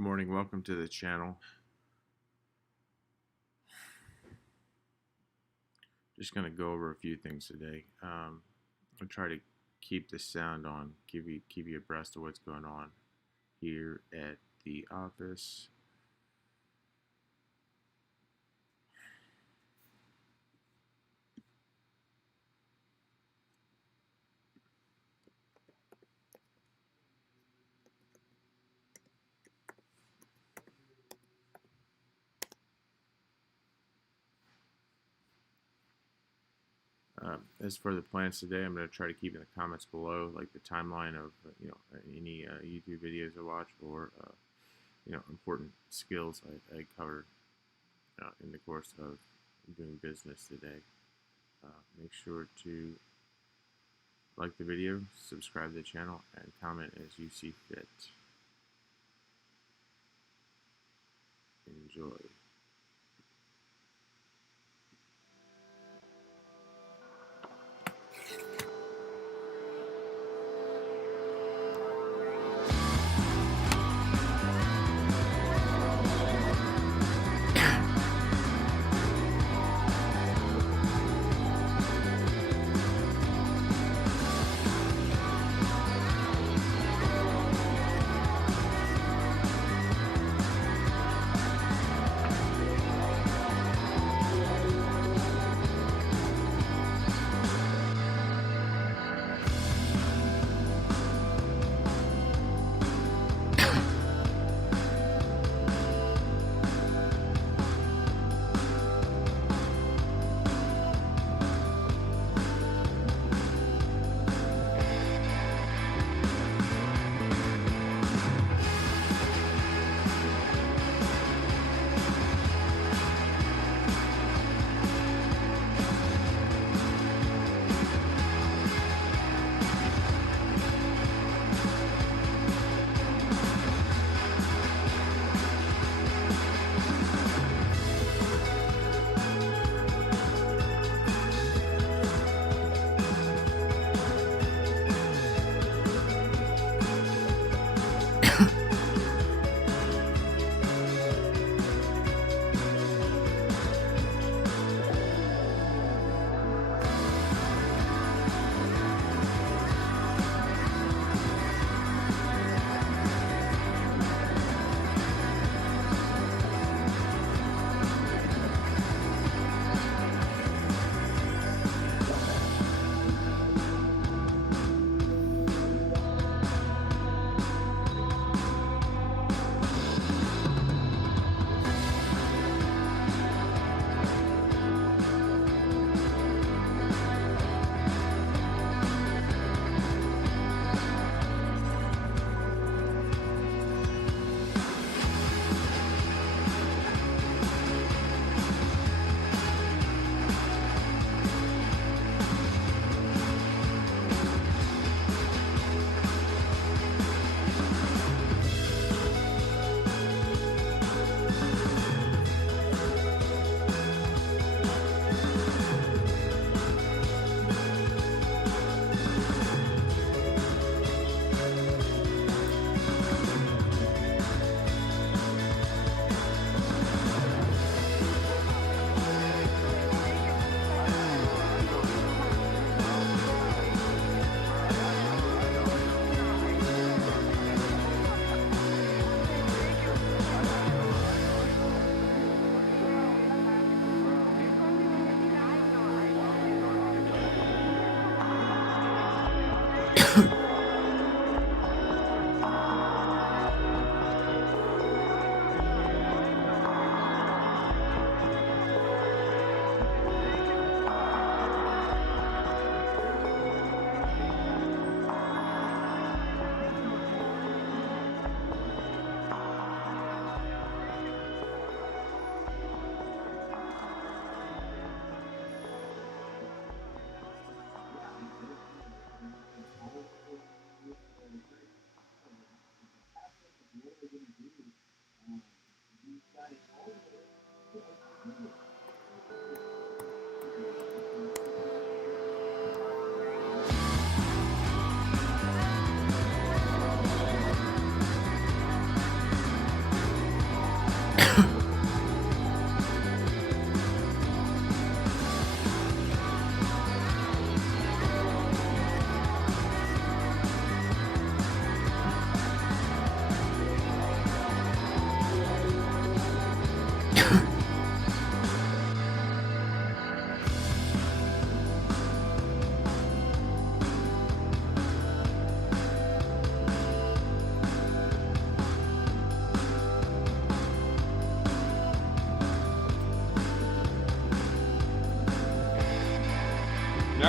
Good morning, welcome to the channel. Just going to go over a few things today. I'll try to keep the sound on, keep you abreast of what's going on here at the office. As for the plans today, I'm going to try to keep in the comments below, like the timeline of any YouTube videos I watch or important skills I covered in the course of doing business today. Make sure to like the video, subscribe to the channel, and comment as you see fit. Enjoy.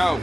Go.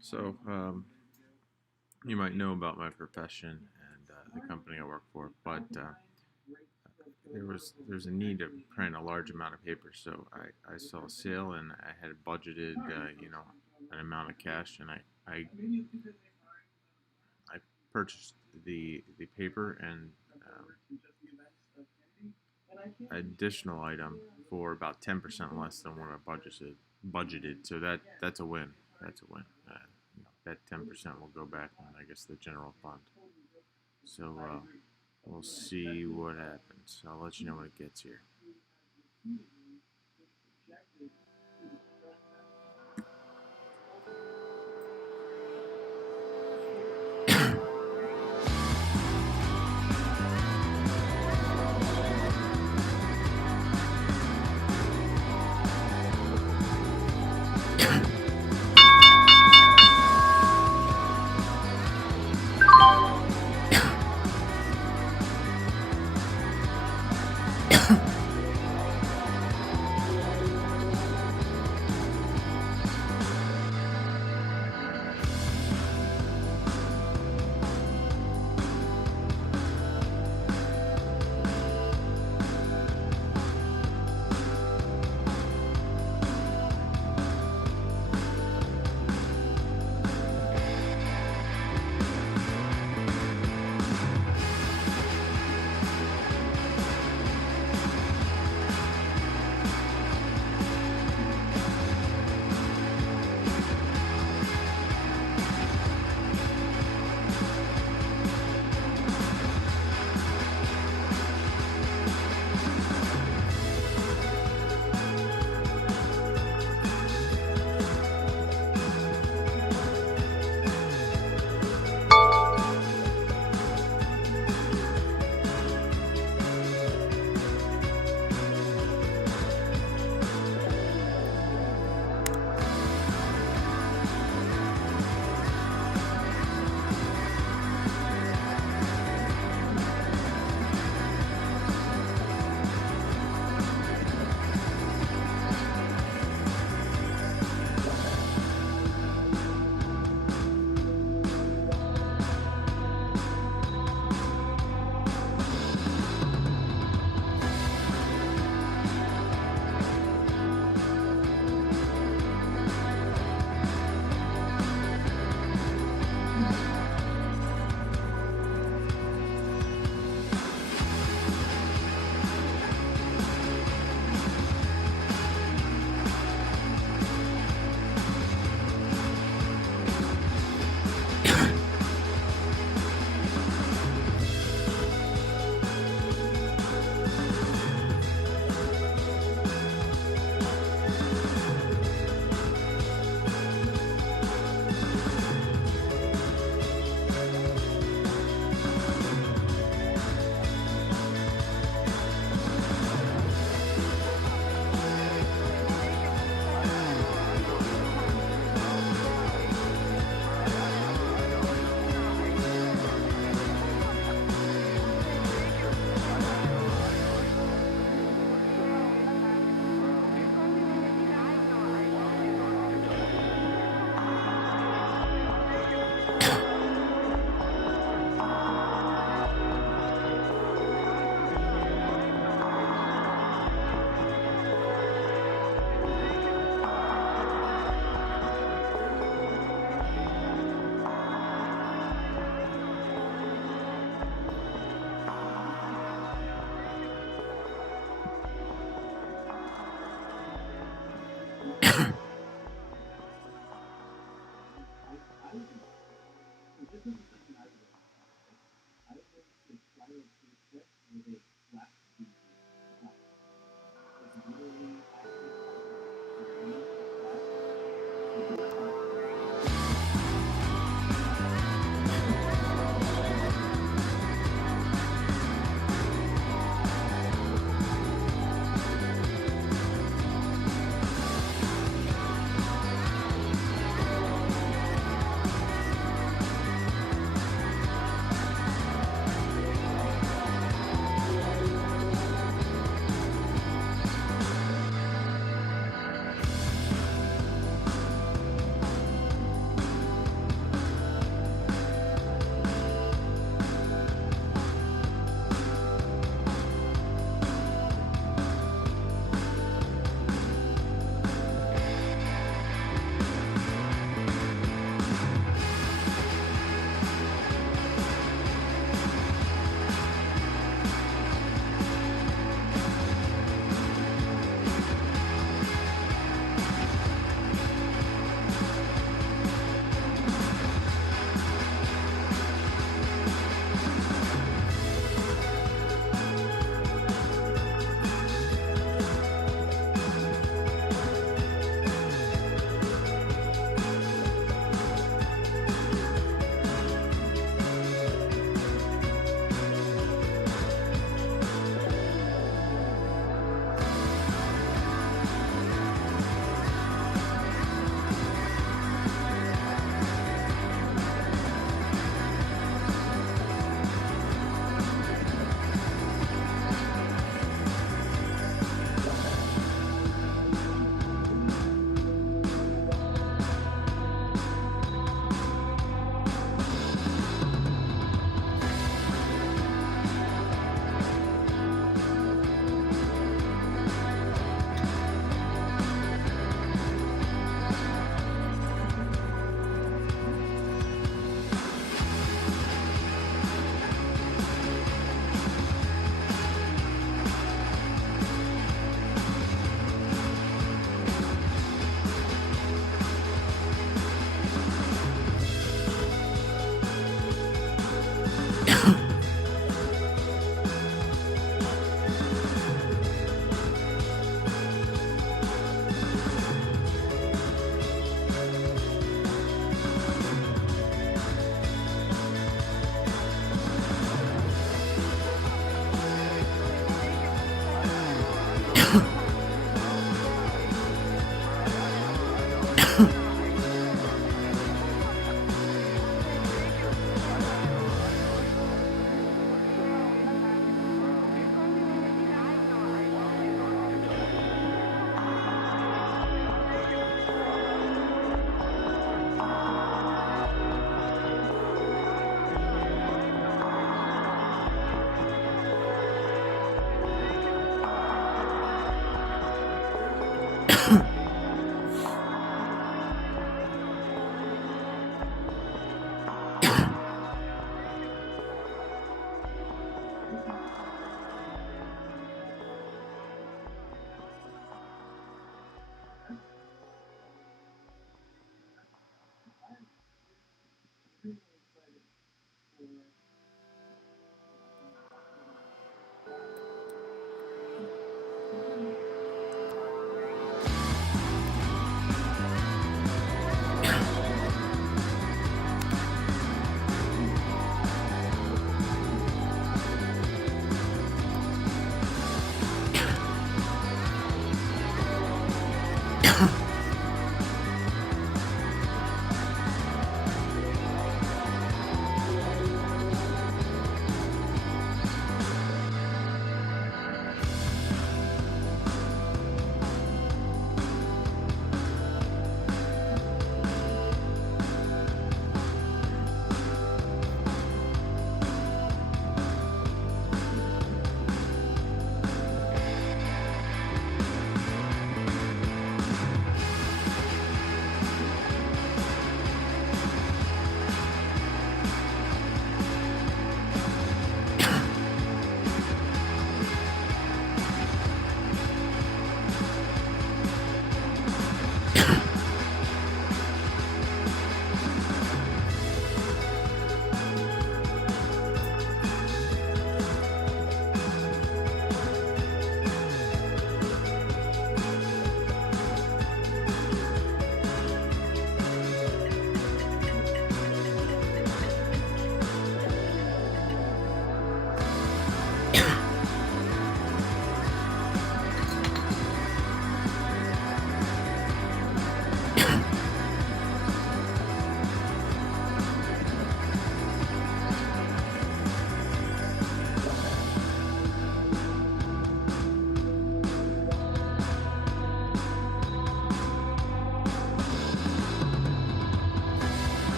So, you might know about my profession and the company I work for, but there's a need to print a large amount of paper. So I saw a sale and I had budgeted an amount of cash, and I purchased the paper and additional item for about 10% less than what I budgeted. So that's a win. That's a win. That 10% will go back on, I guess, the general fund. So we'll see what happens. I'll let you know when it gets here.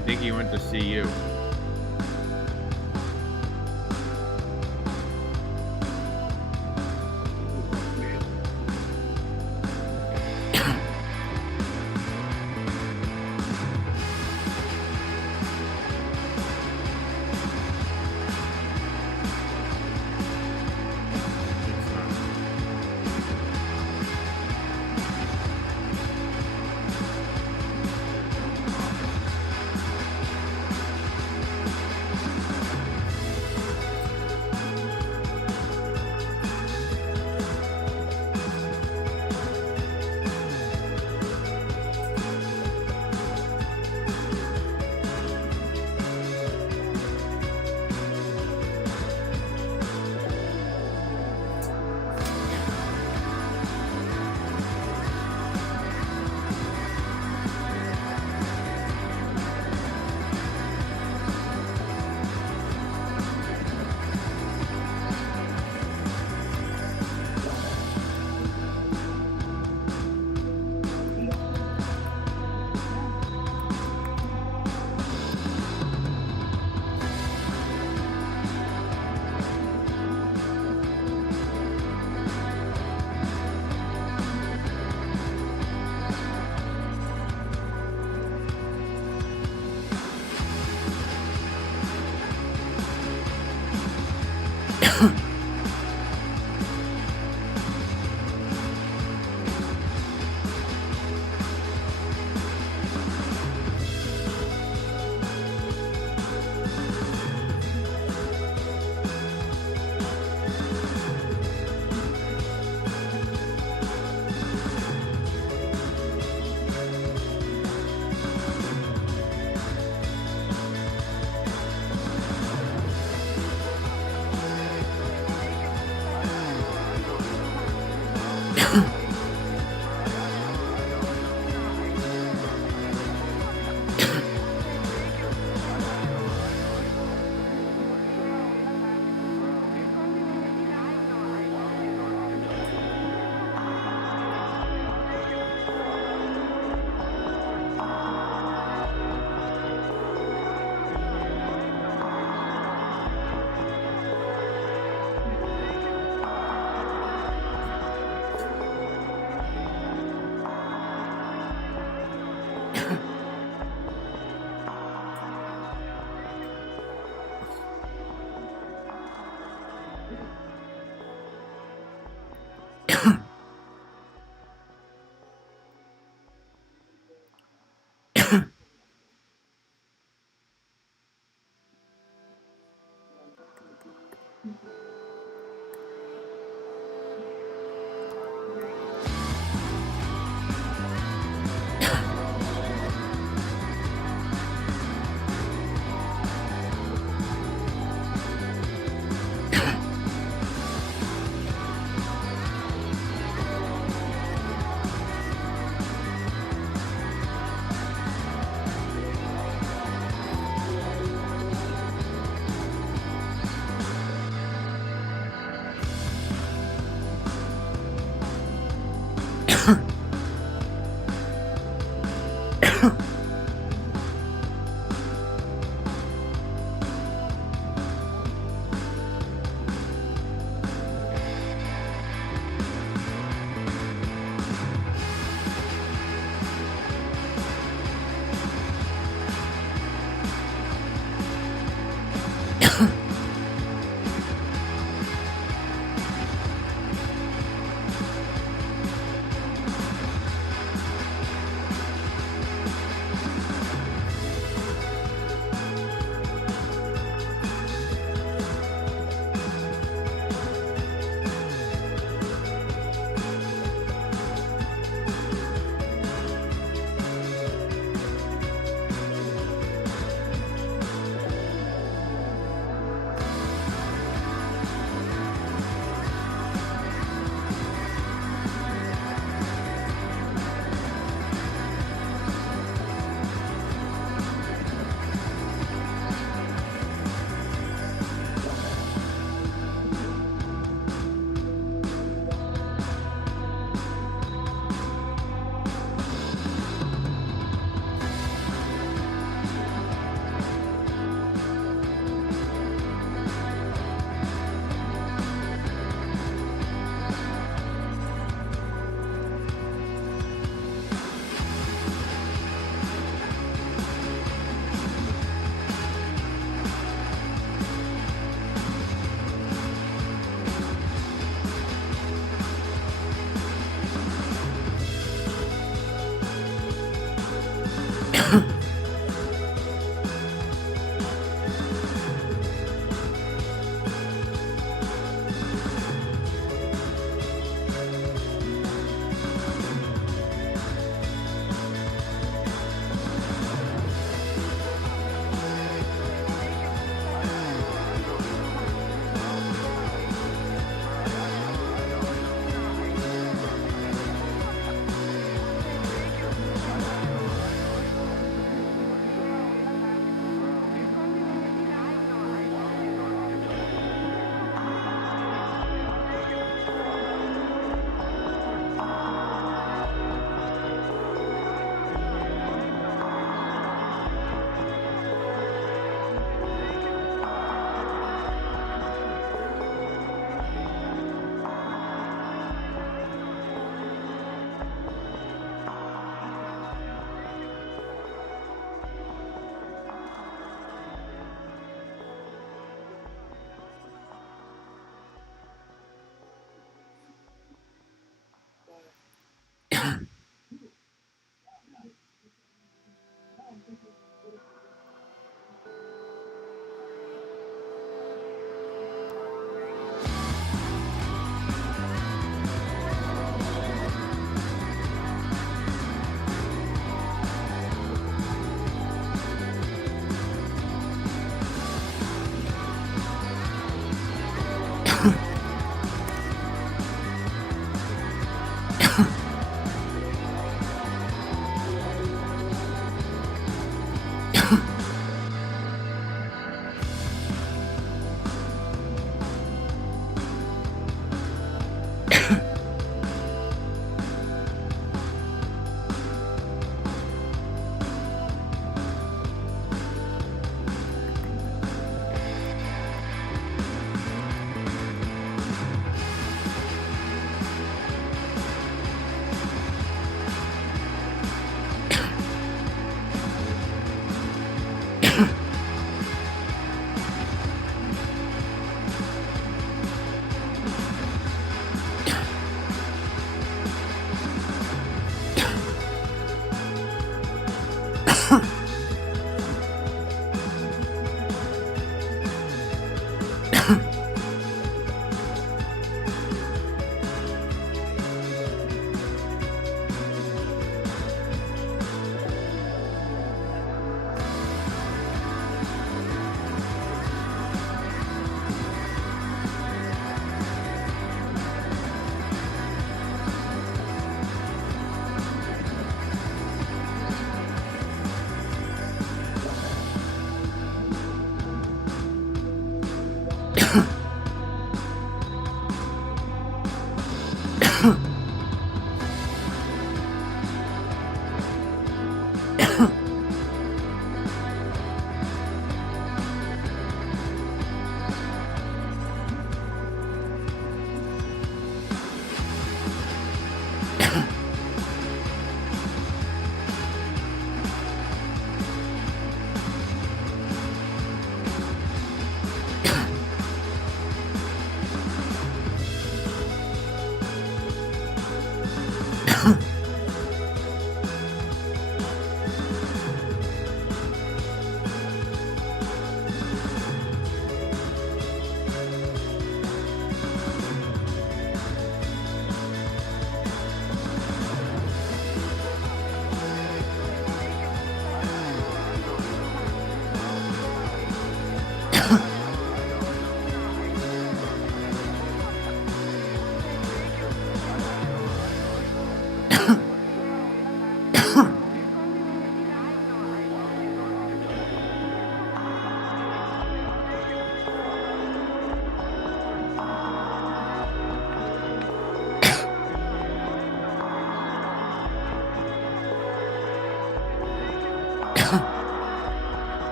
I think he went to see you.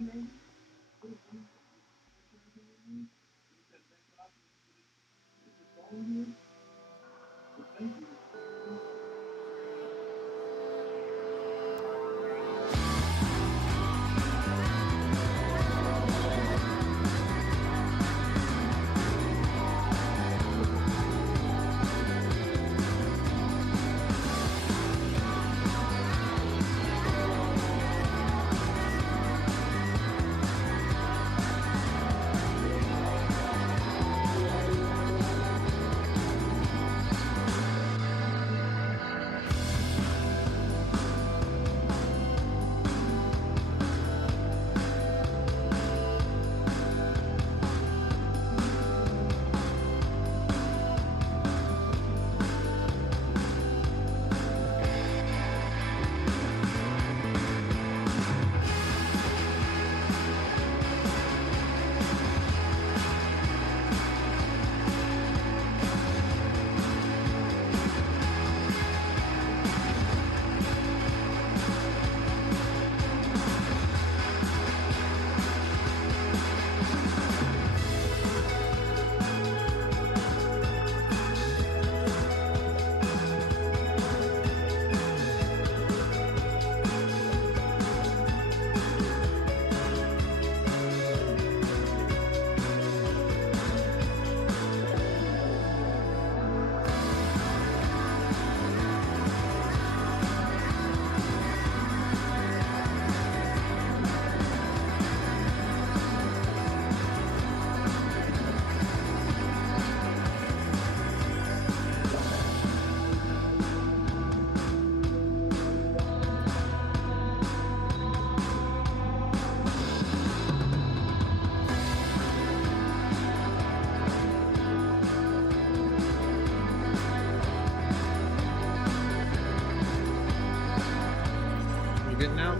You good now?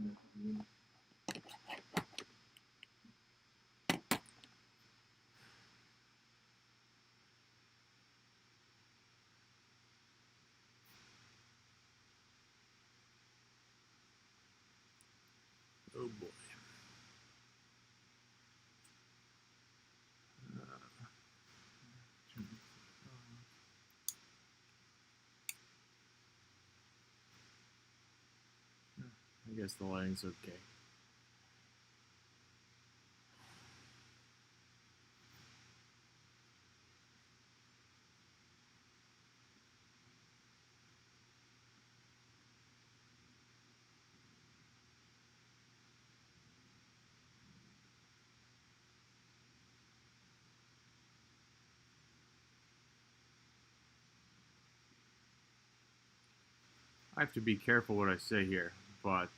Oh boy. I guess the lighting's okay. I have to be careful what I say here, but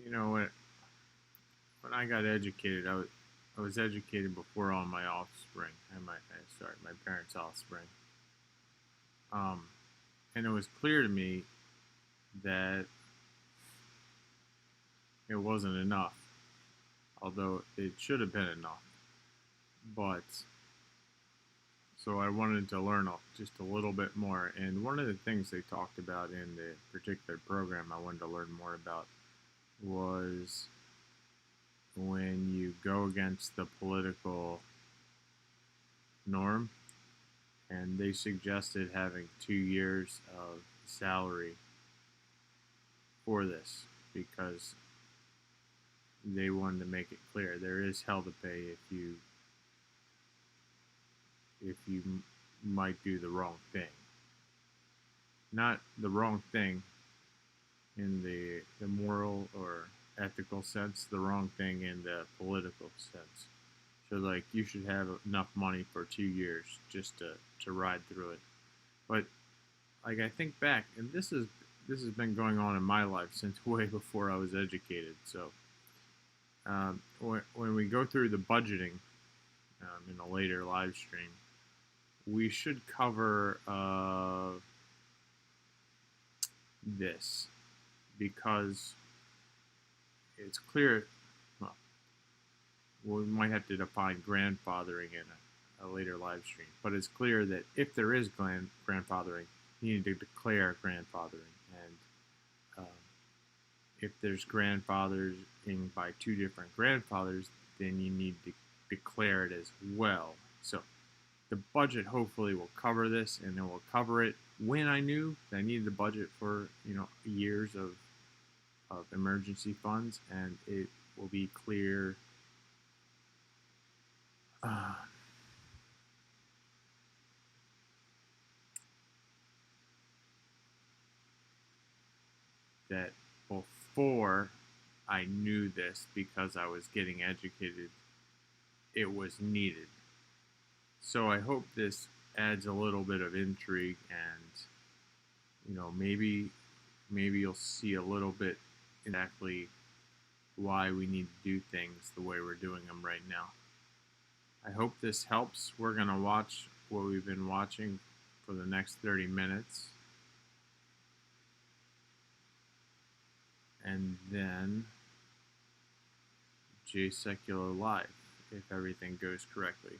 you know when I got educated, I was educated before all my offspring and my parents' offspring. Um, and it was clear to me that it wasn't enough, although it should have been enough. But so I wanted to learn just a little bit more. And one of the things they talked about in the particular program I wanted to learn more about was when you go against the political norm, and they suggested having 2 years of salary for this because they wanted to make it clear there is hell to pay if you might do the wrong thing. Not the wrong thing in the moral or ethical sense, the wrong thing in the political sense. So like you should have enough money for 2 years just to ride through it. But like I think back, and this has been going on in my life since way before I was educated. So when we go through the budgeting in a later live stream, we should cover this because it's clear. Well, we might have to define grandfathering in a later live stream, but it's clear that if there is grandfathering, you need to declare grandfathering, and if there's grandfathers by two different grandfathers, then you need to declare it as well. So the budget hopefully will cover this, and it will cover it when I knew that I needed the budget for years of emergency funds, and it will be clear that before I knew this, because I was getting educated, it was needed. So I hope this adds a little bit of intrigue, and maybe you'll see a little bit exactly why we need to do things the way we're doing them right now. I hope this helps. We're going to watch what we've been watching for the next 30 minutes. And then JSecular Live, if everything goes correctly.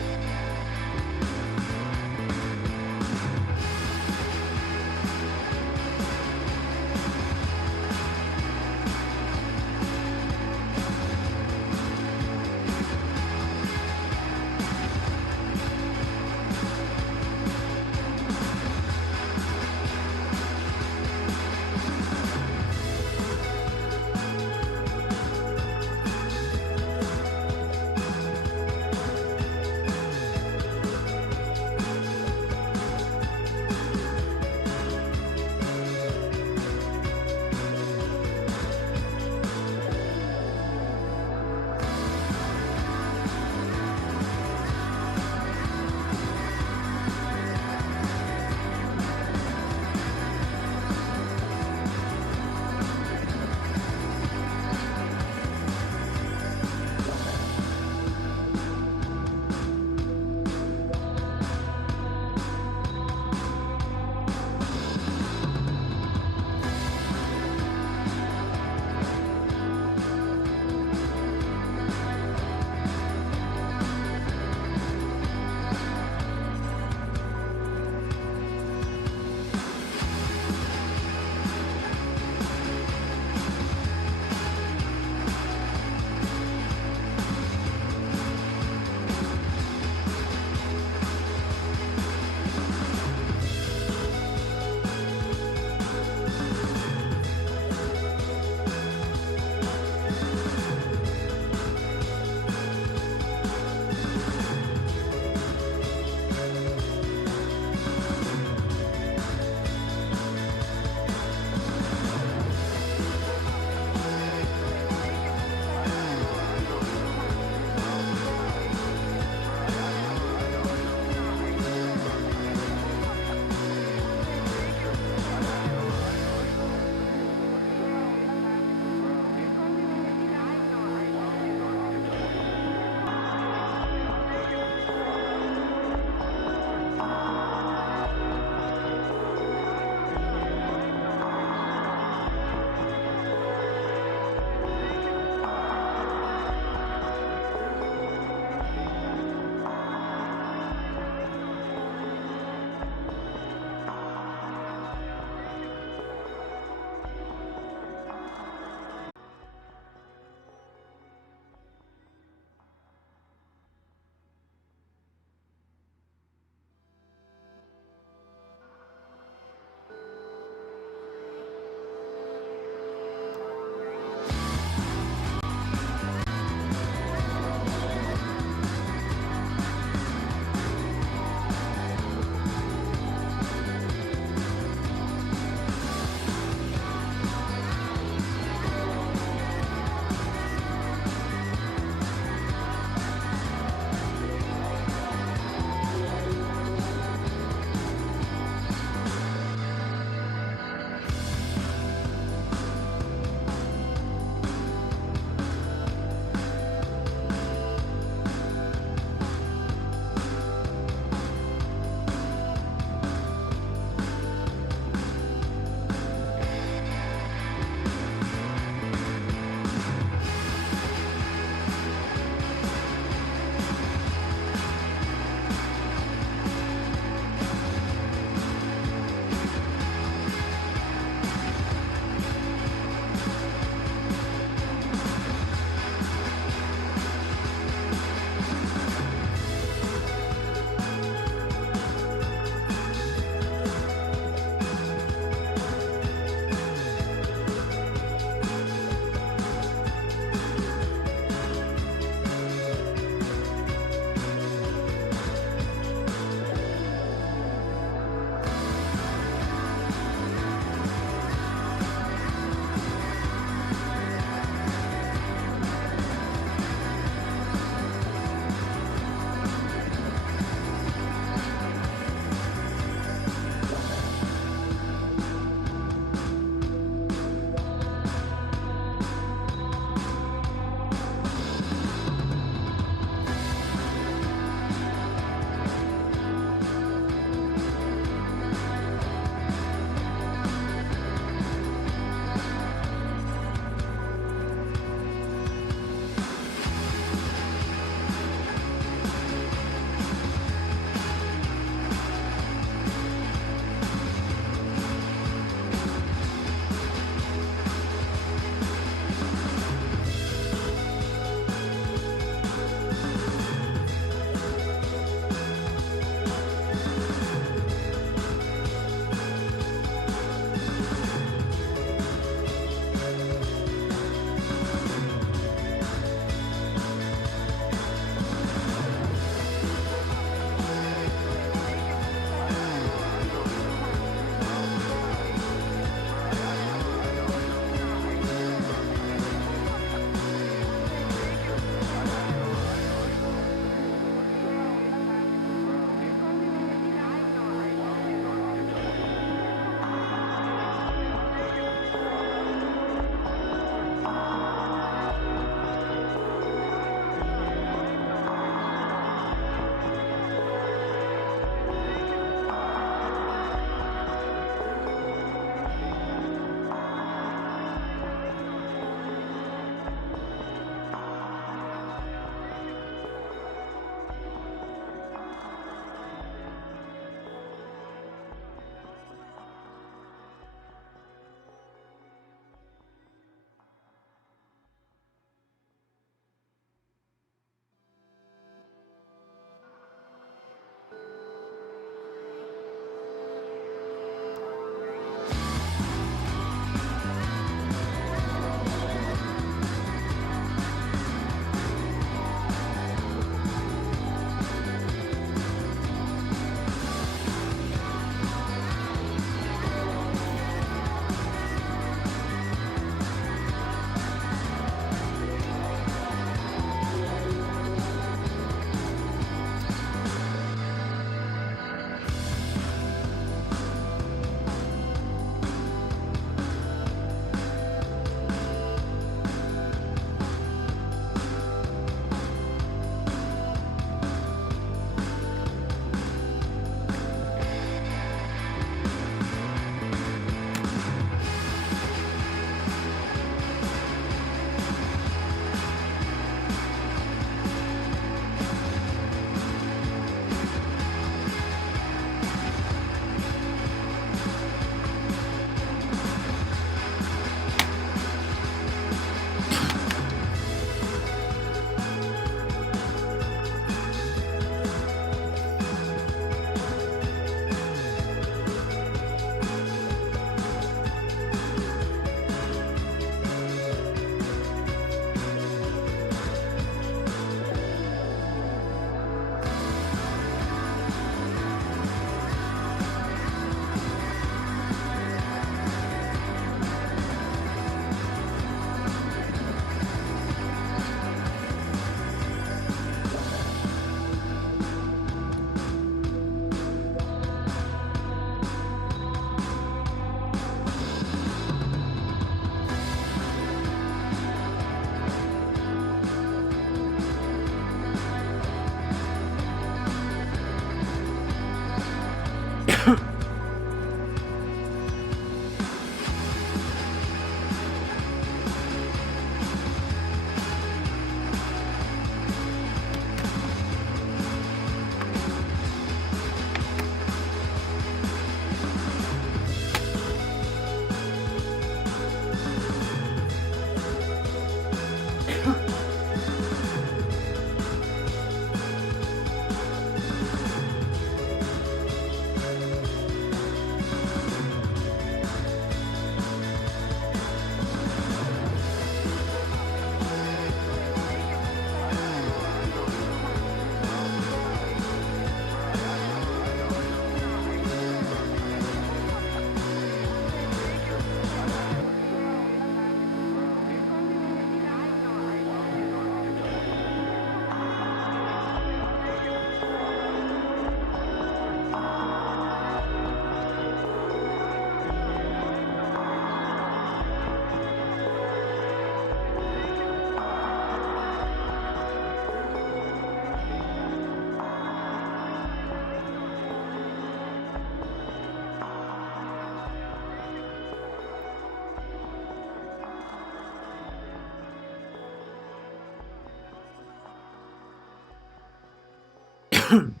Lame.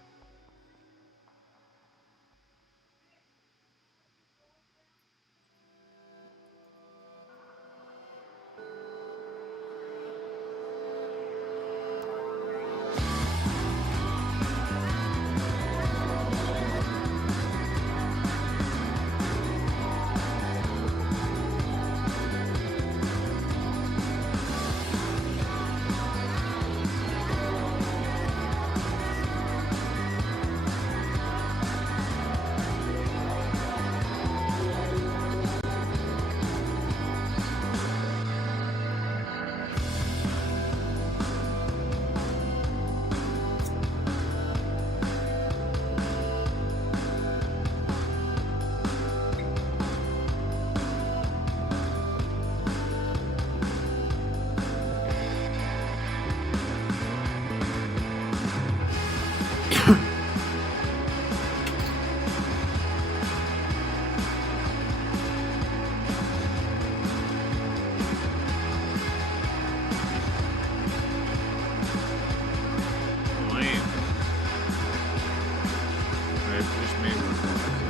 I just made one for myself.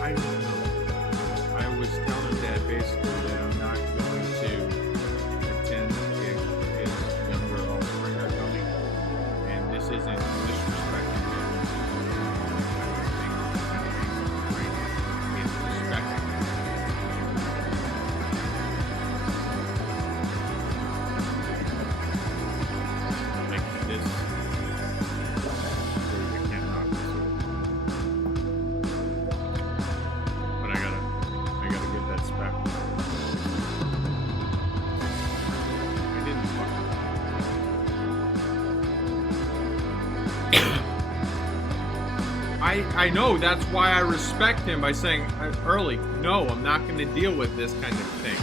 I don't know. I was telling Dad basically that I'm not going to attend his younger offspring are coming, and this isn't disrespecting him. I don't think it's disrespecting him. Like this, I can't knock this over. But I gotta get that spec. I didn't fuck. I know, that's why I respect him by saying early, no, I'm not going to deal with this kind of thing.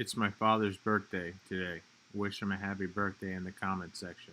It's my father's birthday today. Wish him a happy birthday in the comment section.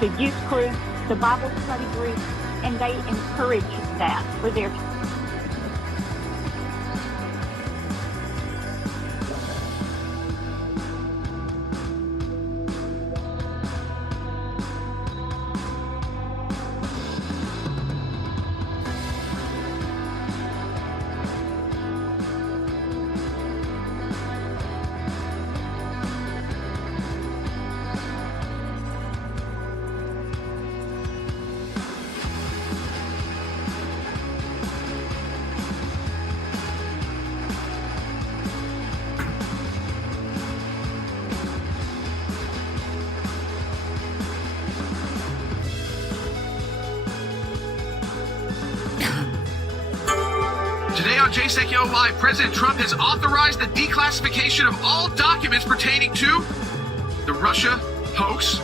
to youth groups, to Bible study groups, and they encourage that for their Today on JSecUO Live, President Trump has authorized the declassification of all documents pertaining to the Russia hoax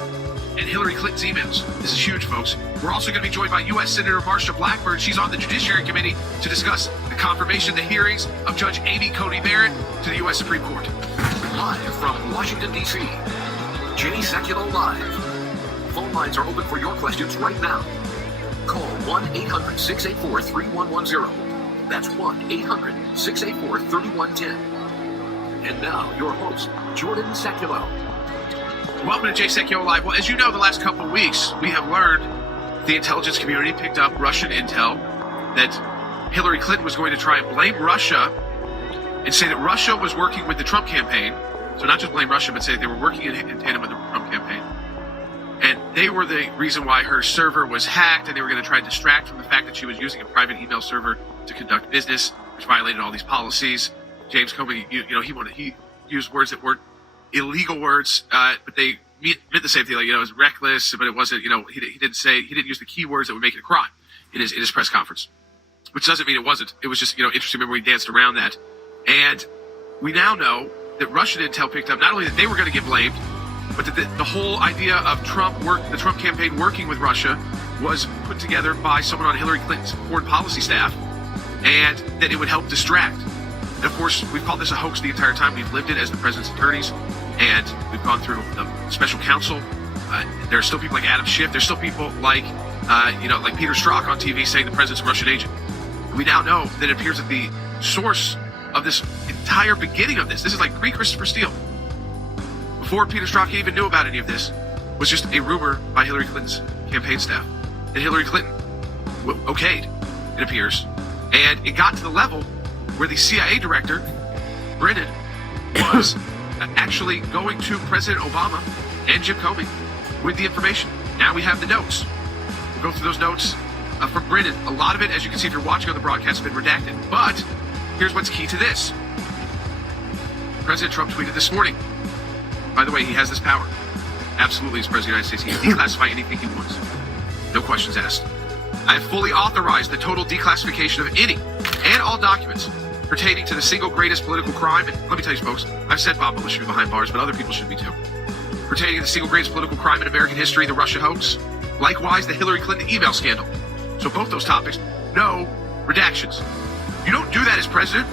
and Hillary Clinton's emails. This is huge, folks. We're also going to be joined by U.S. Senator Marsha Blackburn. She's on the Judiciary Committee to discuss the confirmation, the hearings of Judge Amy Coney Barrett to the U.S. Supreme Court. Live from Washington, D.C., JSecUO Live. Phone lines are open for your questions right now. Call 1-800-684-3110. That's 1-800-684-3110. And now, your host, Jordan Sekulow. Welcome to JSecUO Live. Well, as you know, the last couple of weeks, we have learned the intelligence community picked up Russian intel that Hillary Clinton was going to try and blame Russia and say that Russia was working with the Trump campaign. So not just blame Russia, but say they were working in tandem with the Trump campaign. And they were the reason why her server was hacked, and they were going to try and distract from the fact that she was using a private email server to conduct business, which violated all these policies. James Comey, he used words that weren't illegal words, but they meant the same thing. Like, it was reckless, but it wasn't. He didn't use the key words that would make it a crime in his press conference, which doesn't mean it wasn't. It was just interesting. Remember, we danced around that, and we now know that Russian intel picked up not only that they were going to get blamed, but that the whole idea of the Trump campaign working with Russia was put together by someone on Hillary Clinton's foreign policy staff, and that it would help distract. And of course, we've called this a hoax the entire time. We've lived it as the president's attorneys, and we've gone through the special counsel. There are still people like Adam Schiff. There's still people like Peter Strzok on TV saying the president's a Russian agent. We now know that it appears that the source of this entire beginning of this is like pre-Christopher Steele, before Peter Strzok even knew about any of this, was just a rumor by Hillary Clinton's campaign staff that Hillary Clinton okayed, it appears. And it got to the level where the CIA director, Brennan, was actually going to President Obama and Jim Comey with the information. Now we have the notes. We'll go through those notes from Brennan. A lot of it, as you can see if you're watching on the broadcast, has been redacted. But here's what's key to this. President Trump tweeted this morning. By the way, he has this power. Absolutely, as President of the United States, he can declassify anything he wants. No questions asked. I have fully authorized the total declassification of any and all documents pertaining to the single greatest political crime. And let me tell you, folks, I've said Bob Mueller should be behind bars, but other people should be too. Pertaining to the single greatest political crime in American history, the Russia hoax. Likewise, the Hillary Clinton email scandal. So both those topics, no redactions. You don't do that as president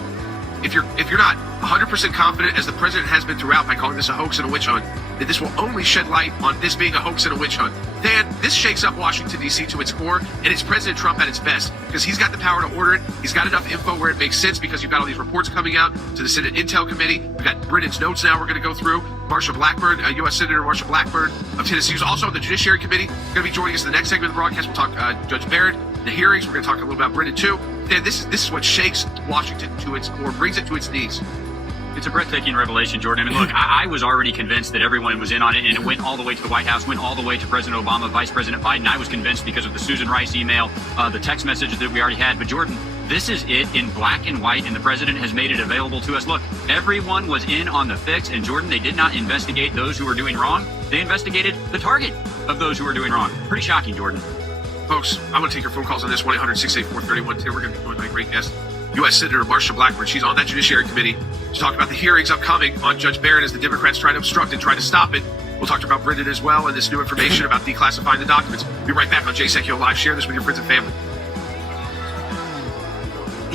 if you're not 100% confident, as the president has been throughout by calling this a hoax and a witch hunt, that this will only shed light on this being a hoax and a witch hunt. Then this shakes up Washington, D.C. to its core, and it's President Trump at its best, because he's got the power to order it. He's got enough info where it makes sense, because you've got all these reports coming out to the Senate Intel Committee. We've got Brennan's notes now we're going to go through. Marsha Blackburn, U.S. Senator Marsha Blackburn of Tennessee, who's also on the Judiciary Committee, going to be joining us in the next segment of the broadcast. We'll talk Judge Barrett, the hearings. We're going to talk a little about Brennan, too. Then this is what shakes Washington to its core, brings it to its knees. It's a breathtaking revelation, Jordan. I mean, look, I was already convinced that everyone was in on it, and it went all the way to the White House, went all the way to President Obama, Vice President Biden. I was convinced because of the Susan Rice email, the text messages that we already had. But Jordan, this is it in black and white, and the president has made it available to us. Look, everyone was in on the fix, and Jordan, they did not investigate those who were doing wrong. They investigated the target of those who were doing wrong. Pretty shocking, Jordan. Folks, I'm going to take your phone calls on this, 1-800-684-3110. We're going to be joined by a great guest, U.S. Senator Marsha Blackburn. She's on that Judiciary Committee to talk about the hearings upcoming on Judge Barrett as the Democrats try to obstruct and try to stop it. We'll talk about Brennan as well and this new information about declassifying the documents. We'll be right back on JSecUO Live. Share this with your friends and family.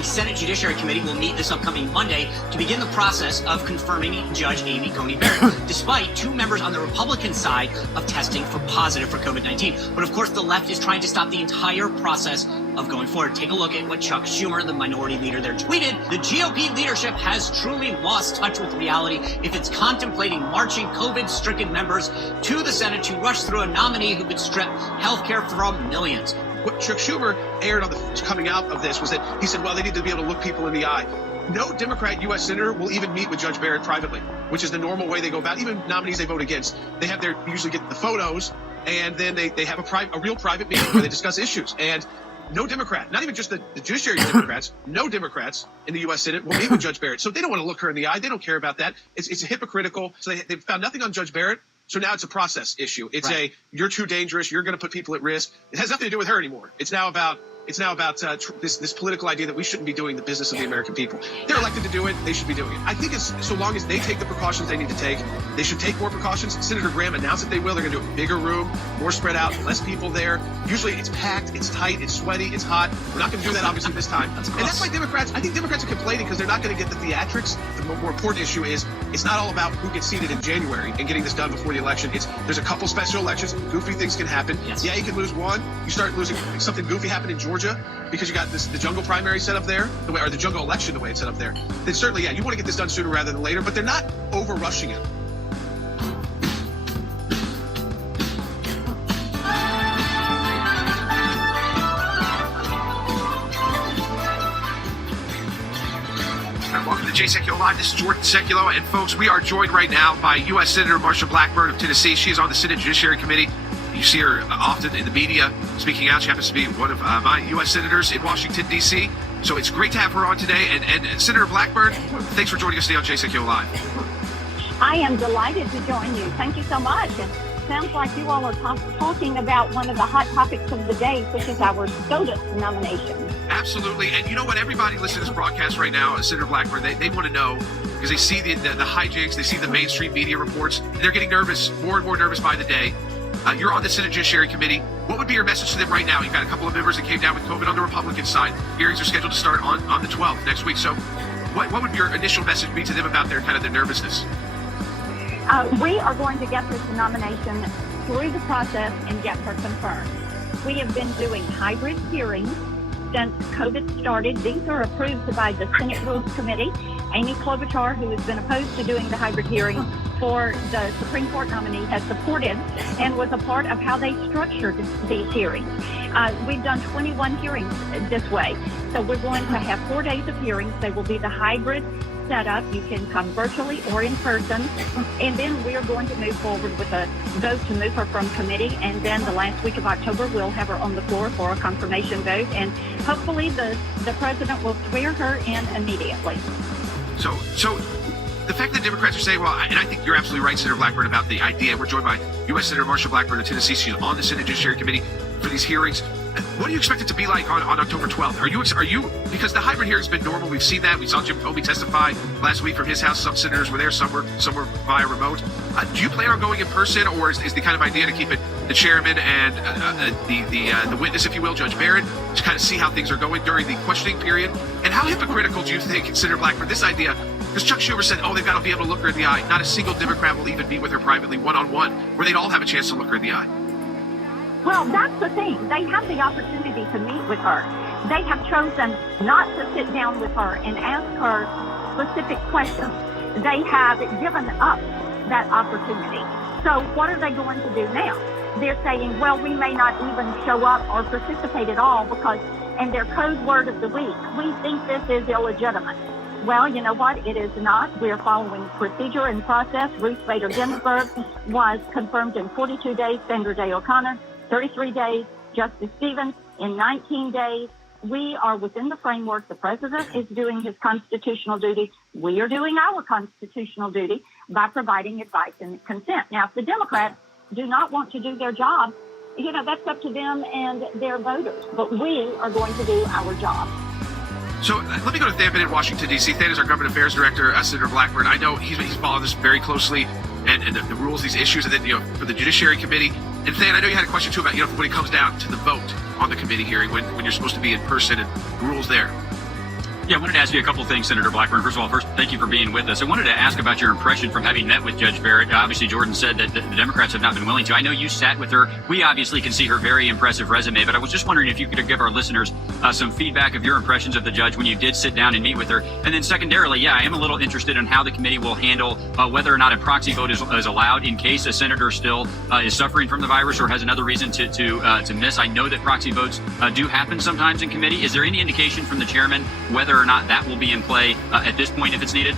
Senate Judiciary Committee will meet this upcoming Monday to begin the process of confirming Judge Amy Coney Barrett, despite 2 members on the Republican side of testing for positive for COVID-19. But of course, the left is trying to stop the entire process of going forward. Take a look at what Chuck Schumer, the minority leader there, tweeted. The GOP leadership has truly lost touch with reality if it's contemplating marching COVID-stricken members to the Senate to rush through a nominee who could strip health care from millions. What Chuck Schumer aired on the coming out of this was that he said, well, they need to be able to look people in the eye. No Democrat U.S. senator will even meet with Judge Barrett privately, which is the normal way they go about it. Even nominees they vote against, they have usually get the photos, and then they have a real private meeting where they discuss issues. And no Democrat, not even just the Judiciary Democrats, no Democrats in the U.S. Senate will meet with Judge Barrett. So they don't want to look her in the eye. They don't care about that. It's hypocritical. So they found nothing on Judge Barrett. So now it's a process issue. It's you're too dangerous. You're going to put people at risk. It has nothing to do with her anymore. It's now about this political idea that we shouldn't be doing the business of the American people. They're elected to do it. They should be doing it. I think it's so long as they take the precautions they need to take, they should take more precautions. Senator Graham announced that they will. They're going to do a bigger room, more spread out, less people there. Usually it's packed, it's tight, it's sweaty, it's hot. We're not going to do that obviously this time. And that's why I think Democrats are complaining because they're not going to get the theatrics. The more important issue is it's not all about who gets seated in January and getting this done before the election. There's a couple special elections. Goofy things can happen. Yes. Yeah, you can lose one. You start losing something goofy happened in Georgia because you got the jungle primary set up there, or the jungle election the way it's set up there. Then certainly, yeah, you want to get this done sooner rather than later, but they're not over rushing it. Welcome to Jay Sekulow Live. This is Jordan Sekulow, and folks, we are joined right now by U.S. Senator Marsha Blackburn of Tennessee. She is on the Senate Judiciary Committee. You see her often in the media speaking out. She happens to be one of my U.S. senators in Washington, D.C. So it's great to have her on today. And Senator Blackburn, thanks for joining us today on Jay Sekulow Live. I am delighted to join you. Thank you so much. And sounds like you all are talking about one of the hot topics of the day, which is our SCOTUS nomination. Absolutely. And you know what? Everybody listening to this broadcast right now, Senator Blackburn, they want to know, because they see the hijinks, they see the mainstream media reports. They're getting nervous, more and more nervous by the day. You're on the Senate Judiciary Committee. What would be your message to them right now? You've got a couple of members that came down with COVID on the Republican side. Hearings are scheduled to start on the 12th next week. So what would your initial message be to them about their nervousness? We are going to get this nomination through the process and get her confirmed. We have been doing hybrid hearings since COVID started. These are approved by the Senate Rules Committee. Amy Klobuchar, who has been opposed to doing the hybrid hearing for the Supreme Court nominee, has supported and was a part of how they structured these hearings. We've done 21 hearings this way. So we're going to have 4 days of hearings. They will be the hybrid setup. You can come virtually or in person. And then we are going to move forward with a vote to move her from committee. And then the last week of October, we'll have her on the floor for a confirmation vote. And hopefully the president will swear her in immediately. So the fact that Democrats are saying, well, and I think you're absolutely right, Senator Blackburn, about the idea. We're joined by U.S. Senator Marsha Blackburn of Tennessee. She's on the Senate Judiciary Committee for these hearings. What do you expect it to be like on October 12th? Are you because the hybrid hearing's been normal. We've seen that. We saw Jim Comey testify last week from his house. Some senators were there. Some were via remote. Do you plan on going in person, or is the kind of idea to keep it the chairman and the witness, if you will, Judge Barrett, to kind of see how things are going during the questioning period? And how hypocritical do you think, Senator Blackburn, this idea? Because Chuck Schumer said, they've got to be able to look her in the eye. Not a single Democrat will even meet with her privately, one-on-one, where they'd all have a chance to look her in the eye. Well, that's the thing. They have the opportunity to meet with her. They have chosen not to sit down with her and ask her specific questions. They have given up that opportunity. So what are they going to do now? They're saying, well, we may not even show up or participate at all because, and their code word of the week, we think this is illegitimate. Well, you know what? It is not. We're following procedure and process. Ruth Bader Ginsburg was confirmed in 42 days. Sandra Day O'Connor, 33 days. Justice Stevens in 19 days. We are within the framework. The president is doing his constitutional duty. We are doing our constitutional duty by providing advice and consent. Now, if the Democrats do not want to do their job, that's up to them and their voters. But we are going to do our job. So let me go to Than Bennett in Washington, D.C. Than is our government affairs director, Senator Blackburn. I know he's following this very closely and the rules, these issues, and then, for the Judiciary Committee. And Than, I know you had a question, too, about, when it comes down to the vote on the committee hearing, when you're supposed to be in person and the rules there. Yeah, I wanted to ask you a couple of things, Senator Blackburn. First of all, thank you for being with us. I wanted to ask about your impression from having met with Judge Barrett. Obviously, Jordan said that the Democrats have not been willing to. I know you sat with her. We obviously can see her very impressive resume, but I was just wondering if you could give our listeners some feedback of your impressions of the judge when you did sit down and meet with her. And then secondarily, yeah, I am a little interested in how the committee will handle whether or not a proxy vote is allowed in case a senator still is suffering from the virus or has another reason to miss. I know that proxy votes do happen sometimes in committee. Is there any indication from the chairman whether or not that will be in play at this point if it's needed?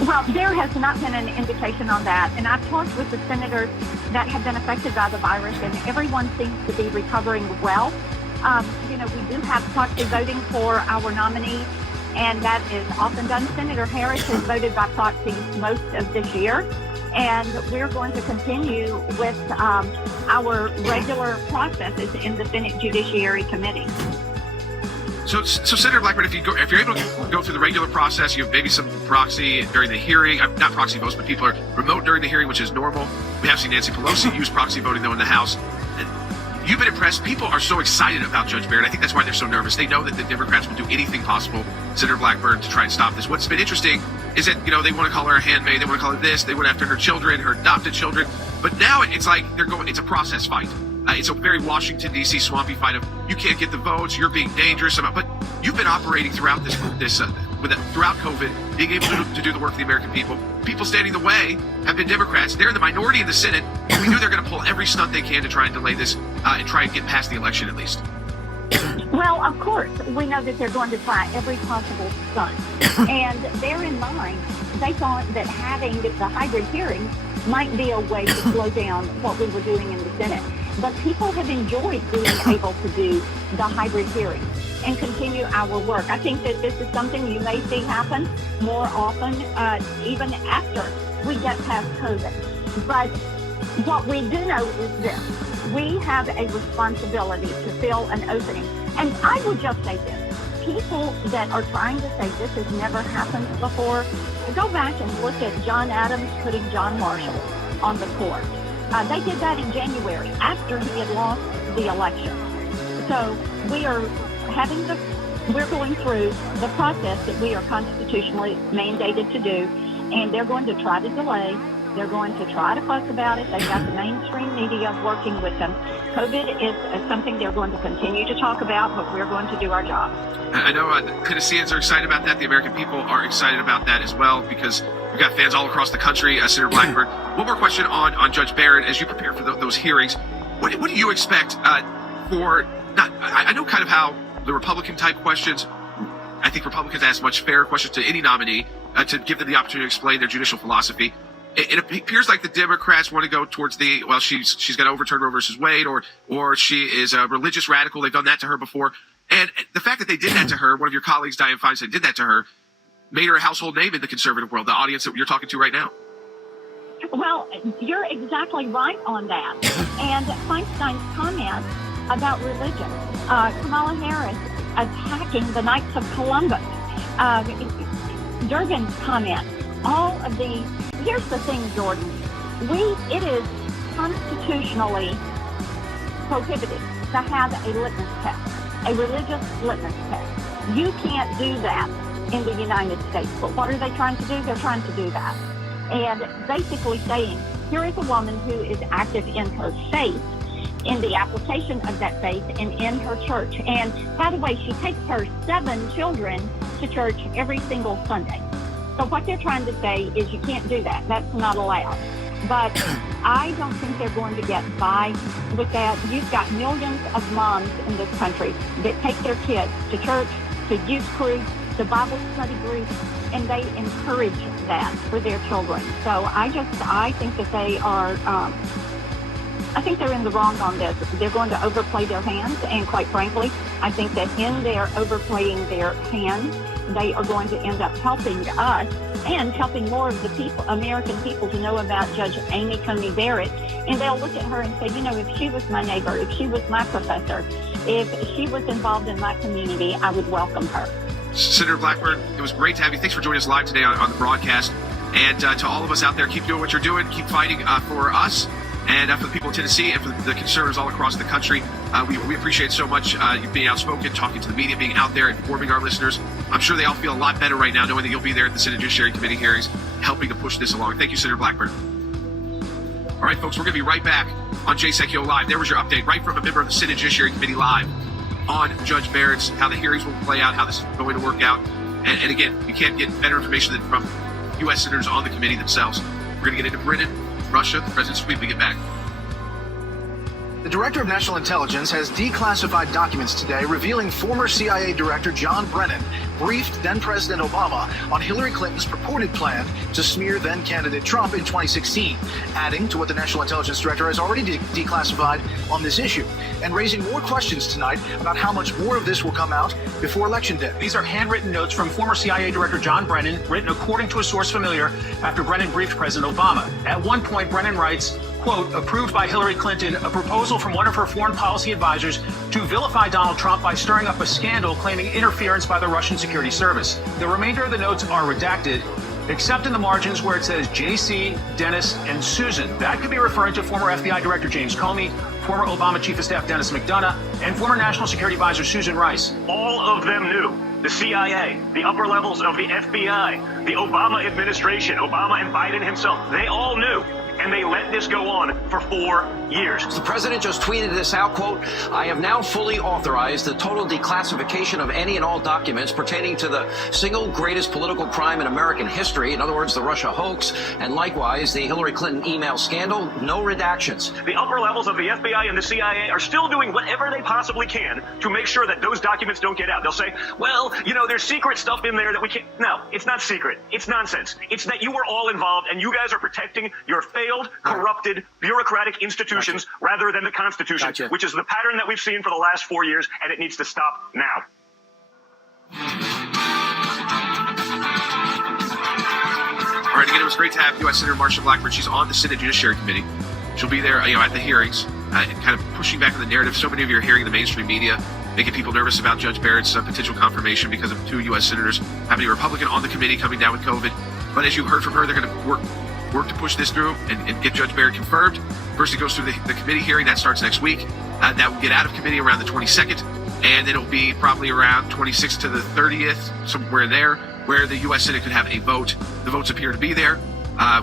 Well, there has not been an indication on that. And I've talked with the senators that have been affected by the virus, and everyone seems to be recovering well. We do have proxy voting for our nominee, and that is often done. Senator Harris has voted by proxy most of this year, and we're going to continue with our regular processes in the Senate Judiciary Committee. So Senator Blackburn, if you're able to go through the regular process, you have maybe some proxy during the hearing, not proxy votes, but people are remote during the hearing, which is normal. We have seen Nancy Pelosi use proxy voting, though, in the House. You've been impressed. People are so excited about Judge Barrett. I think that's why they're so nervous. They know that the Democrats will do anything possible, Senator Blackburn, to try and stop this. What's been interesting is that, they want to call her a handmaid. They want to call her this. They went after her children, her adopted children. But now it's like it's a process fight. It's a very Washington, D.C. swampy fight of you can't get the votes, you're being dangerous. But you've been operating throughout throughout COVID, being able to do the work of the American people. People standing in the way have been Democrats. They're in the minority in the Senate. And we knew they're going to pull every stunt they can to try and delay this and try and get past the election at least. Well, of course, we know that they're going to try every possible stunt. And bear in mind, they thought that having the hybrid hearings might be a way to slow down what we were doing in the Senate. But people have enjoyed being able to do the hybrid hearings and continue our work. I think that this is something you may see happen more often, even after we get past COVID. But what we do know is this. We have a responsibility to fill an opening. And I would just say this. People that are trying to say this has never happened before, go back and look at John Adams putting John Marshall on the court. They did that in January after he had lost the election. So we're going through the process that we are constitutionally mandated to do, and they're going to try to delay. They're going to try to fuss about it. They've got the mainstream media working with them. COVID is something they're going to continue to talk about, but we're going to do our job. I know Tennesseans are excited about that. The American people are excited about that as well because we've got fans all across the country. Senator Blackburn, one more question on Judge Barrett as you prepare for those hearings. What do you expect I know kind of how the Republican-type questions, I think Republicans ask much fairer questions to any nominee to give them the opportunity to explain their judicial philosophy. It appears like the Democrats want to go towards she's going to overturn Roe versus Wade, or she is a religious radical. They've done that to her before. And the fact that they did that to her, one of your colleagues, Dianne Feinstein, did that to her, made her a household name in the conservative world, the audience that you're talking to right now. Well, you're exactly right on that. And Feinstein's comment about religion, Kamala Harris attacking the Knights of Columbus, Durbin's comment, all of these. Here's the thing, Jordan. It is constitutionally prohibited to have a litmus test, a religious litmus test. You can't do that in the United States. But what are they trying to do? They're trying to do that. And basically saying, here is a woman who is active in her faith, in the application of that faith, and in her church. And by the way, she takes her 7 children to church every single Sunday. So what they're trying to say is you can't do that. That's not allowed. But I don't think they're going to get by with that. You've got millions of moms in this country that take their kids to church, to youth groups, to Bible study groups, and they encourage that for their children. So I think that they are, I think they're in the wrong on this. They're going to overplay their hands, and quite frankly, I think that in their overplaying their hands, they are going to end up helping us and helping more of the people, American people, to know about Judge Amy Coney Barrett. And they'll look at her and say, if she was my neighbor, if she was my professor, if she was involved in my community, I would welcome her. Senator Blackburn, it was great to have you. Thanks for joining us live today on the broadcast. And to all of us out there, keep doing what you're doing. Keep fighting for us. And for the people in Tennessee and for the conservatives all across the country, we appreciate so much you being outspoken, talking to the media, being out there, informing our listeners. I'm sure they all feel a lot better right now knowing that you'll be there at the Senate Judiciary Committee hearings, helping to push this along. Thank you, Senator Blackburn. All right, folks, we're going to be right back on Jay Sekulow Live. There was your update right from a member of the Senate Judiciary Committee live on Judge Barrett's, how the hearings will play out, how this is going to work out. And again, you can't get better information than from U.S. senators on the committee themselves. We're going to get into Britain, Russia, the president's tweet. We get back. The Director of National Intelligence has declassified documents today revealing former CIA Director John Brennan briefed then-President Obama on Hillary Clinton's purported plan to smear then-candidate Trump in 2016, adding to what the National Intelligence Director has already declassified on this issue, and raising more questions tonight about how much more of this will come out before Election Day. These are handwritten notes from former CIA Director John Brennan, written according to a source familiar after Brennan briefed President Obama. At one point, Brennan writes, quote, approved by Hillary Clinton a proposal from one of her foreign policy advisors to vilify Donald Trump by stirring up a scandal claiming interference by the Russian security service. The remainder of the notes are redacted, except in the margins where it says JC, Dennis, and Susan. That could be referring to former FBI Director James Comey, former Obama Chief of Staff Dennis McDonough, and former National Security Advisor Susan Rice. All of them knew. The CIA, the upper levels of the FBI, the Obama administration, Obama and Biden himself, they all knew. And they let this go on for 4 years. The president just tweeted this out, quote, I have now fully authorized the total declassification of any and all documents pertaining to the single greatest political crime in American history, in other words, the Russia hoax, and likewise the Hillary Clinton email scandal, no redactions. The upper levels of the FBI and the CIA are still doing whatever they possibly can to make sure that those documents don't get out. They'll say, well, you know, there's secret stuff in there that we can't. No, it's not secret. It's nonsense. It's that you were all involved and you guys are protecting your failed, corrupted, bureaucratic institutions rather than the Constitution, which is the pattern that we've seen for the last 4 years, and it needs to stop now. All right, again, it was great to have U.S. Senator Marsha Blackburn. She's on the Senate Judiciary Committee. She'll be there, at the hearings, and kind of pushing back on the narrative. So many of you are hearing the mainstream media making people nervous about Judge Barrett's potential confirmation because of 2 U.S. senators having a Republican on the committee coming down with COVID. But as you heard from her, they're going to work to push this through and get Judge Barrett confirmed. First, it goes through the committee hearing. That starts next week. That will get out of committee around the 22nd, and then it'll be probably around 26th to the 30th, somewhere there, where the U.S. Senate could have a vote. The votes appear to be there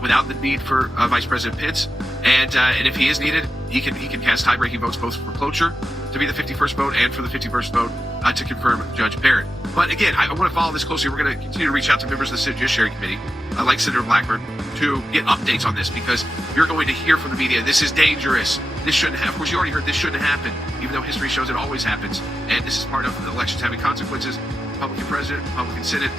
without the need for Vice President Pence. And if he is needed, he can cast tie-breaking votes both for cloture to be the 51st vote and for the 51st vote to confirm Judge Barrett. But again, I want to follow this closely. We're going to continue to reach out to members of the Senate Judiciary Committee, like Senator Blackburn, to get updates on this, because you're going to hear from the media, this is dangerous. This shouldn't have. Of course, you already heard this shouldn't happen, even though history shows it always happens. And this is part of the elections having consequences. Republican president, Republican Senate,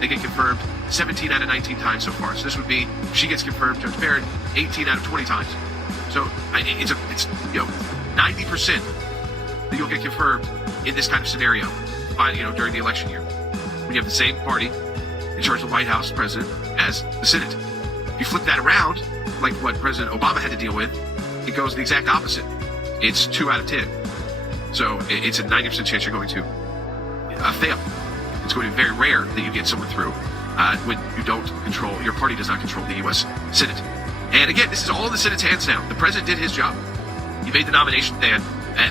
they get confirmed 17 out of 19 times so far. So this would be, if she gets confirmed, Judge Barrett, 18 out of 20 times. So it's 90% that you'll get confirmed in this kind of scenario, during the election year. When you have the same party in charge of the White House president as the Senate. If you flip that around, like what President Obama had to deal with, it goes the exact opposite. It's 2 out of 10. So it's a 90% chance you're going to fail. It's going to be very rare that you get someone through when you don't control, your party does not control the U.S. Senate. And again, this is all in the Senate's hands now. The president did his job. He made the nomination then.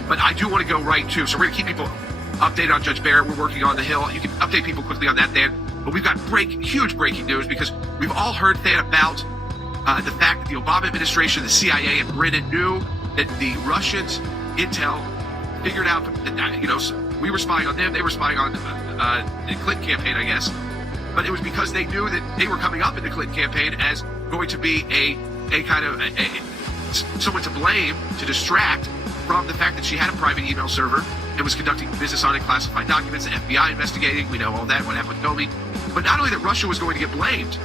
But I do want to go right to, so we're going to keep people updated on Judge Barrett. We're working on the Hill. You can update people quickly on that, Dan. But we've got huge breaking news, because we've all heard, Dan, about the fact that the Obama administration, the CIA, and Brennan knew that the Russians, intel, figured out that, we were spying on them, they were spying on the Clinton campaign, I guess. But it was because they knew that they were coming up in the Clinton campaign as going to be a kind of someone to blame, to distract from the fact that she had a private email server and was conducting business on it, classified documents, the FBI investigating, we know all that, what happened with Comey. But not only that Russia was going to get blamed,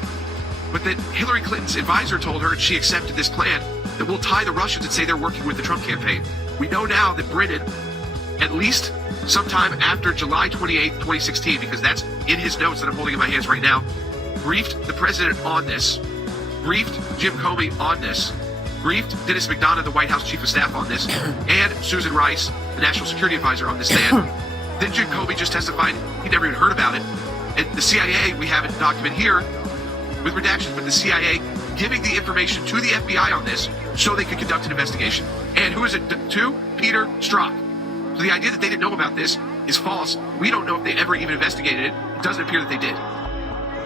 but that Hillary Clinton's advisor told her, and she accepted this plan, that we'll tie the Russians and say they're working with the Trump campaign. We know now that Brennan, at least sometime after July 28th, 2016, because that's in his notes that I'm holding in my hands right now, briefed the president on this, briefed Jim Comey on this, briefed Dennis McDonough, the White House Chief of Staff, on this, and Susan Rice, the National Security Advisor, on this stand. Then Jim Comey just testified he never even heard about it. And the CIA, we have a document here with redactions, but the CIA giving the information to the FBI on this, so they could conduct an investigation. And who is it to? Peter Strzok. So the idea that they didn't know about this is false. We don't know if they ever even investigated it. It doesn't appear that they did.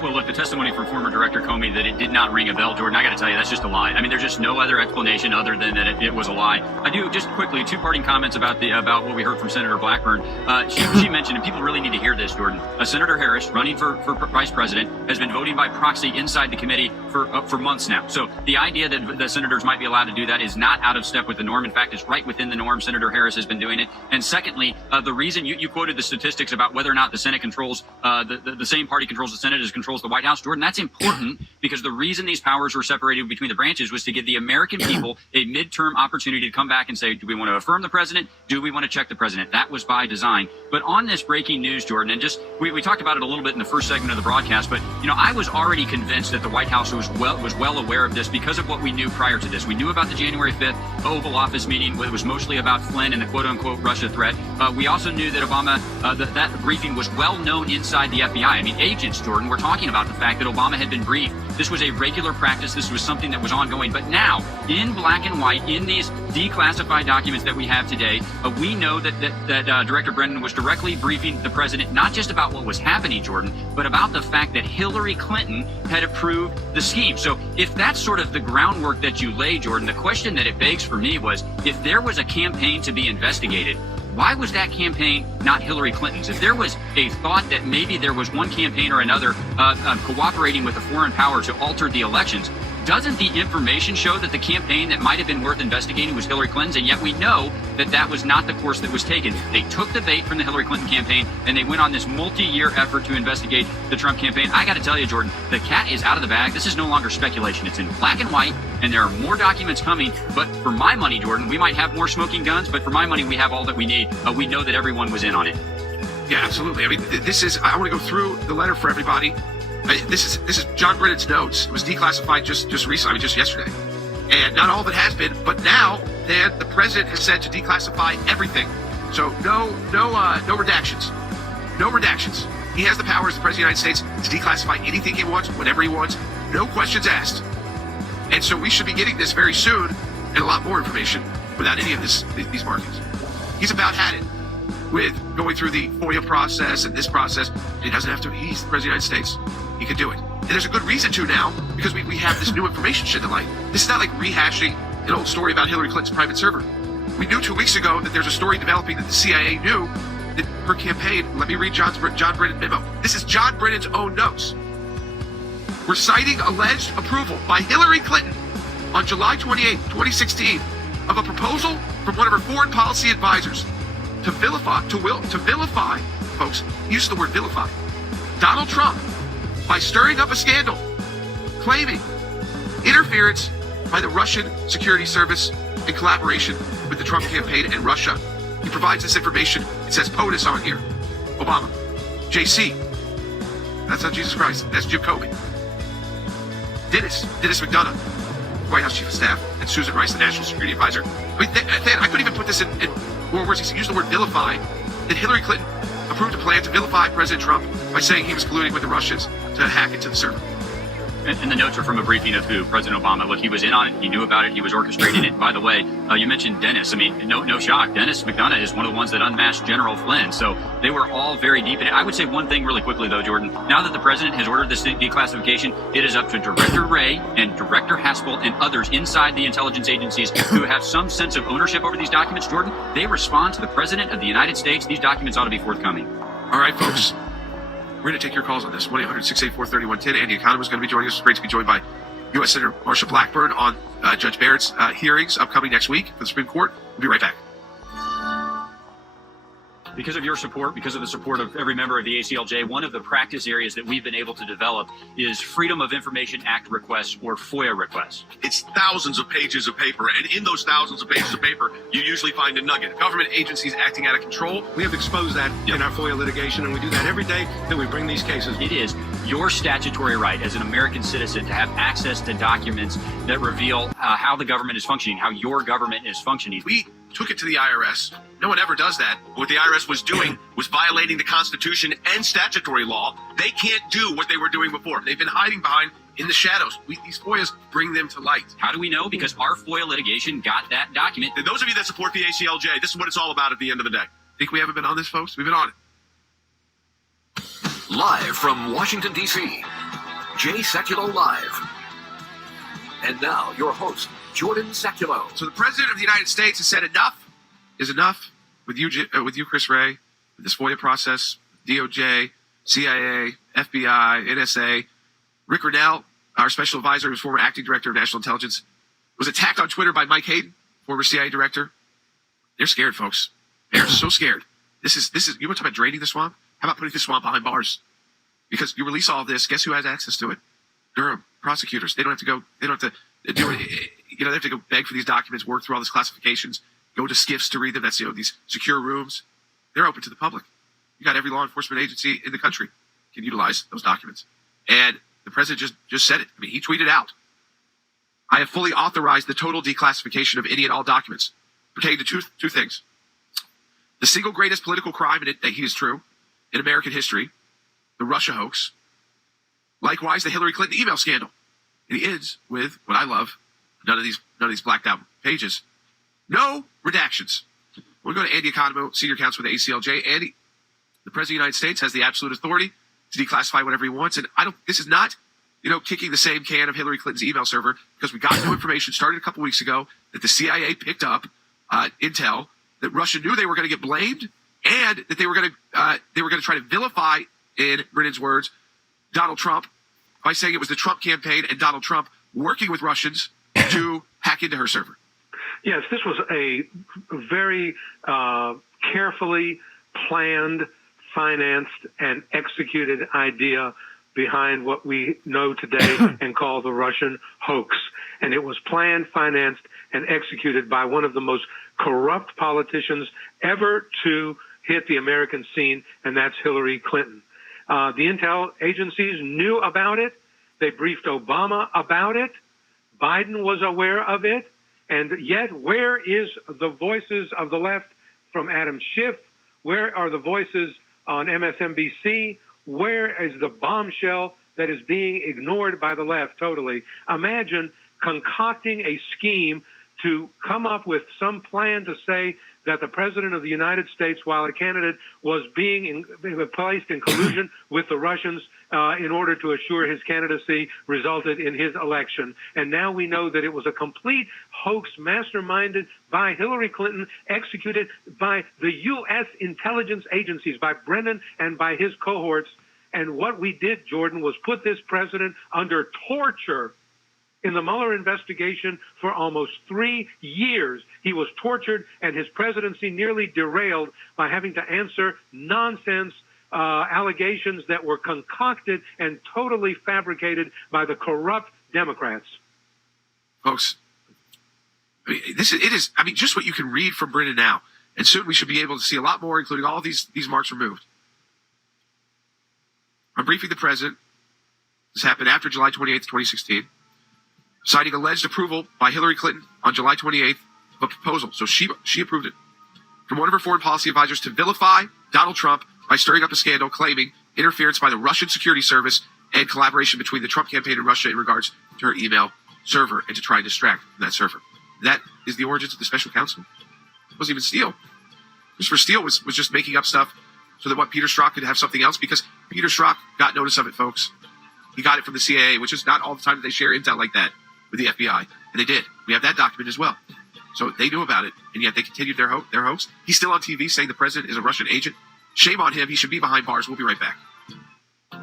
Well, look, the testimony from former Director Comey that it did not ring a bell, Jordan, I got to tell you, that's just a lie. I mean, there's just no other explanation other than that it was a lie. I do, just quickly, two parting comments about what we heard from Senator Blackburn. She mentioned, and people really need to hear this, Jordan, Senator Harris, running for Vice President, has been voting by proxy inside the committee for months now. So the idea that the senators might be allowed to do that is not out of step with the norm. In fact, it's right within the norm. Senator Harris has been doing it. And secondly, the reason you quoted the statistics about whether or not the Senate controls, the same party controls the Senate as controls the White House, Jordan, that's important because the reason these powers were separated between the branches was to give the American people a midterm opportunity to come back and say, do we want to affirm the president? Do we want to check the president? That was by design. But on this breaking news, Jordan, and just we talked about it a little bit in the first segment of the broadcast, but I was already convinced that the White House was well aware of this because of what we knew prior to this. We knew about the January 5th Oval Office meeting where it was mostly about Flynn and the quote-unquote Russia threat. We also knew that Obama, that briefing was well known inside the FBI. I mean, agents, Jordan, were talking about the fact that Obama had been briefed. This was a regular practice. This was something that was ongoing. But now, in black and white, in these declassified documents that we have today, we know that Director Brennan was directly briefing the president, not just about what was happening, Jordan, but about the fact that Hillary Clinton had approved the scheme. So if that's sort of the groundwork that you lay, Jordan, the question that it begs for me was, if there was a campaign to be investigated, why was that campaign not Hillary Clinton's? If there was a thought that maybe there was one campaign or another cooperating with a foreign power to alter the elections, doesn't the information show that the campaign that might have been worth investigating was Hillary Clinton's? And yet we know that that was not the course that was taken. They took the bait from the Hillary Clinton campaign and they went on this multi-year effort to investigate the Trump campaign. I got to tell you, Jordan, the cat is out of the bag. This is no longer speculation. It's in black and white, and there are more documents coming. But for my money, Jordan, we might have more smoking guns, but for my money, we have all that we need. We know that everyone was in on it. Yeah, absolutely. I mean, I want to go through the letter for everybody. This is John Brennan's notes. It was declassified just recently, just yesterday. And not all of it has been, but now then the president has said to declassify everything. So no redactions. No redactions. He has the power as the president of the United States to declassify anything he wants, whenever he wants, no questions asked. And so we should be getting this very soon and a lot more information without any of these markings. He's about had it with going through the FOIA process and this process. He doesn't have to. He's the president of the United States. He can do it. And there's a good reason to now, because we have this new information shed to light. This is not like rehashing an old story about Hillary Clinton's private server. We knew 2 weeks ago that there's a story developing that the CIA knew that her campaign, let me read John Brennan's memo. This is John Brennan's own notes. We're citing alleged approval by Hillary Clinton on July 28, 2016, of a proposal from one of her foreign policy advisors to vilify, folks, use the word vilify, Donald Trump by stirring up a scandal, claiming interference by the Russian security service in collaboration with the Trump campaign and Russia. He provides this information. It says POTUS on here. Obama. JC. That's not Jesus Christ. That's Jim Comey. Dennis McDonough, White House Chief of Staff, and Susan Rice, the National Security Advisor. I mean, I couldn't even put this in more words. He used the word vilify. That Hillary Clinton approved a plan to vilify President Trump by saying he was colluding with the Russians to hack into the server. And the notes are from a briefing of who? President Obama. Look, he was in on it. He knew about it. He was orchestrating it. By the way, you mentioned Dennis. I mean, no shock. Dennis McDonough is one of the ones that unmasked General Flynn. So they were all very deep in it. I would say one thing really quickly, though, Jordan. Now that the president has ordered this declassification, it is up to Director Wray and Director Haspel and others inside the intelligence agencies who have some sense of ownership over these documents, Jordan. They respond to the president of the United States. These documents ought to be forthcoming. All right, folks. We're going to take your calls on this. 1-800-684-3110. Andy Economist is going to be joining us. It's great to be joined by U.S. Senator Marsha Blackburn on Judge Barrett's hearings upcoming next week for the Supreme Court. We'll be right back. Because of your support, because of the support of every member of the ACLJ, one of the practice areas that we've been able to develop is Freedom of Information Act requests or FOIA requests. It's thousands of pages of paper, and in those thousands of pages of paper, you usually find a nugget. Government agencies acting out of control. We have exposed that in our FOIA litigation, and we do that every day that we bring these cases. It is your statutory right as an American citizen to have access to documents that reveal how the government is functioning, how your government is functioning. We took it to the IRS. No one ever does that. What the IRS was doing was violating the Constitution and statutory law. They can't do what they were doing before. They've been hiding behind in the shadows. These FOIAs bring them to light. How do we know? Because our FOIA litigation got that document. And those of you that support the ACLJ, this is what it's all about at the end of the day. Think we haven't been on this, folks? We've been on it. Live from Washington, D.C., Jay Sekulow Live. And now, your host, Jordan Sekulow. So the President of the United States has said enough is enough with you, Chris Wray, with this FOIA process, DOJ, CIA, FBI, NSA. Rick Grenell, our special advisor, who's former acting director of national intelligence, was attacked on Twitter by Mike Hayden, former CIA director. They're scared, folks. They're so scared. This is. You want to talk about draining the swamp? How about putting the swamp behind bars? Because you release all of this, guess who has access to it? Durham prosecutors. They don't have to go. They don't have to do it. They have to go beg for these documents, work through all these classifications, go to SCIFs to read them. That's these secure rooms. They're open to the public. You got every law enforcement agency in the country can utilize those documents. And the president just said it. I mean, he tweeted out, "I have fully authorized the total declassification of any and all documents pertaining to two things: the single greatest political crime, and he is true, in American history, the Russia hoax. Likewise, the Hillary Clinton email scandal." And he ends with what I love: none of these blacked out pages, no redactions. We'll go to Andy Economou, senior counsel with the ACLJ. Andy, the President of the United States has the absolute authority to declassify whatever he wants. And this is not, kicking the same can of Hillary Clinton's email server, because we got new information started a couple weeks ago that the CIA picked up intel that Russia knew they were going to get blamed, and that they were going to try to vilify, in Brennan's words, Donald Trump by saying it was the Trump campaign and Donald Trump working with Russians to hack into her server. Yes, this was a very carefully planned, financed, and executed idea behind what we know today and call the Russian hoax. And it was planned, financed, and executed by one of the most corrupt politicians ever to hit the American scene, and that's Hillary Clinton. The intel agencies knew about it. They briefed Obama about it. Biden was aware of it. And yet, where is the voices of the left from Adam Schiff? Where are the voices on MSNBC? Where is the bombshell that is being ignored by the left totally? Imagine concocting a scheme to come up with some plan to say that the President of the United States, while a candidate, was being placed in collusion with the Russians in order to assure his candidacy resulted in his election. And now we know that it was a complete hoax masterminded by Hillary Clinton, executed by the U.S. intelligence agencies, by Brennan and by his cohorts. And what we did, Jordan, was put this president under torture in the Mueller investigation for almost 3 years. He was tortured, and his presidency nearly derailed by having to answer nonsense allegations that were concocted and totally fabricated by the corrupt Democrats. Folks, it is just what you can read from Brennan now. And soon we should be able to see a lot more, including all these marks removed. I'm briefing the president. This happened after July 28th, 2016. Citing alleged approval by Hillary Clinton on July 28th of a proposal. So she approved it. From one of her foreign policy advisors to vilify Donald Trump by stirring up a scandal claiming interference by the Russian security service and collaboration between the Trump campaign and Russia in regards to her email server and to try and distract from that server. That is the origins of the special counsel. It wasn't even Steele. Christopher Steele was just making up stuff so that Peter Strzok could have something else, because Peter Strzok got notice of it, folks. He got it from the CIA, which is not all the time that they share intel like that with the FBI, and they did. We have that document as well. So they knew about it, and yet they continued their hoax. He's still on TV saying the president is a Russian agent. Shame on him. He should be behind bars. We'll be right back.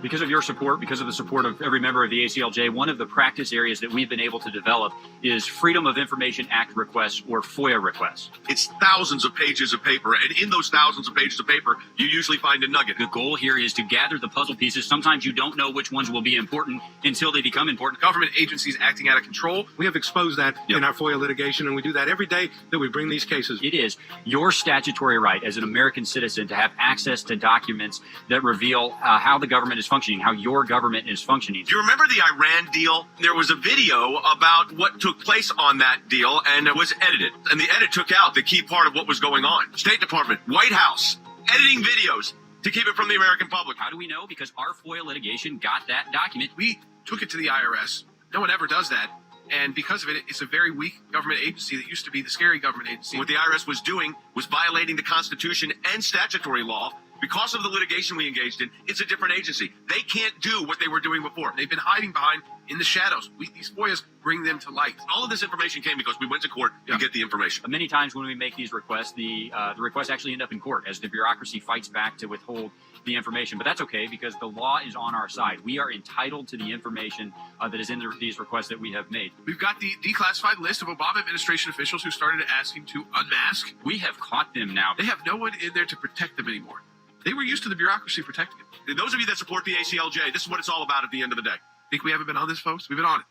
Because of your support, because of the support of every member of the ACLJ, one of the practice areas that we've been able to develop is Freedom of Information Act requests, or FOIA requests. It's thousands of pages of paper, and in those thousands of pages of paper, you usually find a nugget. The goal here is to gather the puzzle pieces. Sometimes you don't know which ones will be important until they become important. Government agencies acting out of control. We have exposed that in our FOIA litigation, and we do that every day that we bring these cases. It is your statutory right as an American citizen to have access to documents that reveal how the government is functioning, how your government is functioning. Do you remember the Iran deal? There was a video about what took place on that deal, and it was edited. And the edit took out the key part of what was going on. State Department, White House, editing videos to keep it from the American public. How do we know? Because our FOIA litigation got that document. We took it to the IRS. No one ever does that. And because of it, it's a very weak government agency that used to be the scary government agency. What the IRS was doing was violating the Constitution and statutory law. Because of the litigation we engaged in, it's a different agency. They can't do what they were doing before. They've been hiding behind in the shadows. These FOIAs bring them to light. All of this information came because we went to court to get the information. Many times when we make these requests, the requests actually end up in court as the bureaucracy fights back to withhold the information. But that's okay because the law is on our side. We are entitled to the information that is in these requests that we have made. We've got the declassified list of Obama administration officials who started asking to unmask. We have caught them now. They have no one in there to protect them anymore. They were used to the bureaucracy protecting them. And those of you that support the ACLJ, this is what it's all about at the end of the day. Think we haven't been on this, folks? We've been on it.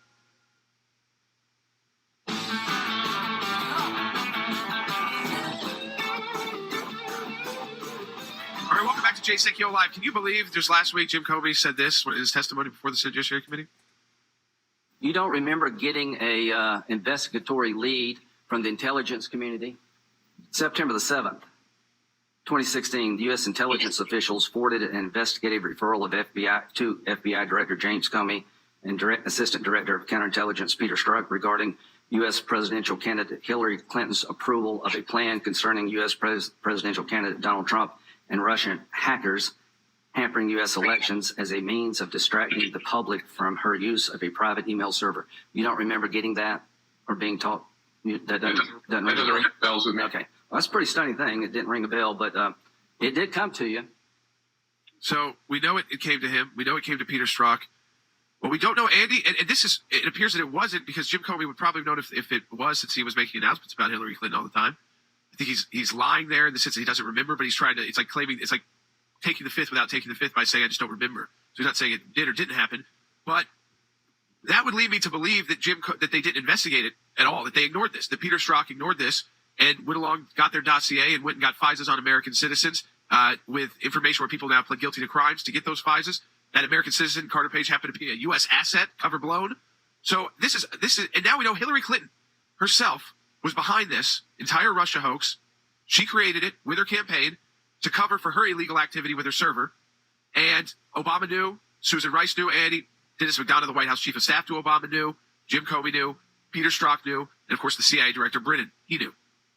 All right, welcome back to Jay Sekulow Live. Can you believe just last week Jim Comey said this in his testimony before the Judiciary Committee? You don't remember getting a investigatory lead from the intelligence community? September the 7th, 2016, U.S. intelligence officials forwarded an investigative referral of FBI Director James Comey and Assistant Director of Counterintelligence Peter Strzok regarding U.S. presidential candidate Hillary Clinton's approval of a plan concerning U.S. presidential candidate Donald Trump and Russian hackers hampering U.S. elections as a means of distracting the public from her use of a private email server. You don't remember getting that or being taught? That doesn't ring bells with me. Okay. Well, that's a pretty stunning thing. It didn't ring a bell, but it did come to you. So we know it came to him. We know it came to Peter Strzok. What we don't know, Andy, and it appears that it wasn't because Jim Comey would probably have known if it was since he was making announcements about Hillary Clinton all the time. I think he's lying there in the sense that he doesn't remember, but he's trying to, it's like taking the fifth without taking the fifth by saying, I just don't remember. So he's not saying it did or didn't happen. But that would lead me to believe that that they didn't investigate it at all, that they ignored this, that Peter Strzok ignored this and went along, got their dossier and went and got FISAs on American citizens with information where people now pled guilty to crimes to get those FISAs. That American citizen, Carter Page, happened to be a U.S. asset, cover blown. So this is, and now we know Hillary Clinton herself was behind this entire Russia hoax. She created it with her campaign to cover for her illegal activity with her server. And Obama knew, Susan Rice knew, Andy, Dennis McDonough, the White House chief of staff to Obama knew, Jim Comey knew, Peter Strzok knew, and of course the CIA director Brennan, he knew.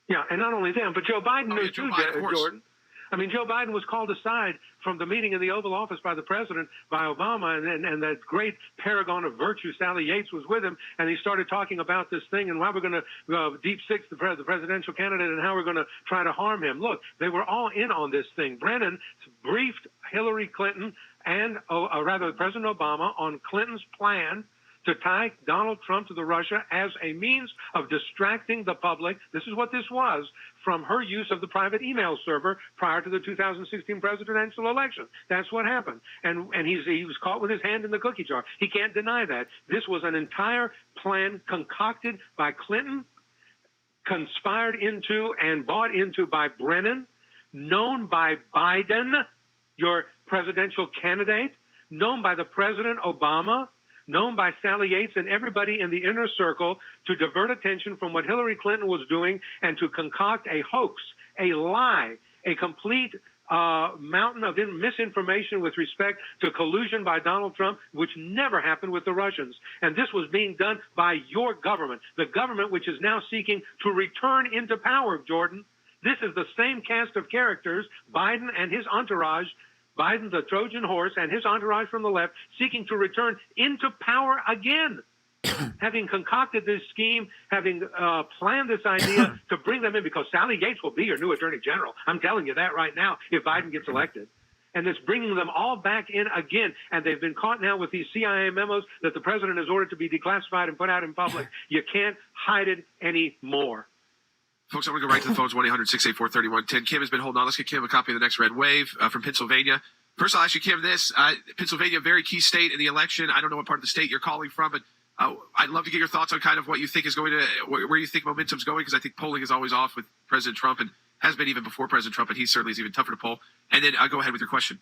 Yeah, and not only them, but Joe Biden knew too, Jordan. I mean, Joe Biden was called aside from the meeting in the Oval Office by the president, by Obama, and that great paragon of virtue, Sally Yates, was with him, and he started talking about this thing and why we're going to deep six the presidential candidate and how we're going to try to harm him. Look, they were all in on this thing. Brennan briefed Hillary Clinton and, President Obama on Clinton's plan to tie Donald Trump to the Russia as a means of distracting the public. This is what this was, from her use of the private email server prior to the 2016 presidential election. That's what happened. And he was caught with his hand in the cookie jar. He can't deny that. This was an entire plan concocted by Clinton, conspired into and bought into by Brennan, known by Biden, your presidential candidate, known by the President Obama, known by Sally Yates and everybody in the inner circle to divert attention from what Hillary Clinton was doing and to concoct a hoax, a lie, a complete mountain of misinformation with respect to collusion by Donald Trump, which never happened with the Russians. And this was being done by your government, the government which is now seeking to return into power, Jordan. This is the same cast of characters, Biden and his entourage, Biden, the Trojan horse, and his entourage from the left, seeking to return into power again, having concocted this scheme, having planned this idea to bring them in, because Sally Yates will be your new attorney general. I'm telling you that right now, if Biden gets elected. And it's bringing them all back in again. And they've been caught now with these CIA memos that the president has ordered to be declassified and put out in public. You can't hide it anymore. Folks, I'm going to go right to the phones, 1-800-684-3110. Kim has been holding on. Let's get Kim a copy of the next red wave from Pennsylvania. First, I'll ask you, Kim, this. Pennsylvania, a very key state in the election. I don't know what part of the state you're calling from, but I'd love to get your thoughts on kind of what you think is going to, where you think momentum's going, because I think polling is always off with President Trump and has been even before President Trump, and he certainly is even tougher to poll. And then go ahead with your question.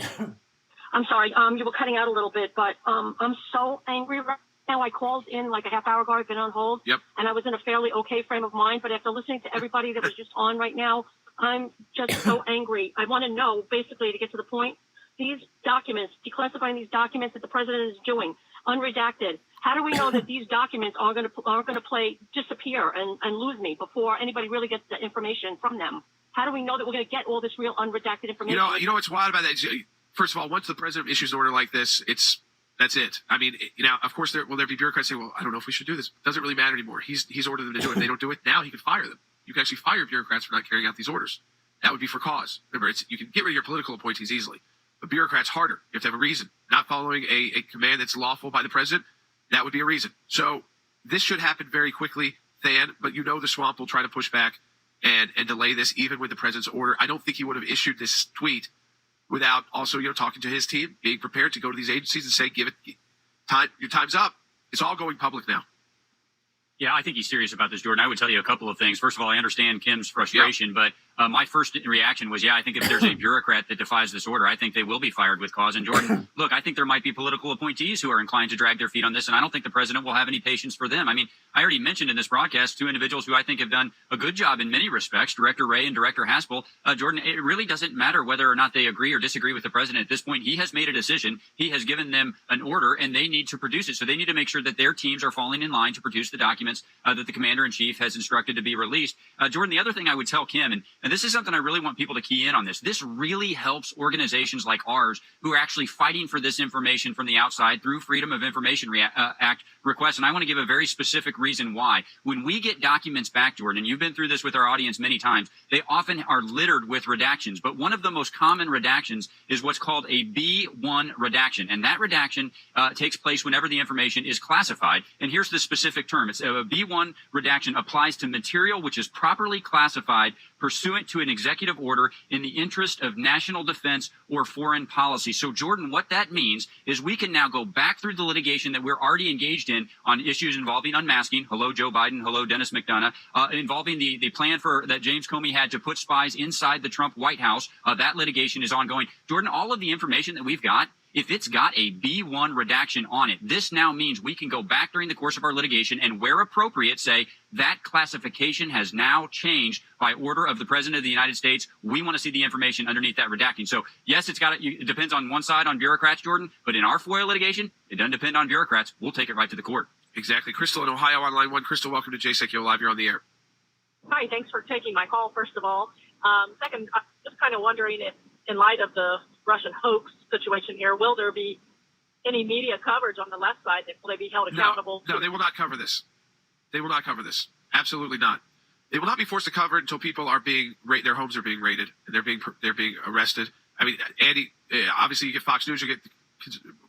I'm sorry, you were cutting out a little bit, but I'm so angry right now. I called in like a half hour ago. I've been on hold, and I was in a fairly okay frame of mind. But after listening to everybody that was just on right now, I'm just so angry. I want to know, basically, to get to the point, these documents, declassifying these documents that the president is doing. unredacted. How do we know that these documents are going to disappear and lose me before anybody really gets the information from them? How do we know that we're going to get all this real unredacted information? You know what's wild about that? First of all, once the president issues an order like this, that's it. I mean, of course, there be bureaucrats saying, well, I don't know if we should do this. It doesn't really matter anymore. He's ordered them to do it. If they don't do it now, he can fire them. You can actually fire bureaucrats for not carrying out these orders. That would be for cause. Remember, you can get rid of your political appointees easily, but bureaucrats harder. You have to have a reason. Not following a command that's lawful by the president, that would be a reason. So this should happen very quickly, Than, but the swamp will try to push back and delay this even with the president's order. I don't think he would have issued this tweet without also, talking to his team, being prepared to go to these agencies and say, give it time. Your time's up. It's all going public now. Yeah, I think he's serious about this, Jordan. I would tell you a couple of things. First of all, I understand Kim's frustration, but my first reaction was, I think if there's a bureaucrat that defies this order, I think they will be fired with cause. And Jordan, look, I think there might be political appointees who are inclined to drag their feet on this, and I don't think the president will have any patience for them. I mean, I already mentioned in this broadcast 2 individuals who I think have done a good job in many respects, Director Wray and Director Haspel. Jordan, it really doesn't matter whether or not they agree or disagree with the president at this point. He has made a decision. He has given them an order, and they need to produce it. So they need to make sure that their teams are falling in line to produce the documents that the commander-in-chief has instructed to be released. Jordan, the other thing I would tell Kim, and this is something I really want people to key in on this really helps organizations like ours who are actually fighting for this information from the outside through Freedom of Information Act requests. And I want to give a very specific reason why. When we get documents back, Jordan, and you've been through this with our audience many times, they often are littered with redactions. But one of the most common redactions is what's called a B1 redaction. And that redaction takes place whenever the information is classified. And here's the specific term. It's a B1 redaction applies to material which is properly classified pursuant to an executive order in the interest of national defense or foreign policy. So, Jordan, what that means is we can now go back through the litigation that we're already engaged in on issues involving unmasking. Hello, Joe Biden. Hello, Dennis McDonough. Involving the plan that James Comey had to put spies inside the Trump White House. That litigation is ongoing. Jordan, all of the information that we've got, if it's got a B1 redaction on it, this now means we can go back during the course of our litigation and, where appropriate, say that classification has now changed by order of the President of the United States. We want to see the information underneath that redacting. So, yes, it depends on one side on bureaucrats, Jordan, but in our FOIA litigation, it doesn't depend on bureaucrats. We'll take it right to the court. Exactly. Crystal in Ohio on line 1. Crystal, welcome to JSECO Live. You're on the air. Hi, thanks for taking my call, first of all. Second, I'm just kind of wondering if, in light of the Russian hoax situation here, will there be any media coverage on the left side? Will they be held accountable? No, they will not cover this. They will not cover this. Absolutely not. They will not be forced to cover it until people are their homes are being raided and they're being arrested. I mean, Andy, obviously you get Fox News, you get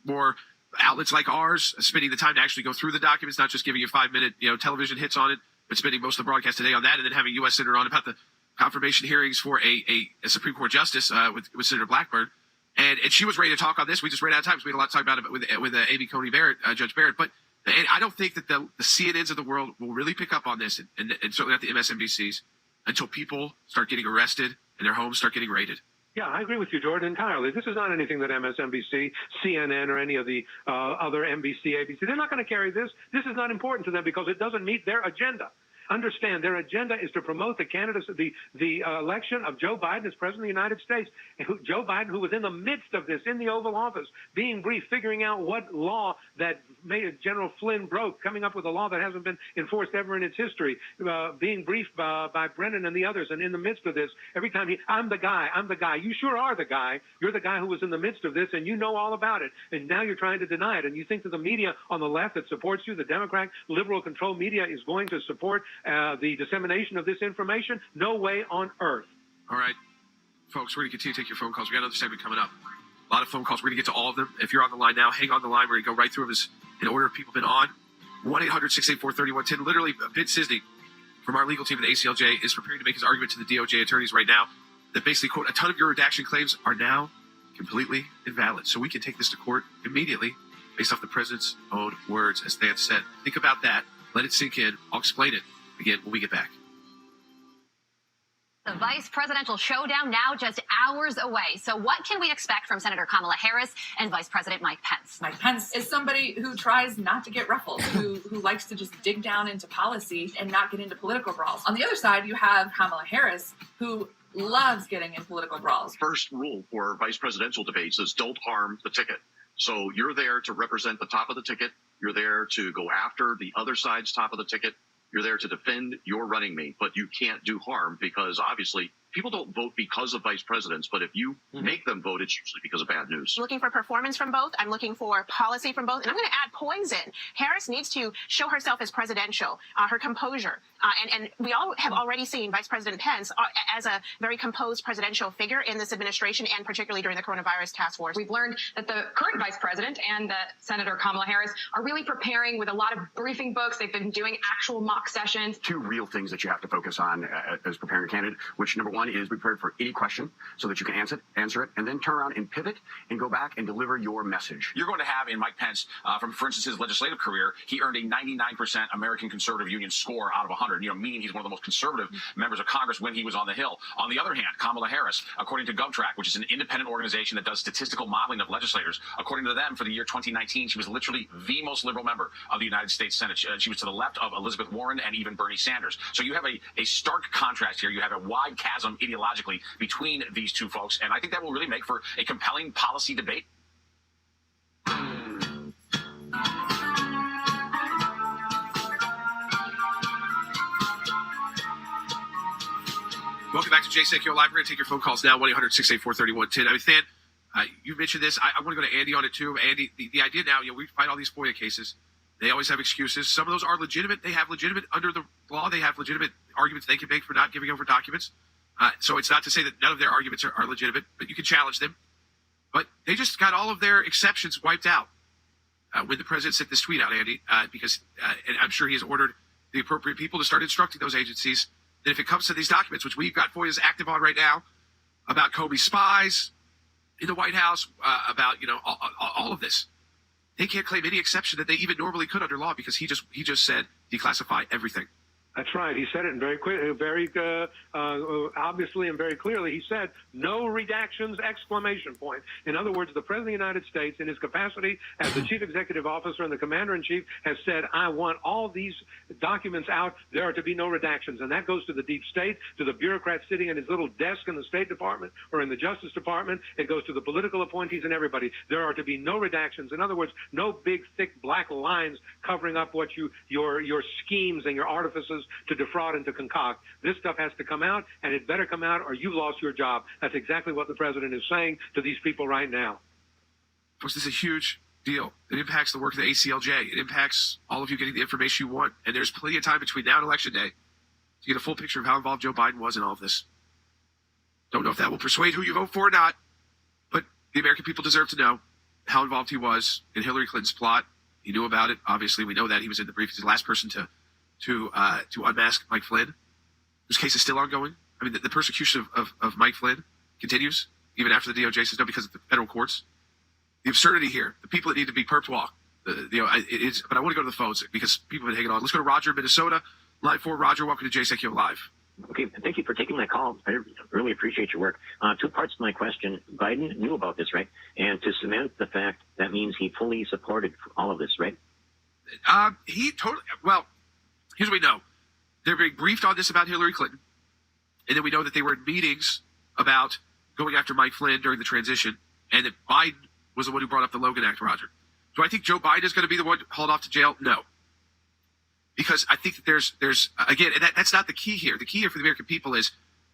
more outlets like ours spending the time to actually go through the documents, not just giving you 5-minute television hits on it, but spending most of the broadcast today on that, and then having U.S. Senator on about the confirmation hearings for a Supreme Court justice with Senator Blackburn. And she was ready to talk on this. We just ran out of time, so we had a lot to talk about it with Amy Coney Barrett, Judge Barrett. But I don't think that the CNNs of the world will really pick up on this, and certainly not the MSNBCs, until people start getting arrested and their homes start getting raided. Yeah, I agree with you, Jordan, entirely. This is not anything that MSNBC, CNN, or any of the other NBC, ABC, they're not going to carry this. This is not important to them because it doesn't meet their agenda. Understand, their agenda is to promote the candidacy, the election of Joe Biden as President of the United States. Joe Biden, who was in the midst of this, in the Oval Office, being briefed, figuring out what law that General Flynn broke, coming up with a law that hasn't been enforced ever in its history, being briefed by Brennan and the others. And in the midst of this, every time I'm the guy. You sure are the guy. You're the guy who was in the midst of this, and you know all about it. And now you're trying to deny it. And you think that the media on the left that supports you, the Democrat, liberal-controlled media, is going to support the dissemination of this information? No way on earth. All right, folks, we're going to continue to take your phone calls. We got another segment coming up. A lot of phone calls. We're going to get to all of them. If you're on the line now, hang on the line. We're going to go right through them in order of people have been on. 1-800-684-3110. Literally, Ben Cisney from our legal team at the ACLJ is preparing to make his argument to the DOJ attorneys right now that basically, quote, a ton of your redaction claims are now completely invalid. So we can take this to court immediately based off the president's own words, as Than said. Think about that. Let it sink in. I'll explain it again when we get back. The vice presidential showdown now just hours away. So what can we expect from Senator Kamala Harris and Vice President Mike Pence? Mike Pence is somebody who tries not to get ruffled, who likes to just dig down into policy and not get into political brawls. On the other side, you have Kamala Harris, who loves getting in political brawls. First rule for vice presidential debates is don't harm the ticket. So you're there to represent the top of the ticket. You're there to go after the other side's top of the ticket. You're there to defend your running mate, but you can't do harm because obviously people don't vote because of vice presidents, but if you make them vote, it's usually because of bad news. I'm looking for performance from both. I'm looking for policy from both. And I'm going to add poison. Harris needs to show herself as presidential, her composure. And we all have already seen Vice President Pence as a very composed presidential figure in this administration, and particularly during the coronavirus task force. We've learned that the current vice president and that Senator Kamala Harris are really preparing with a lot of briefing books. They've been doing actual mock sessions. Two real things that you have to focus on as preparing a candidate, which number one is be prepared for any question so that you can answer it, and then turn around and pivot and go back and deliver your message. You're going to have in Mike Pence, from, for instance, his legislative career, he earned a 99% American Conservative Union score out of 100, meaning he's one of the most conservative members of Congress when he was on the Hill. On the other hand, Kamala Harris, according to GovTrack, which is an independent organization that does statistical modeling of legislators, according to them, for the year 2019, she was literally the most liberal member of the United States Senate. She was to the left of Elizabeth Warren and even Bernie Sanders. So you have a stark contrast here. You have a wide chasm ideologically between these two folks, and I think that will really make for a compelling policy debate. Welcome back to Jay Sekulow Live. We're going to take your phone calls now, 1-800-684-3110. I mean, Than, you mentioned this. I want to go to Andy on it, too. Andy, the idea now, we fight all these FOIA cases. They always have excuses. Some of those are legitimate. They have legitimate, under the law, they have legitimate arguments they can make for not giving over documents. So it's not to say that none of their arguments are legitimate, but you can challenge them. But they just got all of their exceptions wiped out when the president sent this tweet out, Andy, because and I'm sure he has ordered the appropriate people to start instructing those agencies that if it comes to these documents, which we've got FOIAs active on right now, about Comey spies in the White House, about all of this, they can't claim any exception that they even normally could under law because he just said declassify everything. That's right. He said it in very obviously and very clearly. He said, no redactions, exclamation point. In other words, the President of the United States, in his capacity as the Chief Executive Officer and the Commander-in-Chief, has said, I want all these documents out. There are to be no redactions. And that goes to the deep state, to the bureaucrat sitting at his little desk in the State Department or in the Justice Department. It goes to the political appointees and everybody. There are to be no redactions. In other words, no big, thick, black lines covering up what your schemes and your artifices to defraud and to concoct. This stuff has to come out, and it better come out or you've lost your job. That's exactly what the president is saying to these people right now. Folks, this is a huge deal. It impacts the work of the ACLJ. It impacts all of you getting the information you want, and there's plenty of time between now and Election Day to get a full picture of how involved Joe Biden was in all of this. Don't know if that will persuade who you vote for or not, but the American people deserve to know how involved he was in Hillary Clinton's plot. He knew about it. Obviously, we know that. He was in the brief. He's the last person to unmask Mike Flynn, whose case is still ongoing. I mean, the persecution of Mike Flynn continues even after the DOJ says no because of the federal courts. The absurdity here, the people that need to be perped walk. But I want to go to the phones because people have been hanging on. Let's go to Roger in Minnesota. Line 4, Roger, welcome to Jay Sekulow Live. Okay, thank you for taking my call. I really appreciate your work. Two parts to my question. Biden knew about this, right? And to cement the fact, that means he fully supported all of this, right? He totally, well, here's what we know. They're being briefed on this about Hillary Clinton. And then we know that they were in meetings about going after Mike Flynn during the transition, and that Biden was the one who brought up the Logan Act, Roger. Do I think Joe Biden is going to be the one hauled off to jail? No. Because I think that there's again, and that's not the key here. The key here for the American people is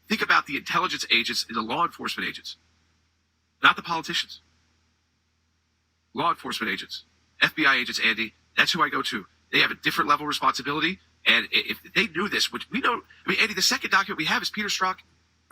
think about the intelligence agents and the law enforcement agents, not the politicians. Law enforcement agents, FBI agents, Andy, that's who I go to. They have a different level of responsibility, and if they knew this, which we know, I mean, Andy, the second document we have is Peter Strzok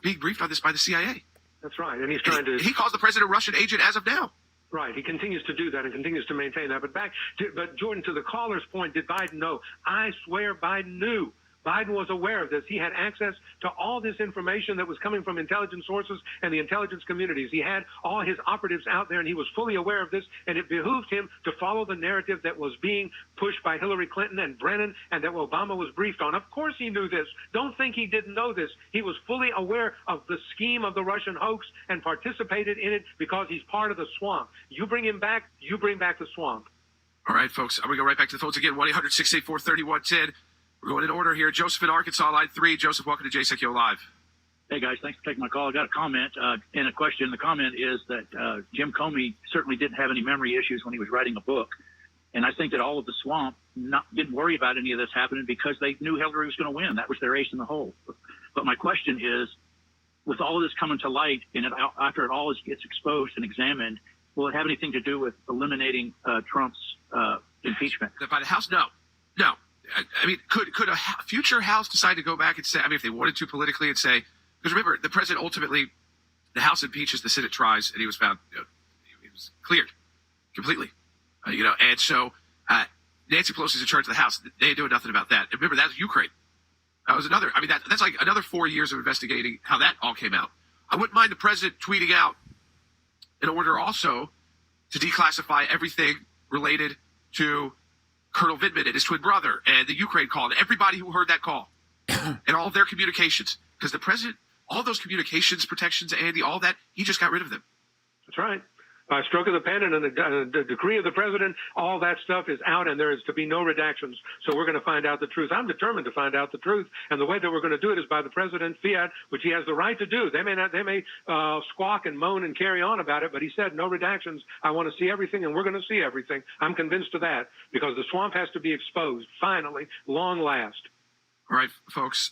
being briefed on this by the CIA. That's right, and he's trying to... He calls the president a Russian agent as of now. Right. He continues to do that and continues to maintain that. But Jordan, to the caller's point, did Biden know? I swear Biden knew. Biden was aware of this. He had access to all this information that was coming from intelligence sources and the intelligence communities. He had all his operatives out there, and he was fully aware of this, and it behooved him to follow the narrative that was being pushed by Hillary Clinton and Brennan and that Obama was briefed on. Of course he knew this. Don't think he didn't know this. He was fully aware of the scheme of the Russian hoax and participated in it because he's part of the swamp. You bring him back, you bring back the swamp. All right, folks. I'm going to go right back to the phones again, 1-800-684-3110. We're going in order here. Joseph in Arkansas, line 3. Joseph, welcome to Jay Sekulow Live. Hey, guys, thanks for taking my call. I got a comment and a question. The comment is that Jim Comey certainly didn't have any memory issues when he was writing a book. And I think that all of the swamp didn't worry about any of this happening because they knew Hillary was going to win. That was their ace in the hole. But my question is, with all of this coming to light and after it all gets exposed and examined, will it have anything to do with eliminating Trump's impeachment? By the House? No. I mean, could a future House decide to go back and say, I mean, if they wanted to politically and say, because remember, the president ultimately, the House impeaches, the Senate tries, and he was found, he was cleared completely, and so Nancy Pelosi's in charge of the House. They ain't doing nothing about that. And remember, that's Ukraine. That was another, I mean, that's like another 4 years of investigating how that all came out. I wouldn't mind the president tweeting out an order also to declassify everything related to Colonel Vindman and his twin brother and the Ukraine call and everybody who heard that call and all of their communications. Because the president, all those communications protections, Andy, all that, he just got rid of them. That's right. By stroke of the pen and the decree of the president, all that stuff is out, and there is to be no redactions. So we're going to find out the truth. I'm determined to find out the truth, and the way that we're going to do it is by the president's fiat, which he has the right to do. They may squawk and moan and carry on about it, but he said no redactions. I want to see everything, and we're going to see everything. I'm convinced of that because the swamp has to be exposed finally, long last. All right, folks.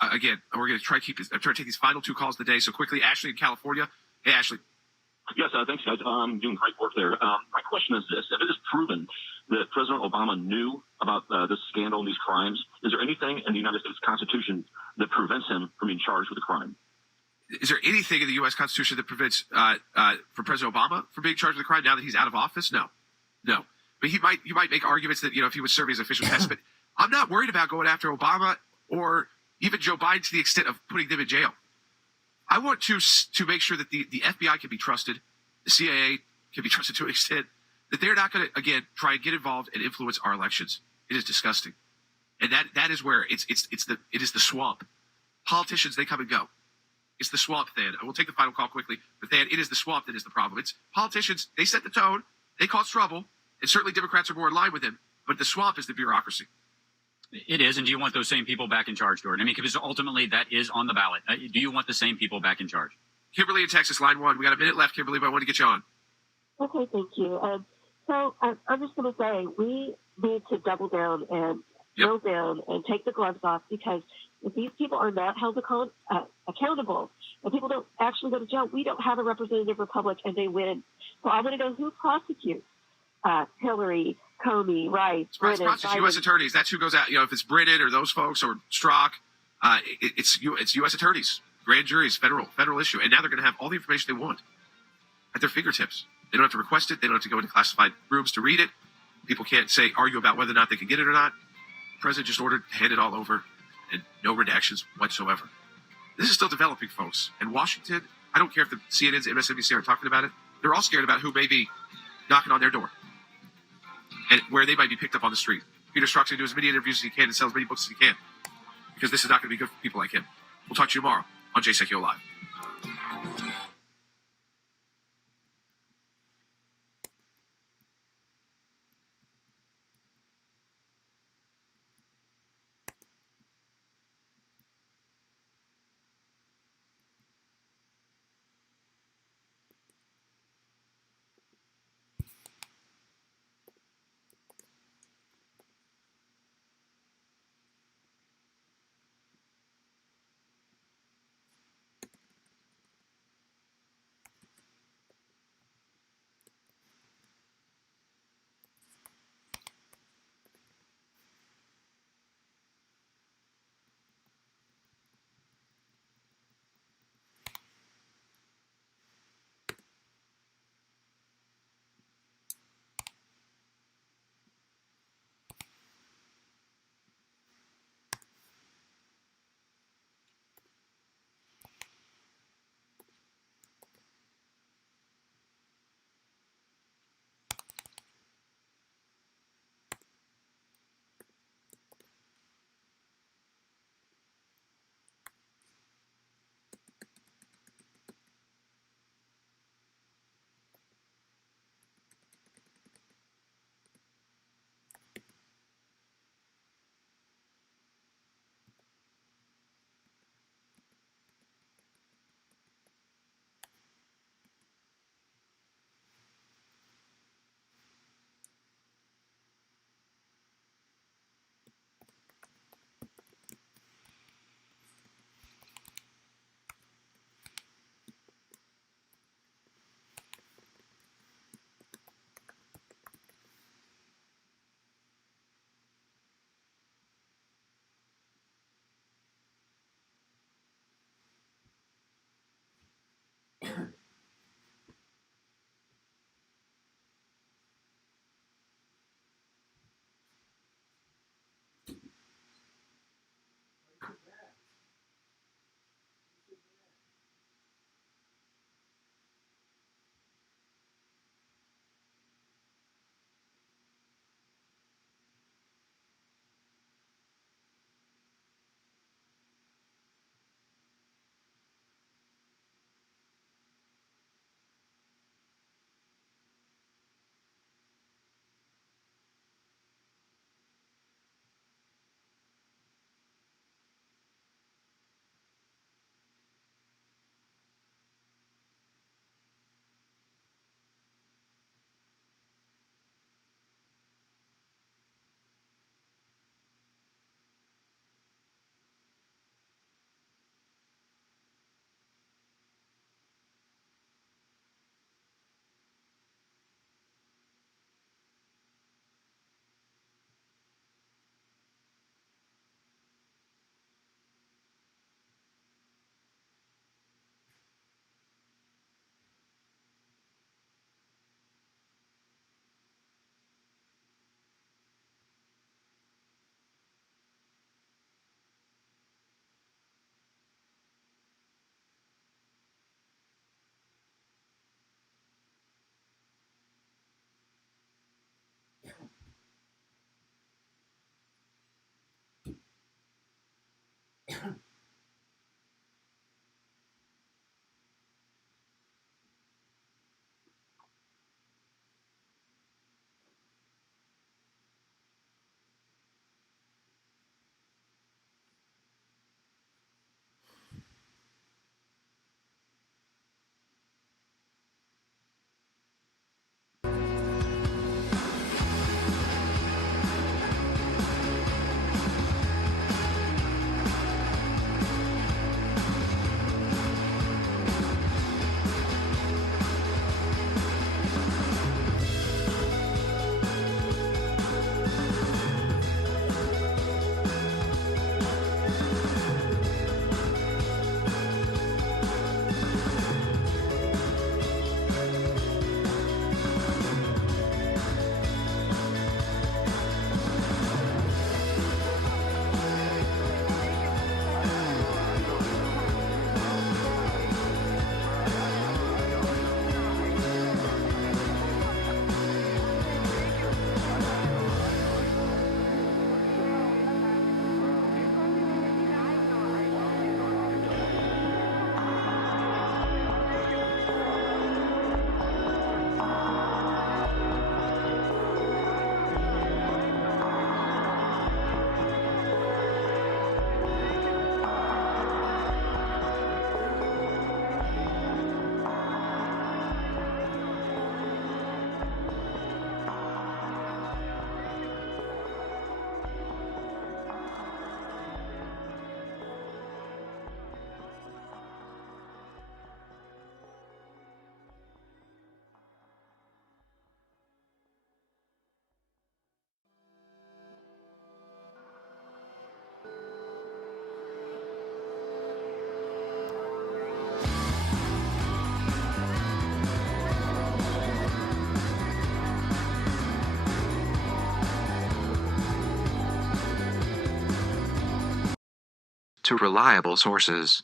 Again, we're going to try to take these final two calls of the day. So quickly, Ashley in California. Hey, Ashley. Yes, thanks, guys. I'm doing great work there. My question is this. If it is proven that President Obama knew about this scandal and these crimes, is there anything in the United States Constitution that prevents him from being charged with a crime? Is there anything in the U.S. Constitution that prevents for President Obama from being charged with a crime now that he's out of office? No. But you might make arguments that, if he was serving as official test, but I'm not worried about going after Obama or even Joe Biden to the extent of putting them in jail. I want to make sure that the FBI can be trusted, the CIA can be trusted to an extent, that they're not going to, again, try and get involved and influence our elections. It is disgusting. And that is where it is the swamp. Politicians, they come and go. It's the swamp, Thad. I will take the final call quickly, but Thad, it is the swamp that is the problem. It's politicians, they set the tone, they cause trouble, and certainly Democrats are more in line with them, but the swamp is the bureaucracy. It is, and do you want those same people back in charge, Jordan? I mean, because ultimately that is on the ballot. Do you want the same people back in charge? Kimberly in Texas, line 1. We got a minute left, Kimberly, but I want to get you on. Okay, thank you. So I'm just going to say we need to double down and drill down and take the gloves off, because if these people are not held accountable and people don't actually go to jail, we don't have a representative republic and they win. So I want to know who prosecutes Hillary, Comey, Rice, Brennan, Biden. U.S. attorneys. That's who goes out. If it's Brennan or those folks or Strzok, it's U.S. attorneys, grand juries, federal issue, and now they're going to have all the information they want at their fingertips. They don't have to request it. They don't have to go into classified rooms to read it. People can't argue about whether or not they can get it or not. The president just ordered, hand it all over, and no redactions whatsoever. This is still developing, folks. And Washington, I don't care if the CNN's, MSNBC are talking about it. They're all scared about who may be knocking on their door and where they might be picked up on the street. Peter Strzok's going to do as many interviews as he can and sell as many books as he can, because this is not going to be good for people like him. We'll talk to you tomorrow on Jay Sekulow Live. To reliable sources.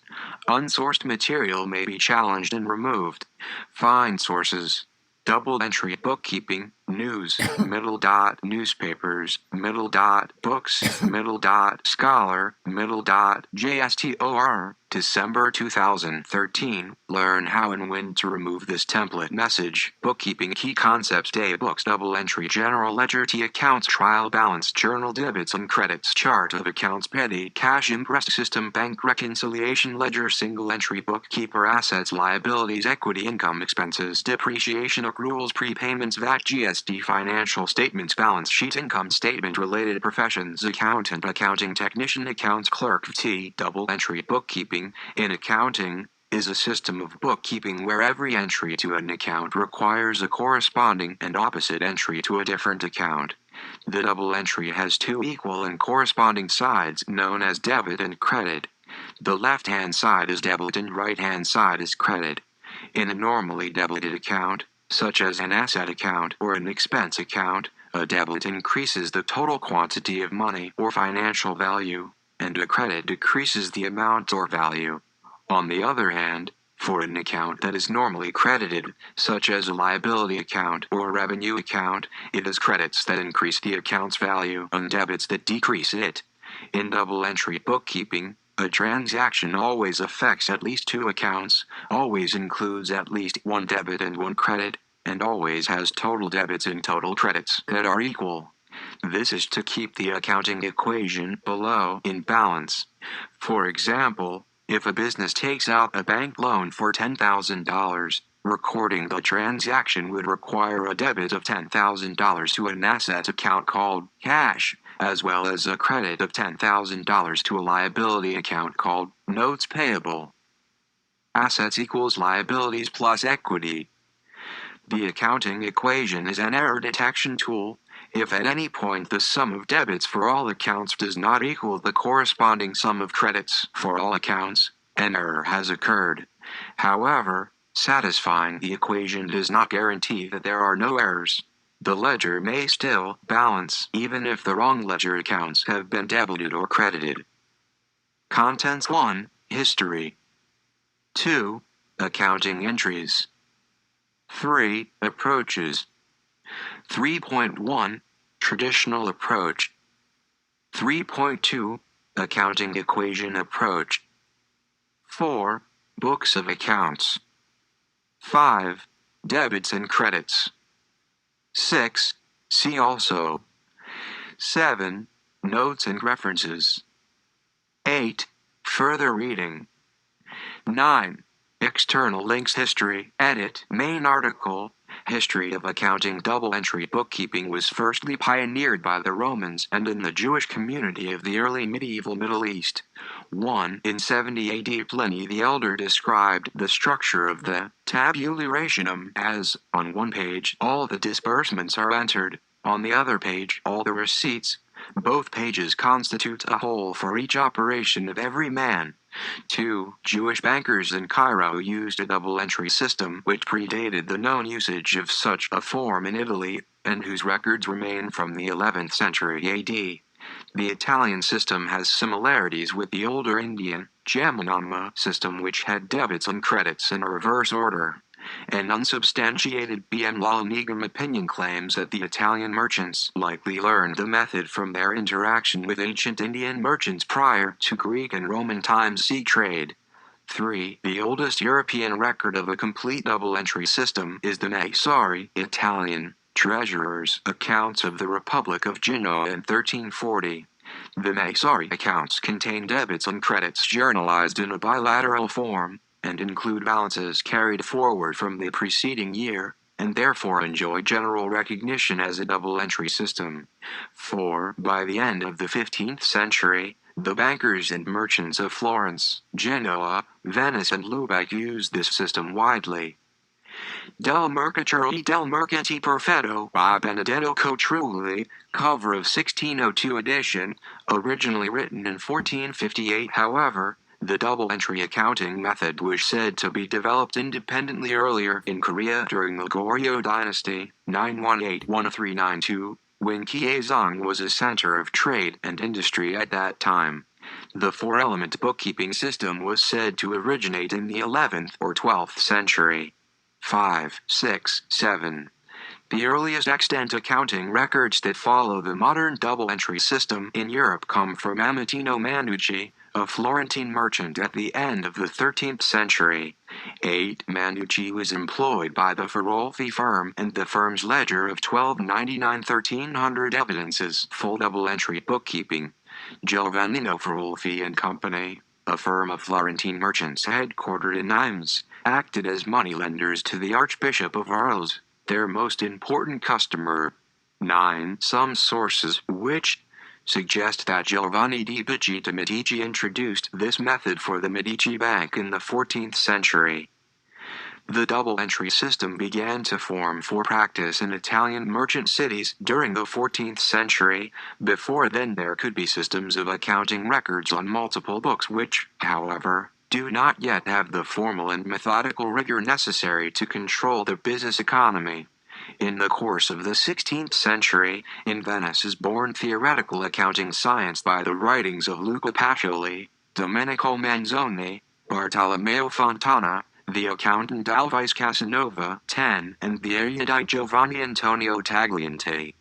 Unsourced material may be challenged and removed. Find sources. Double entry bookkeeping, news, middle dot newspapers, middle dot books, middle dot scholar, middle dot JSTOR, December 2013. Learn how and when to remove this template message. Bookkeeping key concepts: day books, double entry, general ledger, T accounts, trial balance, journal debits and credits, chart of accounts, petty cash, imprest system, bank reconciliation, ledger, single entry, bookkeeper, assets, liabilities, equity, income, expenses, depreciation, accruals, prepayments, VAT, GST, financial statements, balance sheet, income statement, related professions, accountant, accounting technician, accounts clerk. T. Double entry bookkeeping in accounting is a system of bookkeeping where every entry to an account requires a corresponding and opposite entry to a different account. The double entry has two equal and corresponding sides known as debit and credit. The left-hand side is debit and right-hand side is credit. In a normally debited account, such as an asset account or an expense account, a debit increases the total quantity of money or financial value, and a credit decreases the amount or value. On the other hand, for an account that is normally credited, such as a liability account or a revenue account, it is credits that increase the account's value and debits that decrease it. In double entry bookkeeping, a transaction always affects at least two accounts, always includes at least one debit and one credit, and always has total debits and total credits that are equal. This is to keep the accounting equation below in balance. For example, if a business takes out a bank loan for $10,000, recording the transaction would require a debit of $10,000 to an asset account called cash, as well as a credit of $10,000 to a liability account called notes payable. Assets equals liabilities plus equity. The accounting equation is an error detection tool. If at any point the sum of debits for all accounts does not equal the corresponding sum of credits for all accounts, an error has occurred. However, satisfying the equation does not guarantee that there are no errors. The ledger may still balance even if the wrong ledger accounts have been debited or credited. Contents 1. History. 2. Accounting entries. 3. Approaches. 3.1 Traditional approach. 3.2 accounting equation approach. 4. Books of accounts. 5. Debits and credits. 6. See also. 7. Notes and references. 8. Further reading. 9. External links history. Edit. Main article. History of accounting. Double entry bookkeeping was firstly pioneered by the Romans and in the Jewish community of the early medieval Middle East. 1. In 70 AD, Pliny the Elder described the structure of the tabula rationum as, on one page, all the disbursements are entered, on the other page, all the receipts. Both pages constitute a whole for each operation of every man. 2. Jewish bankers in Cairo used a double-entry system which predated the known usage of such a form in Italy, and whose records remain from the 11th century AD. The Italian system has similarities with the older Indian Jaminama system, which had debits and credits in a reverse order. An unsubstantiated B.M. Lalnigam opinion claims that the Italian merchants likely learned the method from their interaction with ancient Indian merchants prior to Greek and Roman times sea trade. 3. The oldest European record of a complete double-entry system is the Massari Italian treasurer's accounts of the Republic of Genoa in 1340. The Massari accounts contain debits and credits journalized in a bilateral form, and include balances carried forward from the preceding year, and therefore enjoy general recognition as a double-entry system. 4. By the end of the 15th century, the bankers and merchants of Florence, Genoa, Venice and Lubeck used this system widely. Del Mercatore del Mercanti Perfetto by Benedetto Cotrulli, cover of 1602 edition, originally written in 1458. However, the double-entry accounting method was said to be developed independently earlier in Korea during the Goryeo dynasty, 918-1392, when Gyeongsang was a center of trade and industry at that time. The four-element bookkeeping system was said to originate in the 11th or 12th century. 5, 6, 7. The earliest extant accounting records that follow the modern double-entry system in Europe come from Amatino Manducci, a Florentine merchant at the end of the 13th century. 8. Manducci was employed by the Ferolfi firm, and the firm's ledger of 1299-1300 evidences full double-entry bookkeeping. Giovannino Ferolfi and Company, a firm of Florentine merchants headquartered in Nimes, acted as moneylenders to the Archbishop of Arles, their most important customer. 9. Some sources, which suggest that Giovanni di Battista Medici introduced this method for the Medici Bank in the 14th century. The double-entry system began to form for practice in Italian merchant cities during the 14th century. Before then there could be systems of accounting records on multiple books which, however, do not yet have the formal and methodical rigor necessary to control the business economy. In the course of the 16th century, in Venice is born theoretical accounting science by the writings of Luca Pacioli, Domenico Manzoni, Bartolomeo Fontana, the accountant Alvise Casanova, 10, and the erudite Giovanni Antonio Tagliente.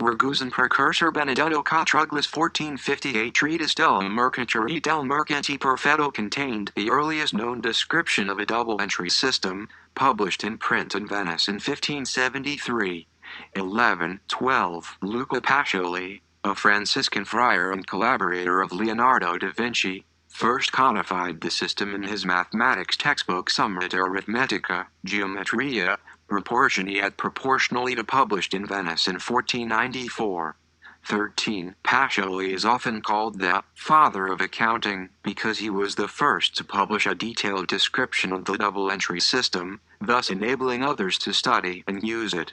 Ragusan precursor Benedetto Cotruglis 1458 treatise del Mercatore del Mercanti Perfetto contained the earliest known description of a double-entry system, published in print in Venice in 1573. 11. 12. Luca Pacioli, a Franciscan friar and collaborator of Leonardo da Vinci, first codified the system in his mathematics textbook Summa de Arithmetica, Geometria, Proportionia et Proportionalita, published in Venice in 1494. 13. Pacioli is often called the father of accounting because he was the first to publish a detailed description of the double-entry system, thus enabling others to study and use it.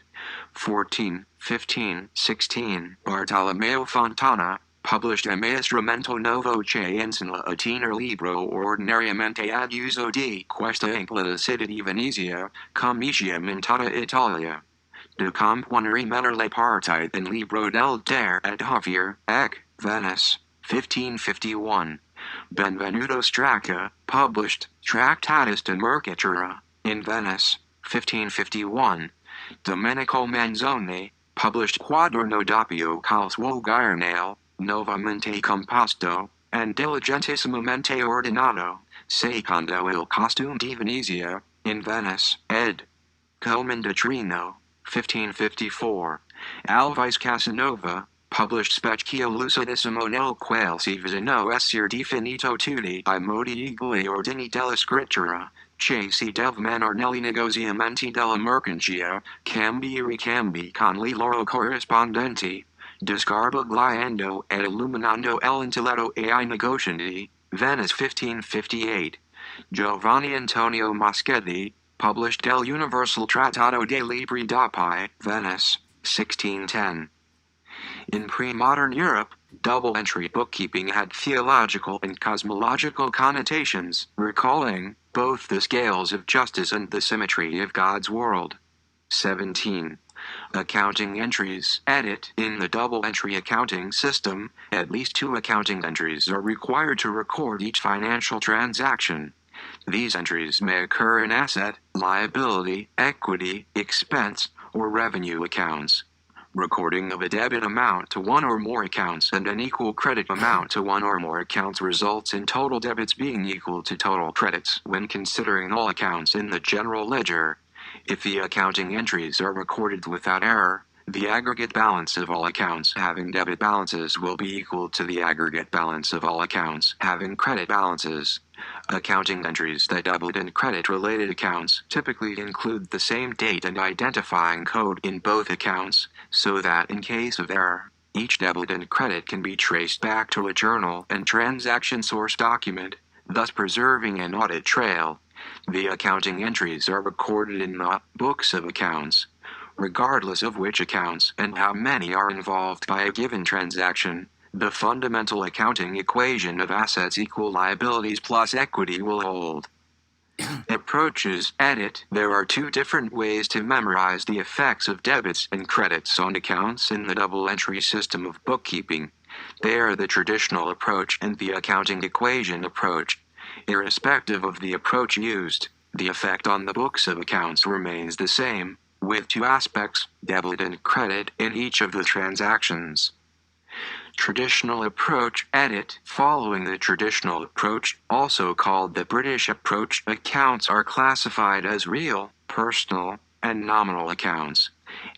14, 15, 16. Bartolomeo Fontana published M. Strumento Novo che insula a tenere libro ordinariamente ad uso di questa implicita di Venezia, comitium in tutta Italia. De componere menor le partite in libro del der et Javier, Ec, Venice, 1551. Benvenuto Stracca published Tractatus de Mercatura, in Venice, 1551. Domenico Manzoni published Quaderno doppio col suo giornale, novamente composto, and diligentissimamente ordinato, secondo il costume di Venezia, in Venice, ed. Coleman de Trino, 1554. Alvise Casanova, published Specchio lucidissimo nel quale si visino essere definito tutti I modi egli ordini della scrittura, che si dev'manor negli negoziamenti della mercanzia, cambi e ricambi con le loro corrispondenti, disgarbagliando ed illuminando l'intelletto ai negozianti, Venice 1558. Giovanni Antonio Moschetti, published Del Universal Trattato dei Libri d'Appi, Venice, 1610. In pre-modern Europe, double-entry bookkeeping had theological and cosmological connotations, recalling both the scales of justice and the symmetry of God's world. 17. Accounting entries. Edit. In the double-entry accounting system, at least 2 accounting entries are required to record each financial transaction. These entries may occur in asset, liability, equity, expense, or revenue accounts. Recording of a debit amount to one or more accounts and an equal credit amount to one or more accounts results in total debits being equal to total credits when considering all accounts in the general ledger. If the accounting entries are recorded without error, the aggregate balance of all accounts having debit balances will be equal to the aggregate balance of all accounts having credit balances. Accounting entries that debit and credit-related accounts typically include the same date and identifying code in both accounts, so that in case of error, each debit and credit can be traced back to a journal and transaction source document, thus preserving an audit trail. The accounting entries are recorded in the books of accounts, regardless of which accounts and how many are involved by a given transaction. The fundamental accounting equation of assets equal liabilities plus equity will hold. Approaches. Edit. There are 2 different ways to memorize the effects of debits and credits on accounts in the double-entry system of bookkeeping. They are the traditional approach and the accounting equation approach. Irrespective of the approach used, the effect on the books of accounts remains the same, with 2 aspects, debit and credit, in each of the transactions. Traditional approach. Edit. Following the traditional approach, also called the British approach, accounts are classified as real, personal, and nominal accounts.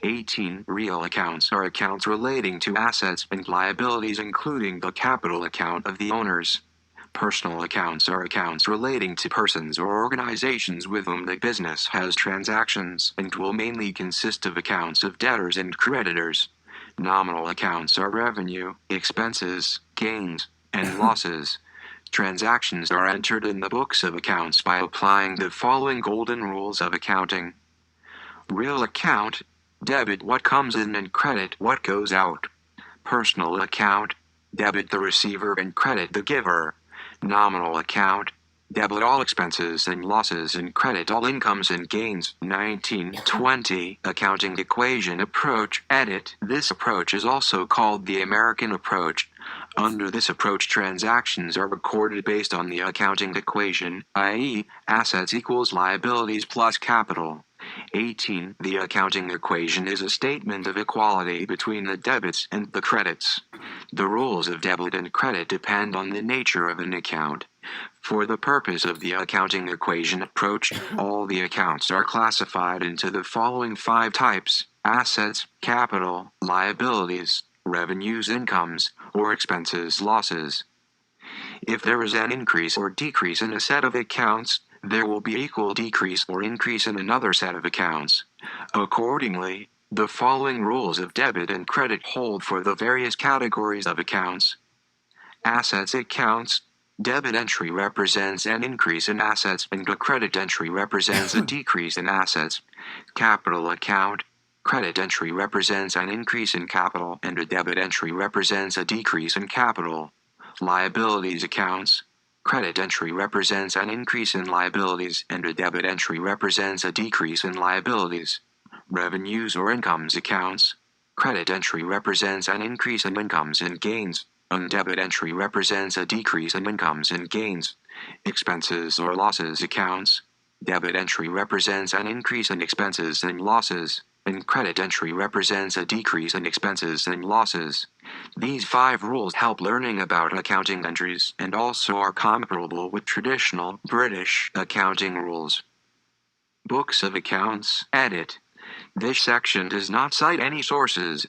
18. Real accounts are accounts relating to assets and liabilities including the capital account of the owners. Personal accounts are accounts relating to persons or organizations with whom the business has transactions and will mainly consist of accounts of debtors and creditors. Nominal accounts are revenue, expenses, gains, and losses. Transactions are entered in the books of accounts by applying the following golden rules of accounting. Real account. Debit what comes in and credit what goes out. Personal account. Debit the receiver and credit the giver. Nominal account. Debit all expenses and losses and credit all incomes and gains. 1920. Accounting equation approach. Edit. This approach is also called the American approach. Under this approach, transactions are recorded based on the accounting equation, i.e., assets equals liabilities plus capital. 18. The accounting equation is a statement of equality between the debits and the credits. The rules of debit and credit depend on the nature of an account. For the purpose of the accounting equation approach, all the accounts are classified into the following 5 types: assets, capital, liabilities, revenues, incomes, or expenses, losses. If there is an increase or decrease in a set of accounts, there will be equal decrease or increase in another set of accounts. Accordingly, the following rules of debit and credit hold for the various categories of accounts. Assets accounts. Debit entry represents an increase in assets and a credit entry represents a decrease in assets. Capital account. Credit entry represents an increase in capital and a debit entry represents a decrease in capital. Liabilities accounts. Credit entry represents an increase in liabilities and a debit entry represents a decrease in liabilities. Revenues or incomes accounts. Credit entry represents an increase in incomes and gains. And debit entry represents a decrease in incomes and gains. Expenses or losses accounts. Debit entry represents an increase in expenses and losses, and credit entry represents a decrease in expenses and losses. These 5 rules help learning about accounting entries and also are comparable with traditional British accounting rules. Books of Accounts, edit. This section does not cite any sources.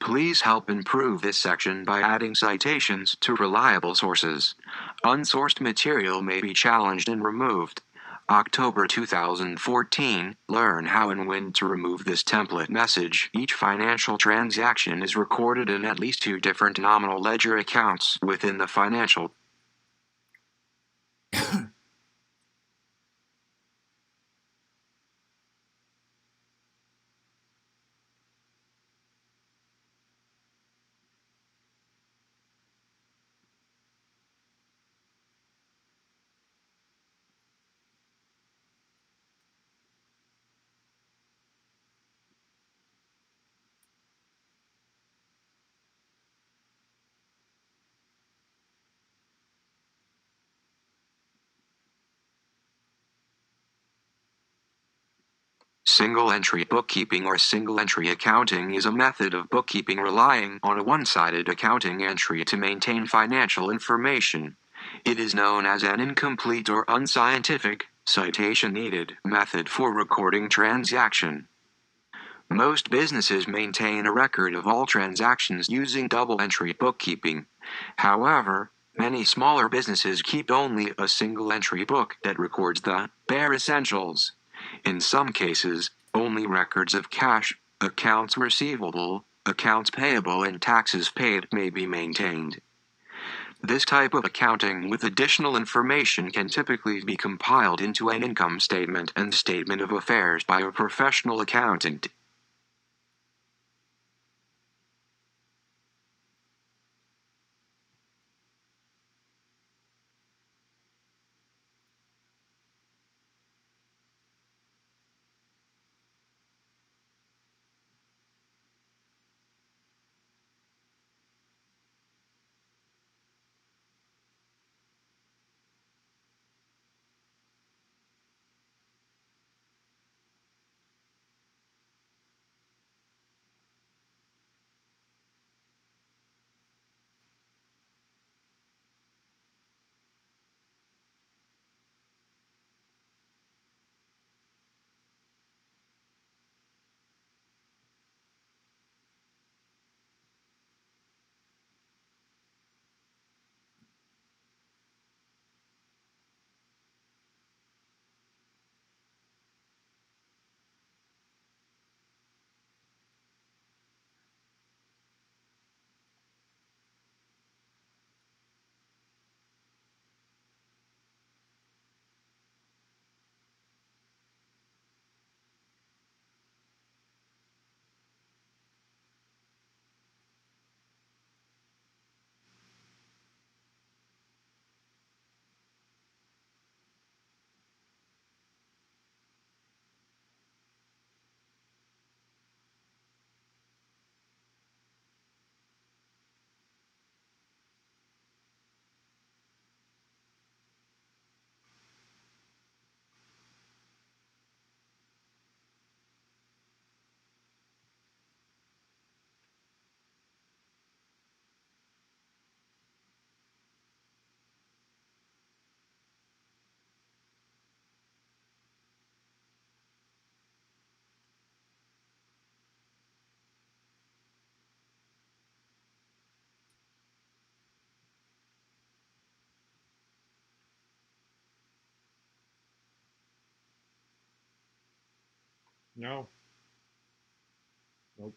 Please help improve this section by adding citations to reliable sources. Unsourced material may be challenged and removed. October 2014, learn how and when to remove this template message. Each financial transaction is recorded in at least 2 different nominal ledger accounts within the financial. Single-entry bookkeeping or single-entry accounting is a method of bookkeeping relying on a one-sided accounting entry to maintain financial information. It is known as an incomplete or unscientific, citation-needed method for recording transaction. Most businesses maintain a record of all transactions using double-entry bookkeeping. However, many smaller businesses keep only a single-entry book that records the bare essentials. In some cases, only records of cash, accounts receivable, accounts payable and taxes paid may be maintained. This type of accounting with additional information can typically be compiled into an income statement and statement of affairs by a professional accountant. No. Nope.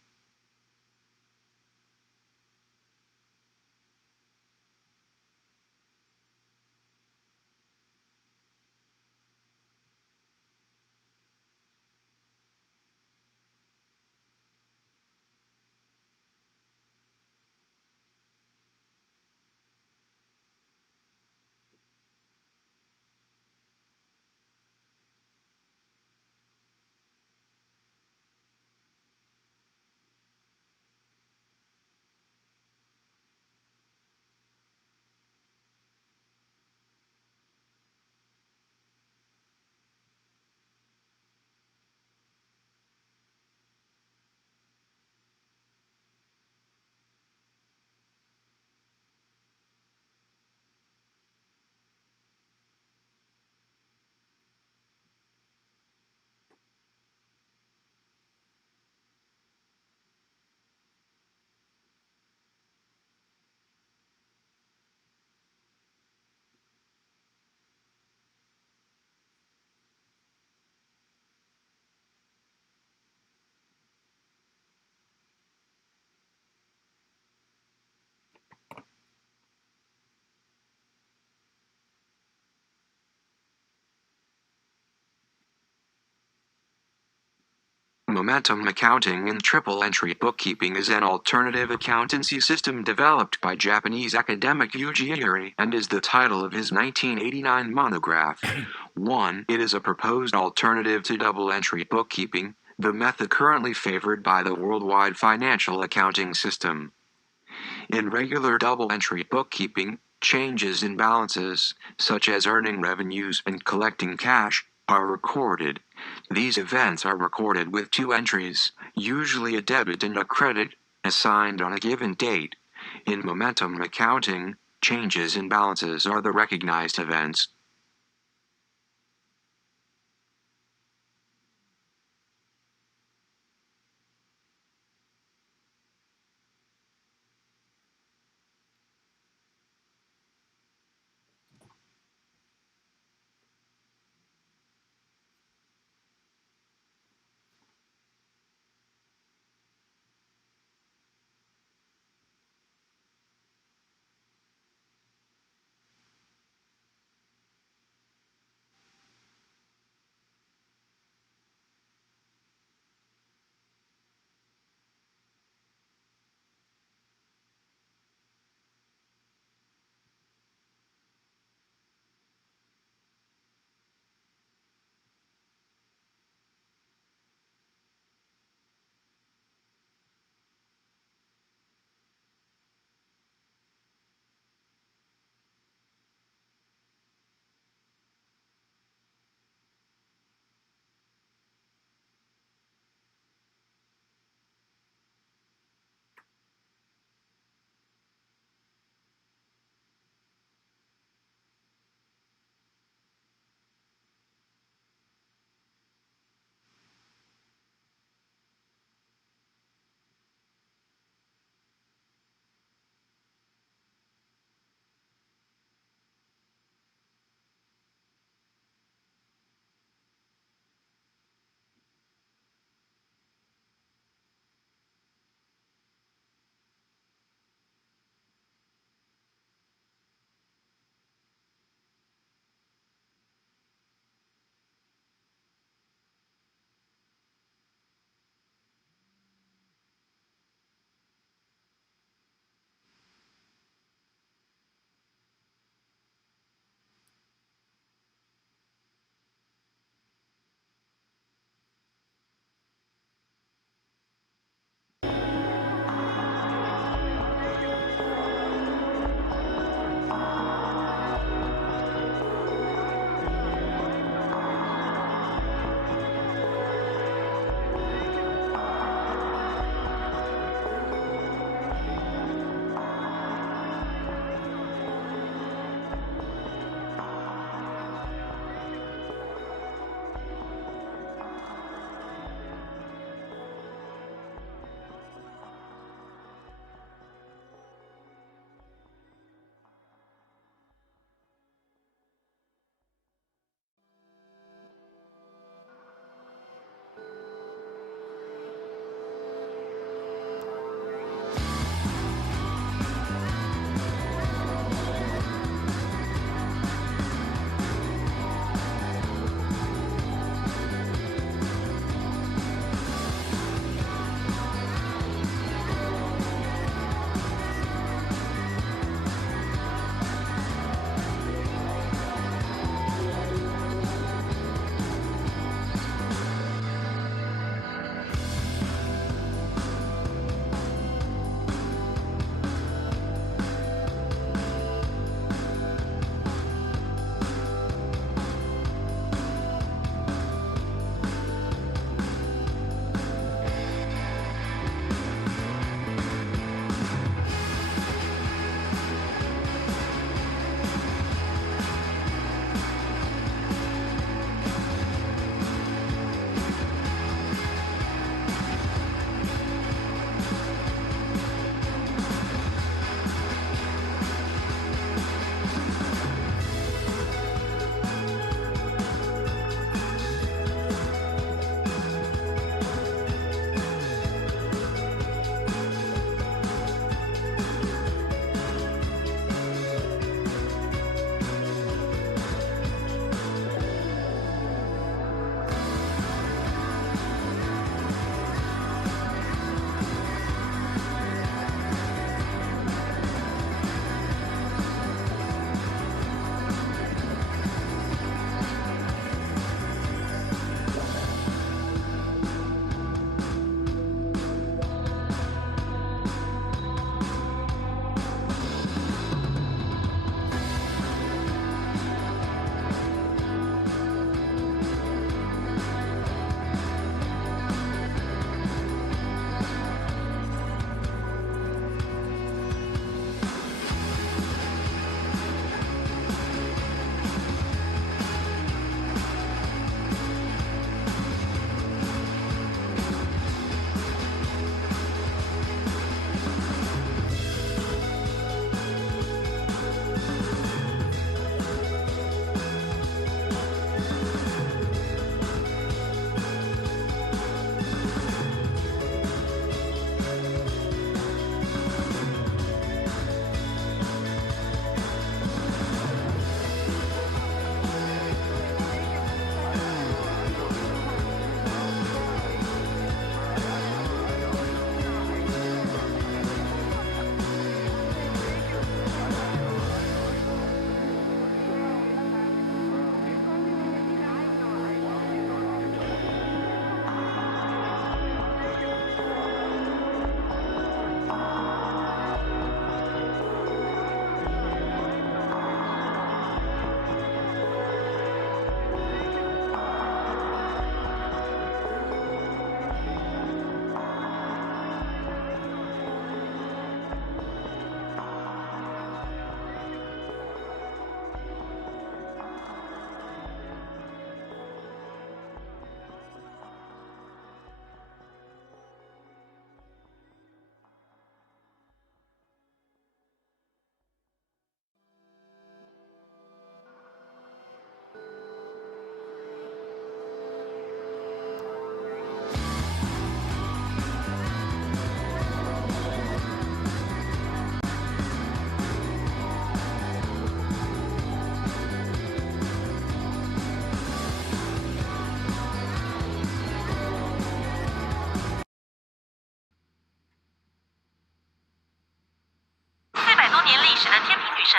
Momentum accounting and triple entry bookkeeping is an alternative accountancy system developed by Japanese academic Yuji Iori and is the title of his 1989 monograph. 1. It is a proposed alternative to double entry bookkeeping, the method currently favored by the worldwide financial accounting system. In regular double entry bookkeeping, changes in balances, such as earning revenues and collecting cash, are recorded. These events are recorded with two entries, usually a debit and a credit, assigned on a given date. In momentum accounting, changes in balances are the recognized events.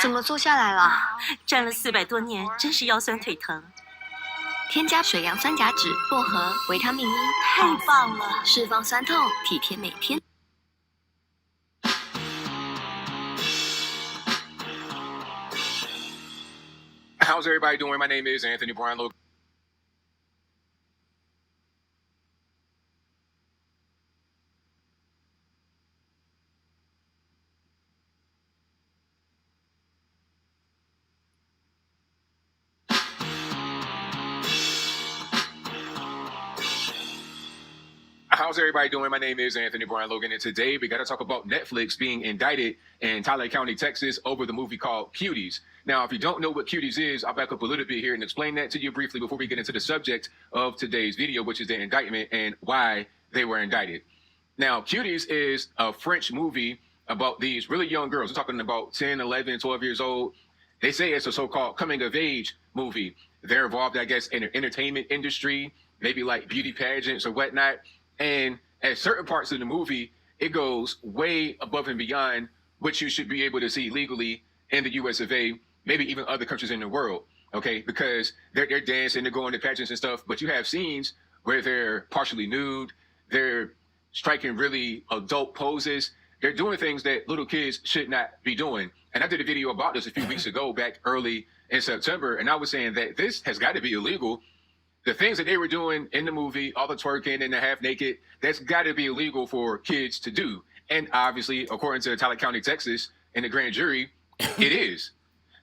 怎么坐下来了？站了400多年，真是腰酸腿疼。添加水杨酸钾酯、薄荷、维他命 E， 太棒了，释放酸痛，体贴每天。How's everybody doing? My name is Anthony Brian Logan. How's everybody doing? My name is Anthony Brian Logan, and today we got to talk about Netflix being indicted in Tyler County, Texas, over the movie called Cuties. Now, if you don't know what Cuties is, I'll back up a little bit here and explain that to you briefly before we get into the subject of today's video, which is the indictment and why they were indicted. Now, Cuties is a French movie about these really young girls. We're talking about 10, 11, 12 years old. They say it's a so-called coming-of-age movie. They're involved, I guess, in the entertainment industry, maybe like beauty pageants or whatnot. And at certain parts of the movie, it goes way above and beyond what you should be able to see legally in the US of A, maybe even other countries in the world, okay? Because they're dancing, they're going to pageants and stuff, but you have scenes where they're partially nude, they're striking really adult poses, they're doing things that little kids should not be doing. And I did a video about this a few weeks ago, back early in September, and I was saying that this has got to be illegal. The things that they were doing in the movie, all the twerking and the half naked, that's got to be illegal for kids to do. And obviously, according to Tyler County, Texas, and the grand jury, it is.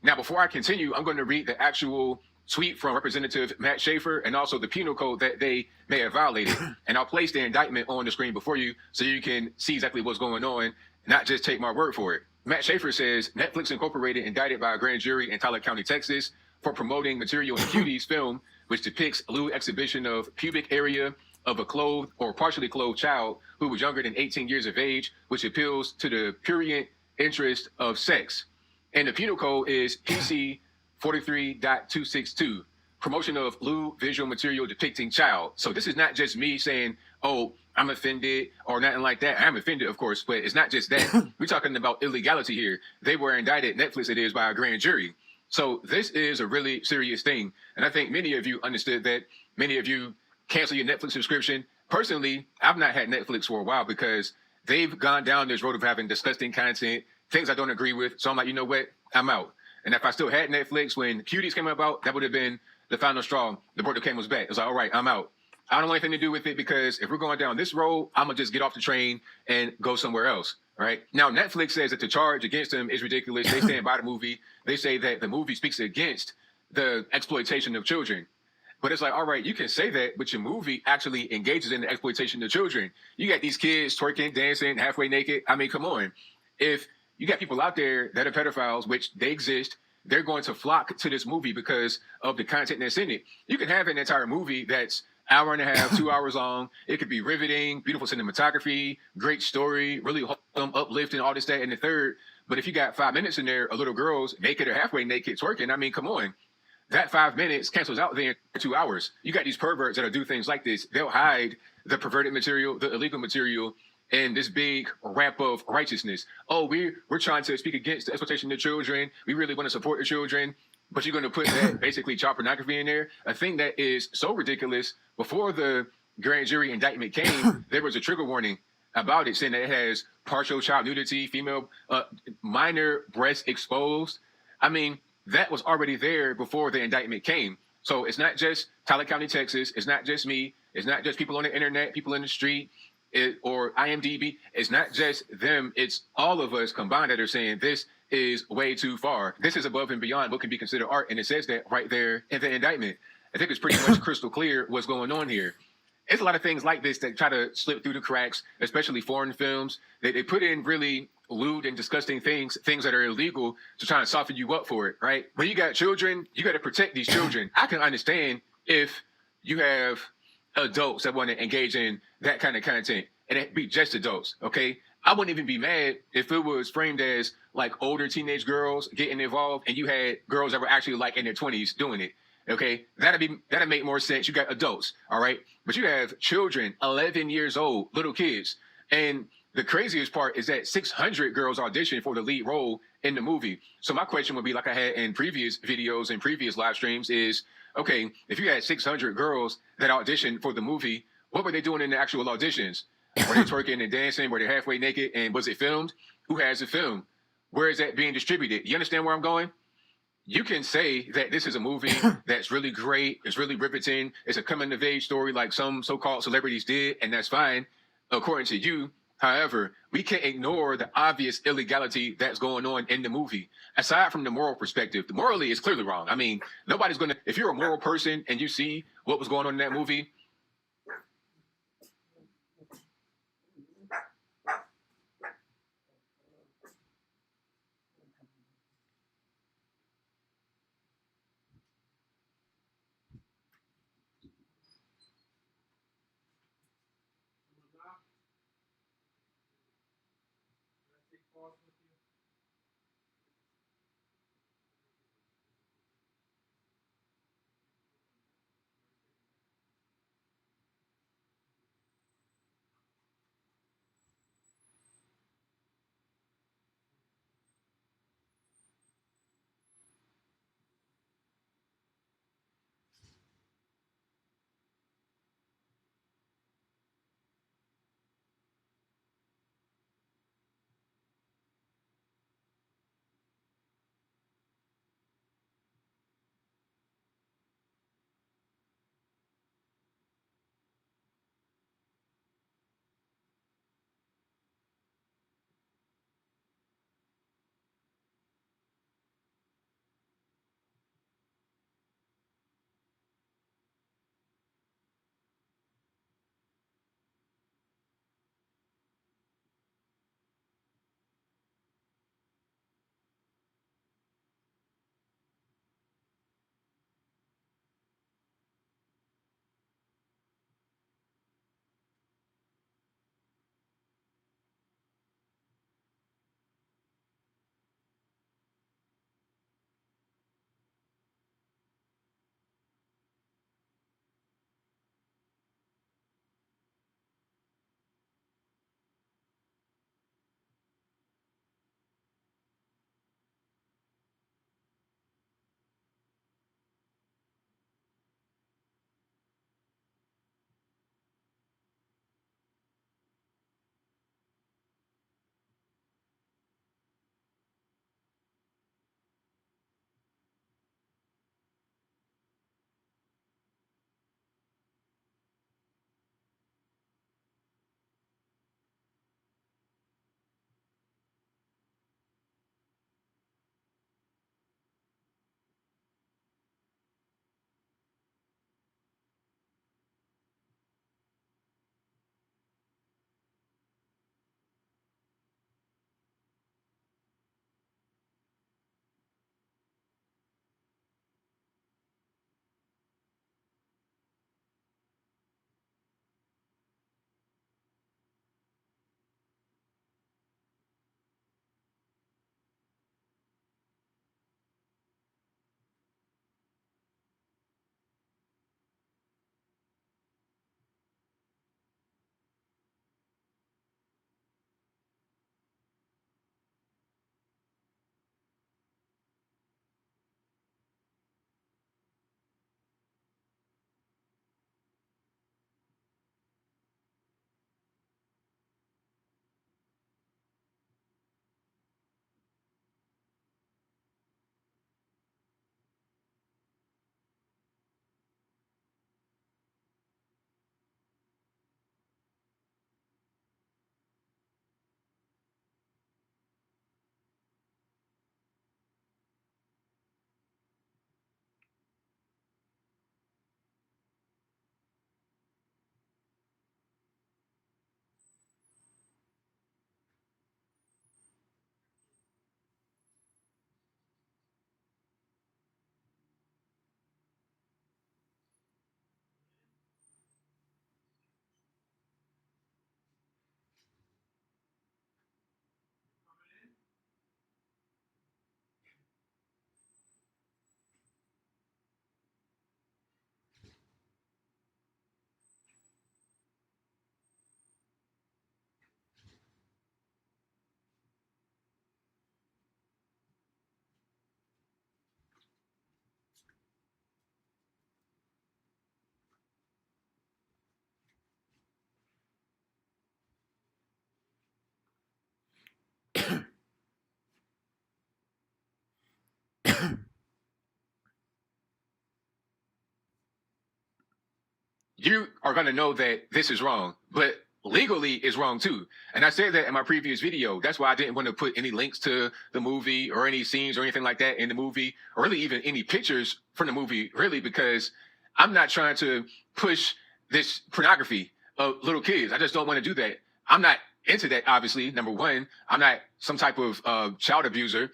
Now, before I continue, I'm going to read the actual tweet from Representative Matt Schaefer and also the penal code that they may have violated. And I'll place the indictment on the screen before you so you can see exactly what's going on, not just take my word for it. Matt Schaefer says, Netflix Incorporated indicted by a grand jury in Tyler County, Texas, for promoting material in Cuties film, which depicts a lewd exhibition of pubic area of a clothed or partially clothed child who was younger than 18 years of age, which appeals to the prurient interest of sex. And the penal code is PC 43.262, promotion of lewd visual material depicting child. So this is not just me saying, oh, I'm offended or nothing like that. I'm offended, of course, but it's not just that. We're talking about illegality here. They were indicted, Netflix it is, by a grand jury. So this is a really serious thing. And I think many of you understood that. Many of you cancel your Netflix subscription. Personally, I've not had Netflix for a while because they've gone down this road of having disgusting content, things I don't agree with. So I'm like, you know what? I'm out. And if I still had Netflix when Cuties came about, that would have been the final straw. The board that came was back. It was like, all right, I'm out. I don't want anything to do with it because if we're going down this road, I'm going to just get off the train and go somewhere else. Right now, Netflix says that the charge against them is ridiculous. They stand by the movie. They say that the movie speaks against the exploitation of children. But it's like, all right, you can say that, but your movie actually engages in the exploitation of children. You got these kids twerking, dancing, halfway naked. I mean, come on. If you got people out there that are pedophiles, which they exist, they're going to flock to this movie because of the content that's in it. You can have an entire movie that's hour and a half, 2 hours long. It could be riveting, beautiful cinematography, great story, really uplifting, all this, that, and the third. But if you got 5 minutes in there of little girls naked or halfway naked twerking, I mean, come on. That 5 minutes cancels out there in 2 hours. You got these perverts that'll do things like this. They'll hide the perverted material, the illegal material, in this big ramp of righteousness. Oh, we're trying to speak against the exploitation of children. We really want to support the children. But you're going to put that basically child pornography in there, a thing that is so ridiculous. Before the grand jury indictment came, there was a trigger warning about it saying that it has partial child nudity, female minor breasts exposed. I mean, that was already there before the indictment came. So it's not just Tyler County, Texas. It's not just me. It's not just people on the internet, people in the street, or IMDb. It's not just them. It's all of us combined that are saying this is way too far. This is above and beyond what can be considered art. And it says that right there in the indictment. I think it's pretty much crystal clear what's going on here. It's a lot of things like this that try to slip through the cracks, especially foreign films. They put in really lewd and disgusting things that are illegal to try and soften you up for it, right? When you got children, you got to protect these children. I can understand if you have adults that want to engage in that kind of content and it be just adults, okay? I wouldn't even be mad if it was framed as like older teenage girls getting involved and you had girls that were actually like in their 20s doing it. Okay, that'd make more sense. You got adults, all right, but you have children, 11 years old, little kids, and the craziest part is that 600 girls auditioned for the lead role in the movie. So my question would be, like I had in previous videos and previous live streams, is, okay, if you had 600 girls that auditioned for the movie, what were they doing in the actual auditions? Were they twerking and dancing? Were they halfway naked? And was it filmed? Who has it filmed? Where is that being distributed? You understand where I'm going? You can say that this is a movie that's really great, it's really riveting, it's a coming-of-age story like some so-called celebrities did, and that's fine, according to you. However, we can't ignore the obvious illegality that's going on in the movie. Aside from the moral perspective, morally, it's clearly wrong. I mean, nobody's going to, if you're a moral person and you see what was going on in that movie, you are going to know that this is wrong, but legally is wrong too. And I said that in my previous video. That's why I didn't want to put any links to the movie or any scenes or anything like that in the movie, or really even any pictures from the movie, really, because I'm not trying to push this pornography of little kids. I just don't want to do that. I'm not into that, obviously. Number one, I'm not some type of child abuser.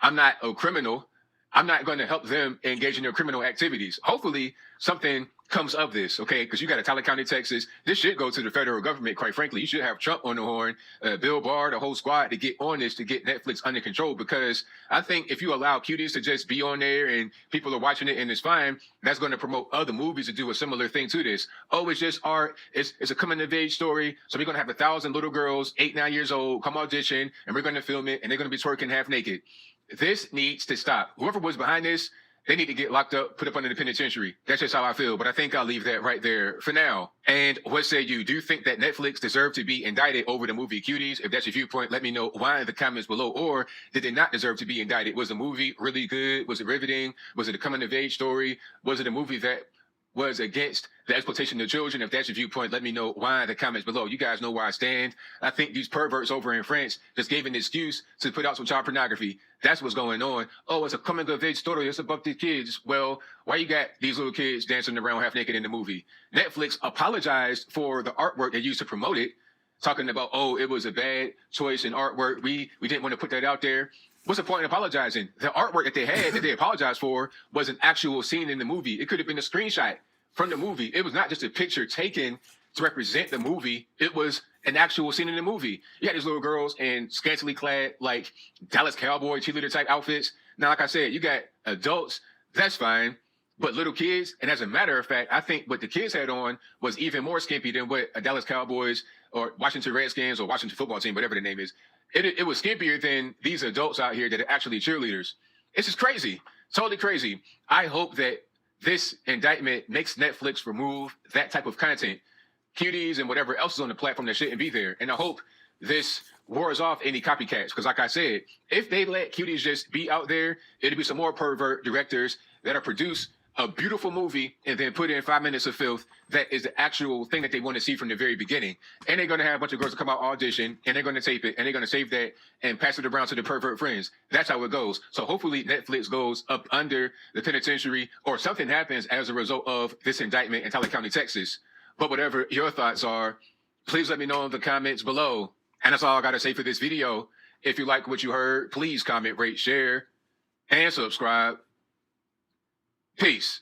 I'm not a criminal. I'm not going to help them engage in their criminal activities. Hopefully something comes of this, okay? Because you got a Tyler County, Texas. This should go to the federal government, quite frankly. You should have Trump on the horn, Bill Barr, the whole squad to get on this, to get Netflix under control. Because I think if you allow cuties to just be on there and people are watching it and it's fine, that's going to promote other movies to do a similar thing to this. Oh, it's just art. It's a coming of age story. So we're going to have 1,000 little girls, 8, 9 years old, come audition, and we're going to film it, and they're going to be twerking half naked. This needs to stop. Whoever was behind this, they need to get locked up, put up under the penitentiary. That's just how I feel. But I think I'll leave that right there for now. And what say you? Do you think that Netflix deserved to be indicted over the movie Cuties? If that's your viewpoint, let me know why in the comments below. Or did they not deserve to be indicted? Was the movie really good? Was it riveting? Was it a coming of age story? Was it a movie that was against the exploitation of children? If that's your viewpoint, let me know why in the comments below. You guys know where I stand. I think these perverts over in France just gave an excuse to put out some child pornography. That's what's going on. Oh, it's a coming of age story. It's about the kids. Well, why you got these little kids dancing around half naked in the movie? Netflix apologized for the artwork they used to promote it, talking about, oh, it was a bad choice in artwork. We didn't want to put that out there. What's the point in apologizing? The artwork that they had that they apologized for was an actual scene in the movie. It could have been a screenshot from the movie. It was not just a picture taken to represent the movie. It was an actual scene in the movie. You had these little girls in scantily clad, like Dallas Cowboy cheerleader type outfits. Now, like I said, you got adults, that's fine, but little kids, and as a matter of fact, I think what the kids had on was even more skimpy than what a Dallas Cowboys or Washington Redskins or Washington football team, whatever the name is. It was skimpier than these adults out here that are actually cheerleaders. It's just crazy, totally crazy. I hope that this indictment makes Netflix remove that type of content, Cuties and whatever else is on the platform that shouldn't be there. And I hope this wars off any copycats. Because like I said, if they let Cuties just be out there, it'll be some more pervert directors that'll produce a beautiful movie and then put in 5 minutes of filth that is the actual thing that they want to see from the very beginning. And they're going to have a bunch of girls to come out audition, and they're going to tape it, and they're going to save that and pass it around to the pervert friends. That's how it goes. So hopefully Netflix goes up under the penitentiary, or something happens as a result of this indictment in Tyler County, Texas. But whatever your thoughts are, please let me know in the comments below. And that's all I got to say for this video. If you like what you heard, please comment, rate, share, and subscribe. Peace.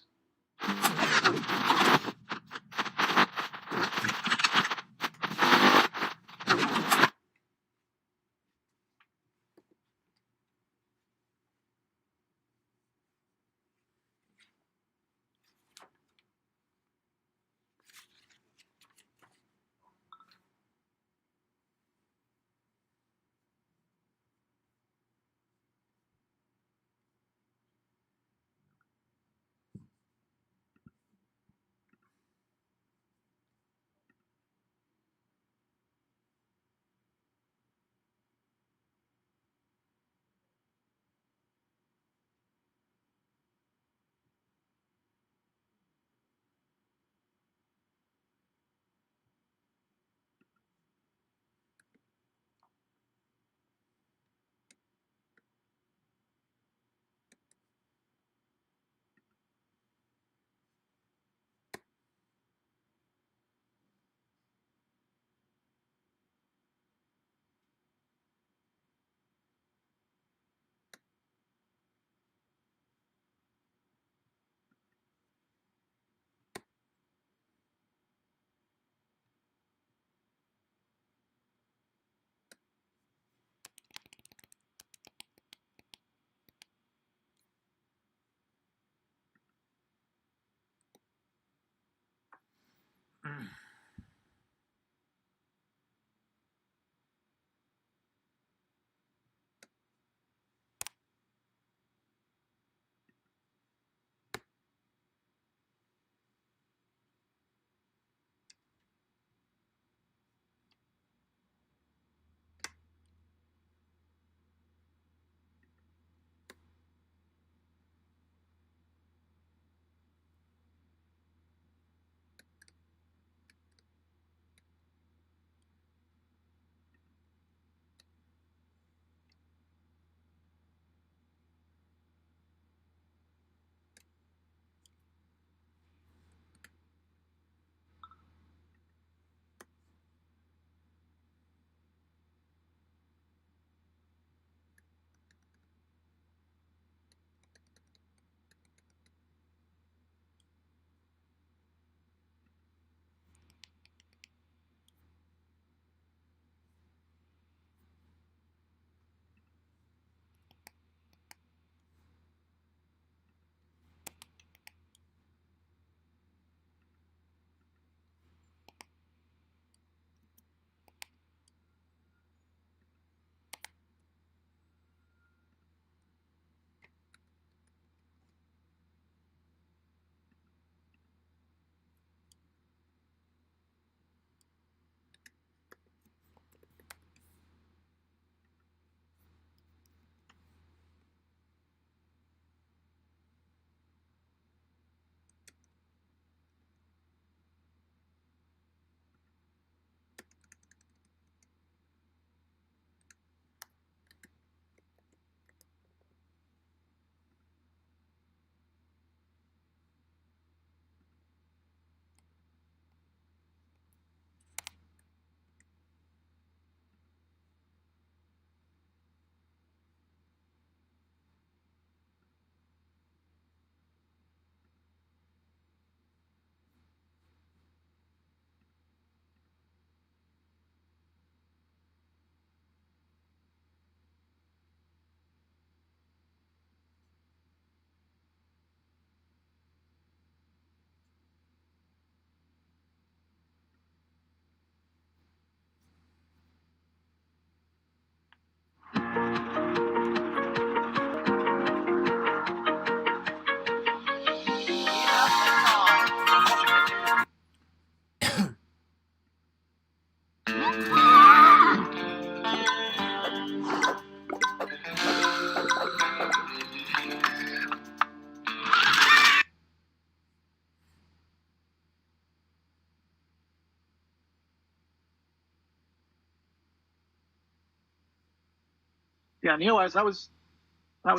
yeah, Neil-wise, that was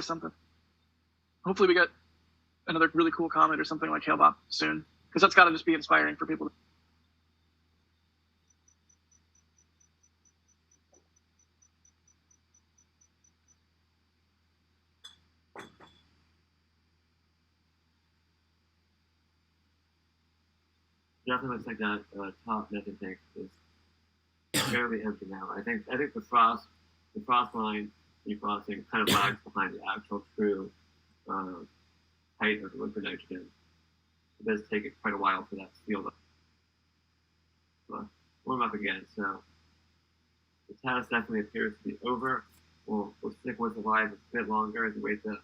something. Hopefully we get another really cool comment or something like Hale-Bopp soon, because that's got to just be inspiring for people. Definitely looks like that top methane tank is fairly empty now. I think the frost line defrosting kind of lags behind the actual true height of the liquid nitrogen. It does take it quite a while for that steel to warm up again. So the test definitely appears to be over. We'll stick with the live a bit longer as we wait to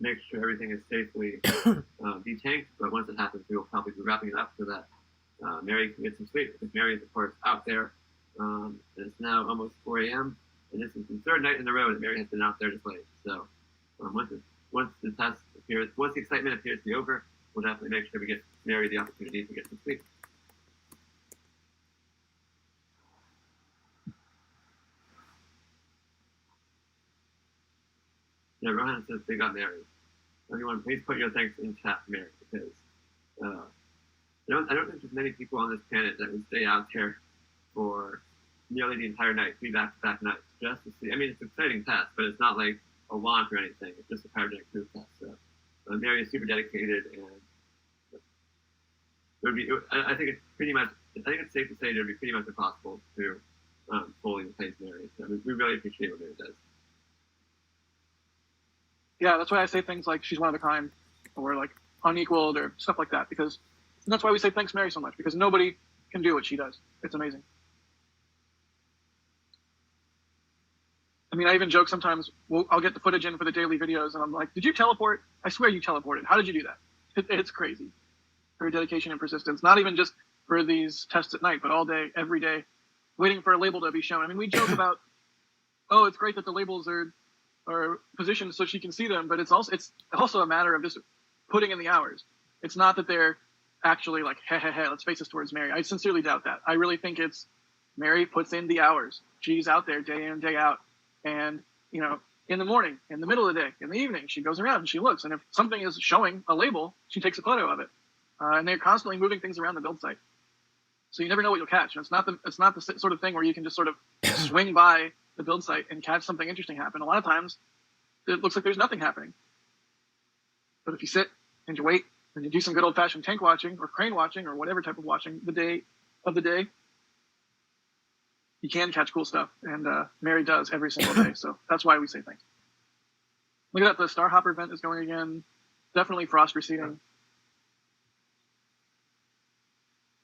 make sure everything is safely detanked. But once it happens, we will probably be wrapping it up so that Mary can get some sleep, because Mary is, of course, out there. It's now almost 4 a.m., and this is the third night in a row that Mary has been out there to play. So once the excitement appears to be over, we'll definitely make sure we get Mary the opportunity to get some sleep. Yeah, Rohan says big on Mary. Everyone, please put your thanks in chat for Mary, because I don't think there's many people on this planet that would stay out there for nearly the entire night, 3 back-to-back nights, just to see. I mean, it's an exciting test, but it's not like a launch or anything. It's just a cryogenic proof test. So Mary is super dedicated, and it would be. I think it's pretty much. I think it's safe to say it would be pretty much impossible to fully replace Mary. So we really appreciate what Mary does. Yeah, that's why I say things like she's one of a kind, or like unequaled, or stuff like that, because that's why we say thanks Mary so much, because nobody can do what she does. It's amazing. I mean, I even joke sometimes, I'll get the footage in for the daily videos, and I'm like, did you teleport? I swear you teleported. How did you do that? It's crazy. Her dedication and persistence, not even just for these tests at night, but all day, every day, waiting for a label to be shown. I mean, we joke about, oh, it's great that the labels are positioned so she can see them, but it's also a matter of just putting in the hours. It's not that they're actually like, hey, let's face this towards Mary. I sincerely doubt that. I really think it's Mary puts in the hours. She's out there day in, day out. And, in the morning, in the middle of the day, in the evening, she goes around and she looks. And if something is showing a label, she takes a photo of it. And they're constantly moving things around the build site. So you never know what you'll catch. And it's not the sort of thing where you can just sort of swing by the build site and catch something interesting happen. A lot of times, it looks like there's nothing happening. But if you sit and you wait and you do some good old-fashioned tank watching or crane watching or whatever type of watching the day, you can catch cool stuff. And Mary does every single day. So that's why we say thanks. Look at that. The Starhopper vent is going again. Definitely frost receding.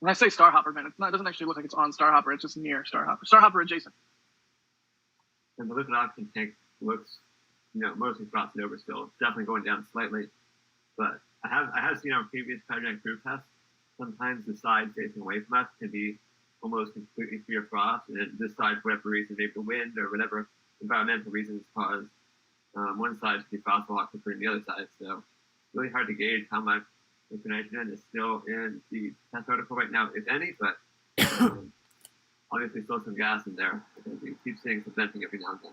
When I say Starhopper vent, it doesn't actually look like it's on Starhopper. It's just near Starhopper. Starhopper adjacent. And the liquid oxygen tank looks, mostly frosted over still. It's definitely going down slightly. But I have seen on previous cryogenic proof tests, sometimes the side facing away from us can be almost completely free of frost, and this side, for whatever reason, maybe the wind or whatever environmental reasons, cause one side to be frost locked for the other side. So really hard to gauge how much liquid nitrogen is still in the test article right now, if any, but obviously still some gas in there, because we keep seeing some venting every now and then.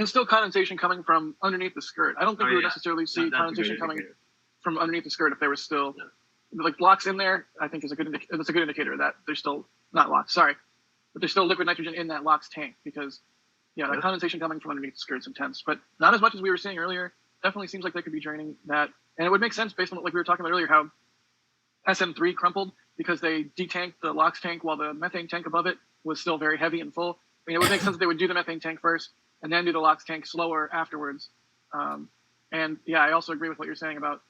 And still condensation coming from underneath the skirt. I don't think we would necessarily see condensation coming from underneath the skirt if there was still like blocks in there. I think that's a good indicator that there's still not LOX. Sorry, but there's still liquid nitrogen in that LOX tank, because that condensation coming from underneath the skirt is intense, but not as much as we were seeing earlier. Definitely seems like they could be draining that, and it would make sense based on like we were talking about earlier, how SM3 crumpled because they detanked the LOX tank while the methane tank above it was still very heavy and full. I mean, it would make sense that they would do the methane tank first and then do the LOX tank slower afterwards. And I also agree with what you're saying about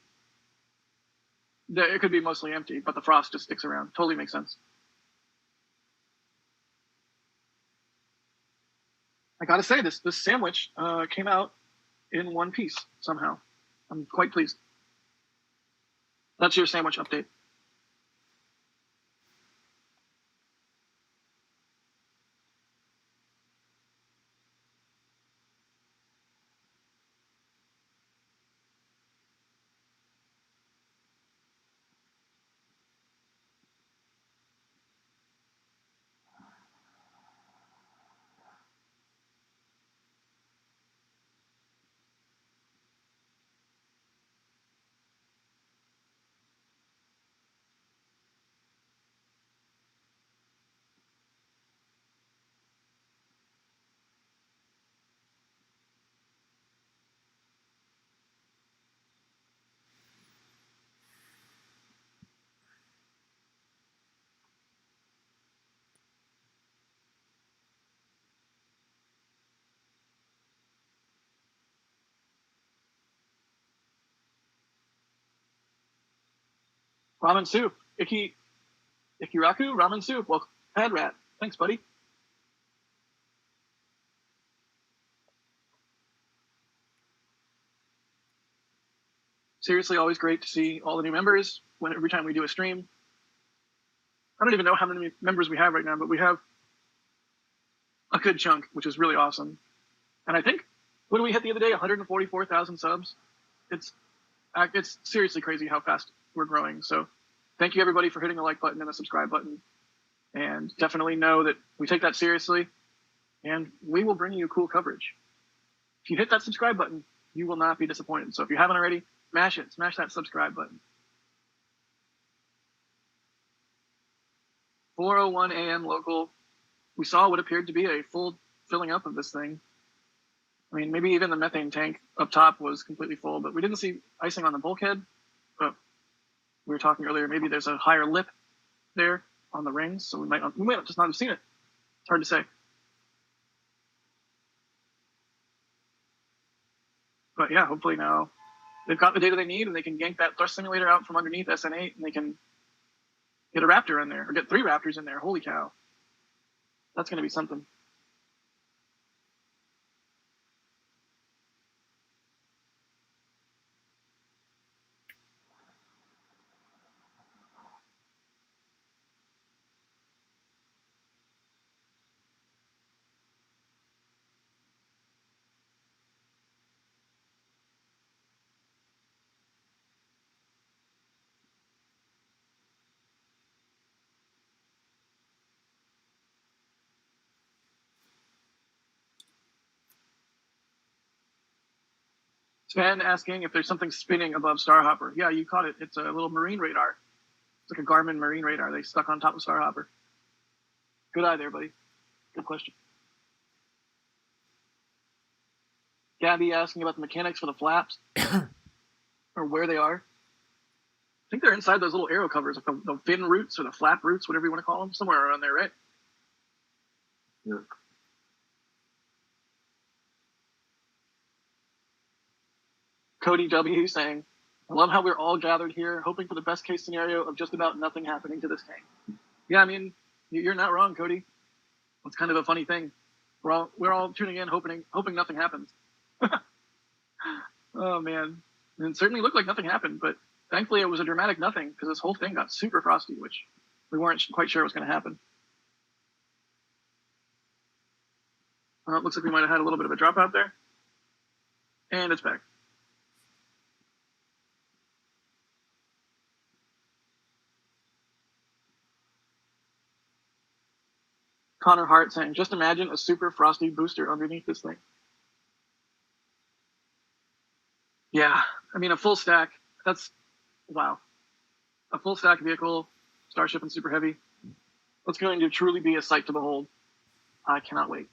it could be mostly empty, but the frost just sticks around. Totally makes sense. I gotta say, this sandwich came out in one piece somehow. I'm quite pleased. That's your sandwich update. Ramen soup. Ikiraku ramen soup. Well, Pad Rat. Thanks, buddy. Seriously, always great to see all the new members every time we do a stream. I don't even know how many members we have right now, but we have a good chunk, which is really awesome. And I think, what did we hit the other day? 144,000 subs. It's seriously crazy how fast we're growing. So thank you everybody for hitting the like button and the subscribe button. And definitely know that we take that seriously and we will bring you cool coverage. If you hit that subscribe button, you will not be disappointed. So if you haven't already, smash it. Smash that subscribe button. 4:01 a.m. local. We saw what appeared to be a full filling up of this thing. I mean, maybe even the methane tank up top was completely full, but we didn't see icing on the bulkhead. But we were talking earlier, maybe there's a higher lip there on the rings, so we might just not have seen it. It's hard to say. But yeah, hopefully now they've got the data they need and they can yank that thrust simulator out from underneath SN8 and they can get a Raptor in there, or get 3 Raptors in there. Holy cow. That's going to be something. Sven asking if there's something spinning above Starhopper. Yeah, you caught it. It's a little marine radar. It's like a Garmin marine radar they stuck on top of Starhopper. Good eye there, buddy. Good question. Gabby asking about the mechanics for the flaps or where they are. I think they're inside those little aero covers, like the fin roots or the flap roots, whatever you want to call them, somewhere around there, right? Yeah. Cody W. saying, I love how we're all gathered here, hoping for the best case scenario of just about nothing happening to this tank. Yeah, I mean, you're not wrong, Cody. It's kind of a funny thing. We're all tuning in, hoping nothing happens. Oh man, and it certainly looked like nothing happened, but thankfully it was a dramatic nothing because this whole thing got super frosty, which we weren't quite sure was going to happen. It looks like we might have had a little bit of a dropout there, and it's back. Connor Hart saying, just imagine a super frosty booster underneath this thing. Yeah, I mean, a full stack, that's, wow. A full stack vehicle, Starship and Super Heavy. It's going to truly be a sight to behold. I cannot wait.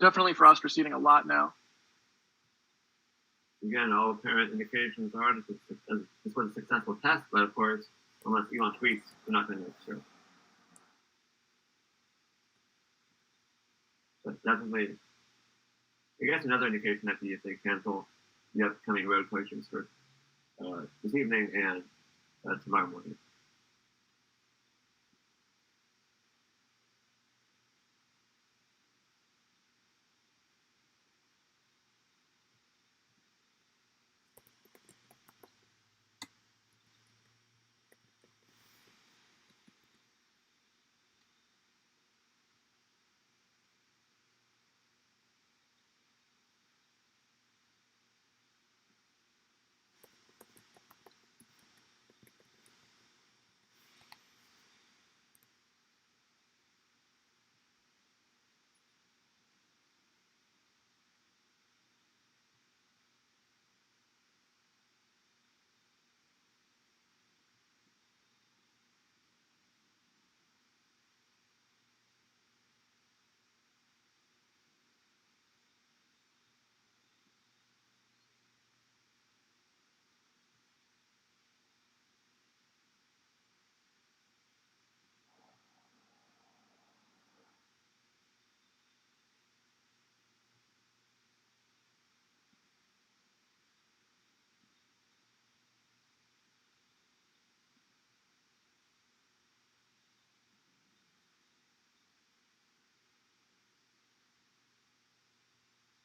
Definitely frost receding a lot now. Again, all apparent indications are this was a successful test, but of course, unless Elon tweets, we're not going to know it's true. But definitely, I guess another indication that if they cancel the upcoming road coaches for this evening and tomorrow morning.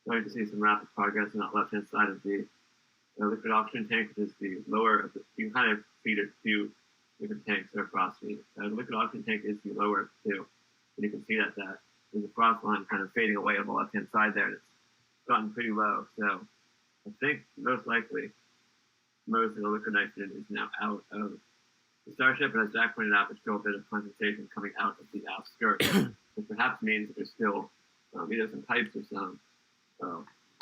starting to see some rapid progress on that left-hand side of the liquid oxygen tank, which is the lower of the, you can kind of feed it two different tanks that are frost feed. The liquid oxygen tank is the lower of the two. And you can see that there's a frost line kind of fading away on the left-hand side there, and it's gotten pretty low. So I think most likely most of the liquid nitrogen is now out of the Starship, and as Zach pointed out, there's still a bit of condensation coming out of the aft skirt, which perhaps means that there's still either some pipes or some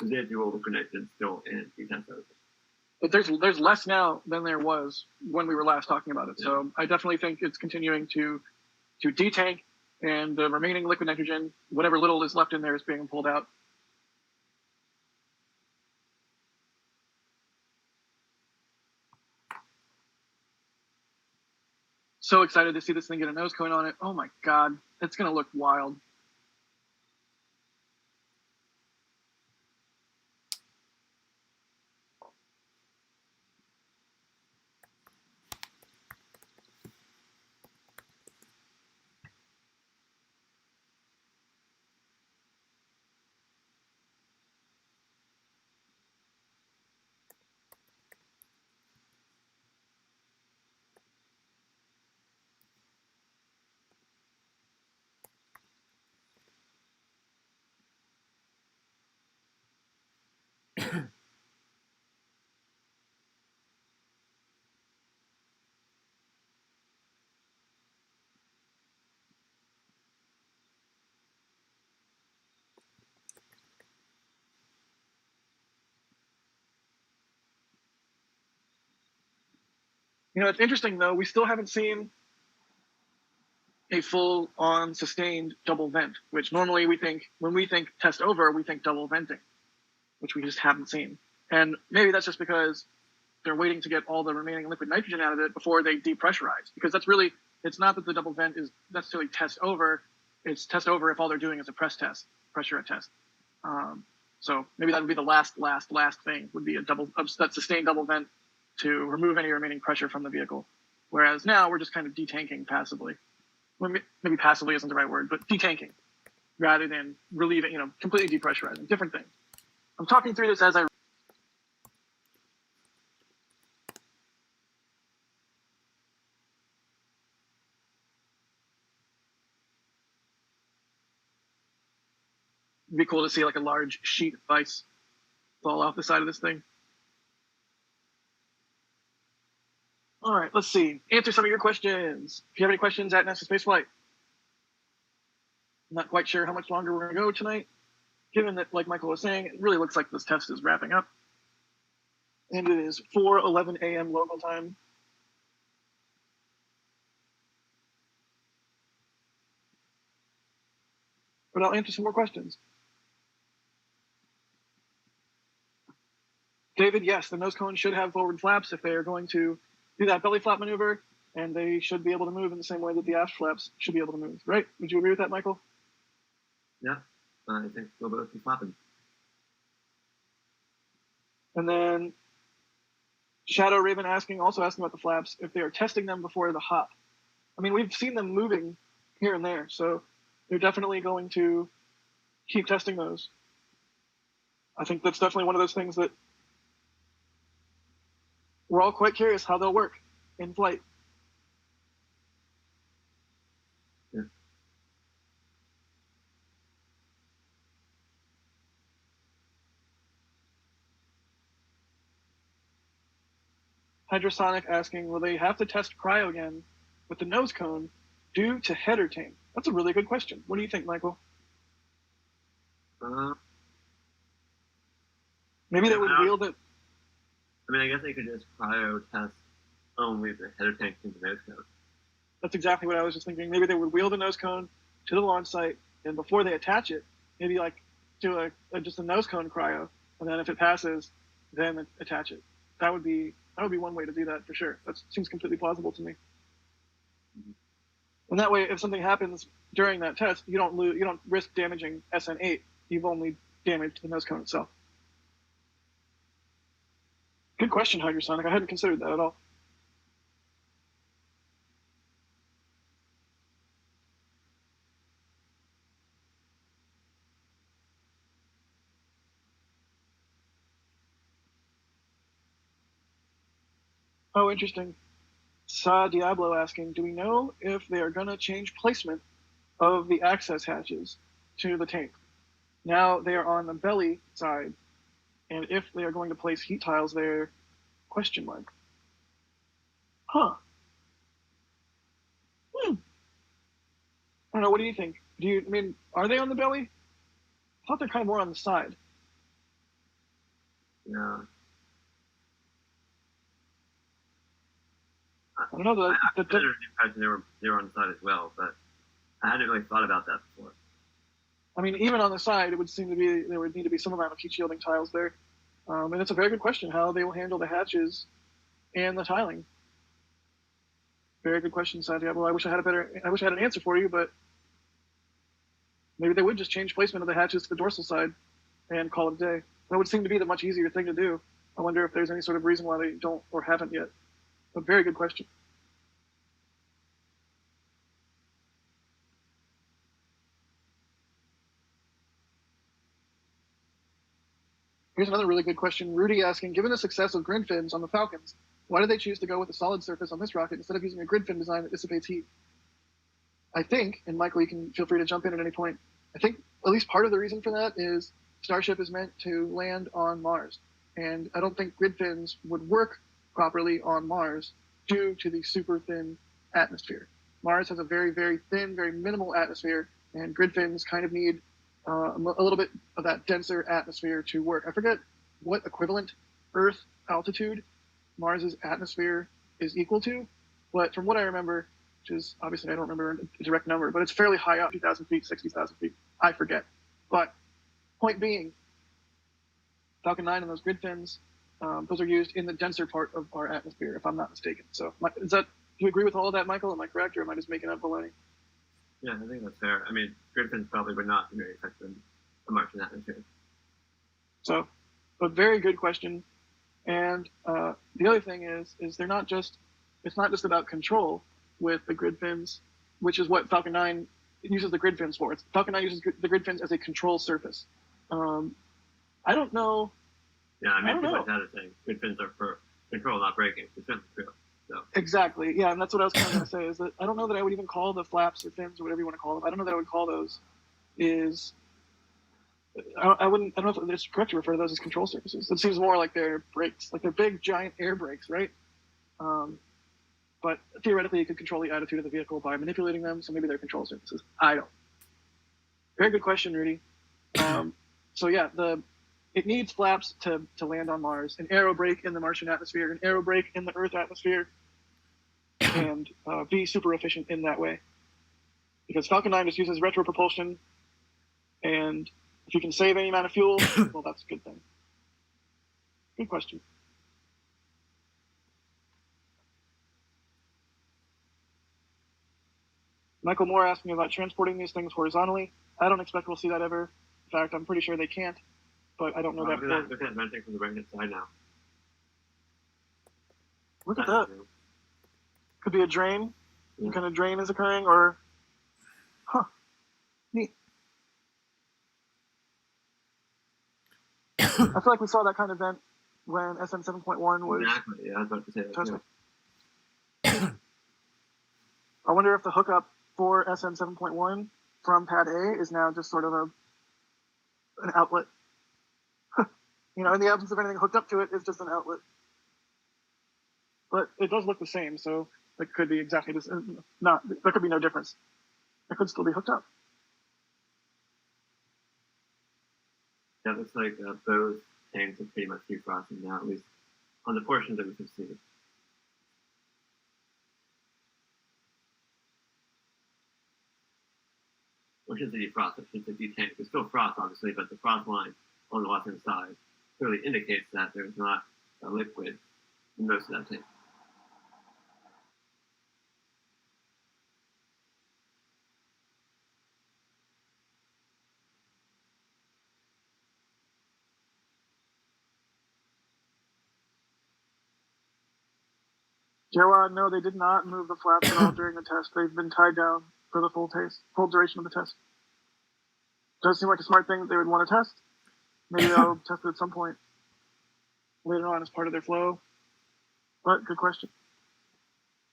residual liquid nitrogen still in the test surface. But there's less now than there was when we were last talking about it. So I definitely think it's continuing to detank, and the remaining liquid nitrogen, whatever little is left in there, is being pulled out. So excited to see this thing get a nose cone on it. Oh my God, it's going to look wild. You know, it's interesting, though. We still haven't seen a full-on sustained double vent, which normally we think, when we think test over, we think double venting, which we just haven't seen. And maybe that's just because they're waiting to get all the remaining liquid nitrogen out of it before they depressurize. Because that's really, it's not that the double vent is necessarily test over. It's test over if all they're doing is a pressure test. So maybe that would be the last thing, would be that sustained double vent to remove any remaining pressure from the vehicle. Whereas now we're just kind of detanking passively. Well, maybe passively isn't the right word, but detanking rather than relieving, completely depressurizing. Different thing. I'm talking through this as I... It'd be cool to see like a large sheet of ice fall off the side of this thing. All right, let's see. Answer some of your questions. If you have any questions at NASA Spaceflight. I'm not quite sure how much longer we're going to go tonight, given that, like Michael was saying, it really looks like this test is wrapping up. And it is 4:11 a.m. local time. But I'll answer some more questions. David, yes, the nose cone should have forward flaps if they are going to do that belly flap maneuver, and they should be able to move in the same way that the aft flaps should be able to move, right? Would you agree with that, Michael? Yeah, I think they'll both be flapping. And then Shadow Raven also asking about the flaps, if they are testing them before the hop. I mean, we've seen them moving here and there, so they're definitely going to keep testing those. I think that's definitely one of those things that we're all quite curious how they'll work in flight. Yeah. Hydrosonic asking, will they have to test cryo again with the nose cone due to header tank? That's a really good question. What do you think, Michael? Maybe they would wield it. I mean, I guess they could just cryo test only the header tank into the nose cone. That's exactly what I was just thinking. Maybe they would wheel the nose cone to the launch site, and before they attach it, maybe like do just a nose cone cryo, and then if it passes, then attach it. That would be one way to do that for sure. That seems completely plausible to me. Mm-hmm. And that way, if something happens during that test, you don't risk damaging SN8. You've only damaged the nose cone itself. Good question, Hydrosonic. I hadn't considered that at all. Oh, interesting. Sa Diablo asking, do we know if they are going to change placement of the access hatches to the tank? Now they are on the belly side, and if they are going to place heat tiles there, question mark. Huh. I don't know, what do you think? Are they on the belly? I thought they're kind of more on the side. Yeah. I don't know. I had the impression they were on the side as well, but I hadn't really thought about that before. I mean, even on the side, it would seem to be there would need to be some amount of heat shielding tiles there. And it's a very good question how they will handle the hatches and the tiling. Very good question, Sa Diablo. I wish I had an answer for you, but maybe they would just change placement of the hatches to the dorsal side and call it a day. That would seem to be the much easier thing to do. I wonder if there's any sort of reason why they don't or haven't yet. A very good question. Here's another really good question. Rudy asking, given the success of grid fins on the Falcons, why did they choose to go with a solid surface on this rocket instead of using a grid fin design that dissipates heat? I think, and Michael, you can feel free to jump in at any point, I think at least part of the reason for that is Starship is meant to land on Mars. And I don't think grid fins would work properly on Mars due to the super thin atmosphere. Mars has a very, very thin, very minimal atmosphere, and grid fins kind of need a little bit of that denser atmosphere to work. I forget what equivalent Earth altitude Mars's atmosphere is equal to, but from what I remember, which is obviously I don't remember a direct number, but it's fairly high up, 50,000 feet, 60,000 feet. I forget. But point being, Falcon 9 and those grid fins, those are used in the denser part of our atmosphere, if I'm not mistaken. So do you agree with all of that, Michael? Am I correct, or am I just making up baloney? Yeah, I think that's fair. I mean, grid fins probably would not be very effective in the Martian atmosphere. So, a very good question. And the other thing is it's not just about control with the grid fins, which is what Falcon 9 uses the grid fins for. Falcon 9 uses the grid fins as a control surface. I don't know. Yeah, I mean, people like that are saying grid fins are for control, not braking. It's true. So. Exactly. Yeah, and that's what I was kind of going to say is that I don't know that I would even call the flaps or fins or whatever you want to call them. I don't know that I would call those I don't know if it's correct to refer to those as control surfaces. It seems more like they're brakes, like they're big, giant air brakes, right? But theoretically, you could control the attitude of the vehicle by manipulating them, so maybe they're control surfaces. I don't. Very good question, Rudy. So yeah, it needs flaps to land on Mars, an aero brake in the Martian atmosphere, an aero brake in the Earth atmosphere, and be super efficient in that way. Because Falcon 9 just uses retro propulsion, and if you can save any amount of fuel, well, that's a good thing. Good question. Michael Moore asking about transporting these things horizontally. I don't expect we'll see that ever. In fact, I'm pretty sure they can't, but I don't know that. Look at venting from the right-hand side now. Look at that. Could be a drain. Some kind of drain is occurring, or... Huh. Neat. I feel like we saw that kind of vent when SN 7.1 was... Exactly, yeah, I was about to say that. Yeah. I wonder if the hookup for SN 7.1 from pad A is now just sort of an outlet. In the absence of anything hooked up to it, it's just an outlet. But it does look the same, so it could be exactly this. There could be no difference. It could still be hooked up. Yeah, it looks like both tanks are pretty much defrosting now, at least on the portions that we can see. Which is the defrost, which is the detank. There's still frost, obviously, but the frost line on the left-hand side clearly indicates that there's not a liquid in most of that tank. Jawad, no, they did not move the flaps at all during the test. They've been tied down for the full duration of the test. Does seem like a smart thing that they would want to test. Maybe they'll test it at some point later on as part of their flow. But good question.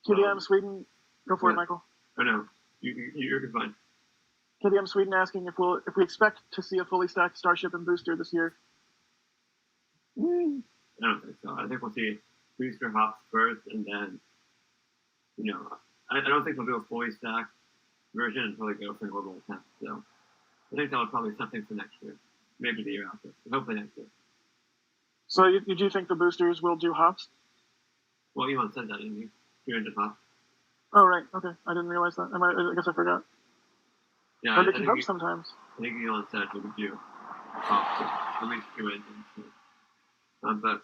KDM Sweden, go for it, Michael. Oh no, you're fine. KDM Sweden asking if we expect to see a fully stacked Starship and booster this year. I don't think so. I think we'll see booster hops first, and then, I don't think they'll do a fully stacked version until they go for an orbital attempt. So I think that'll probably be something for next year, maybe the year after, hopefully next year. So you do think the boosters will do hops? Well, Elon said that, didn't he? 300 hops. Oh, right. Okay. I didn't realize that. I guess I forgot. Yeah, But they can hope sometimes. I think Elon said we would do hops, at least 2 engines. But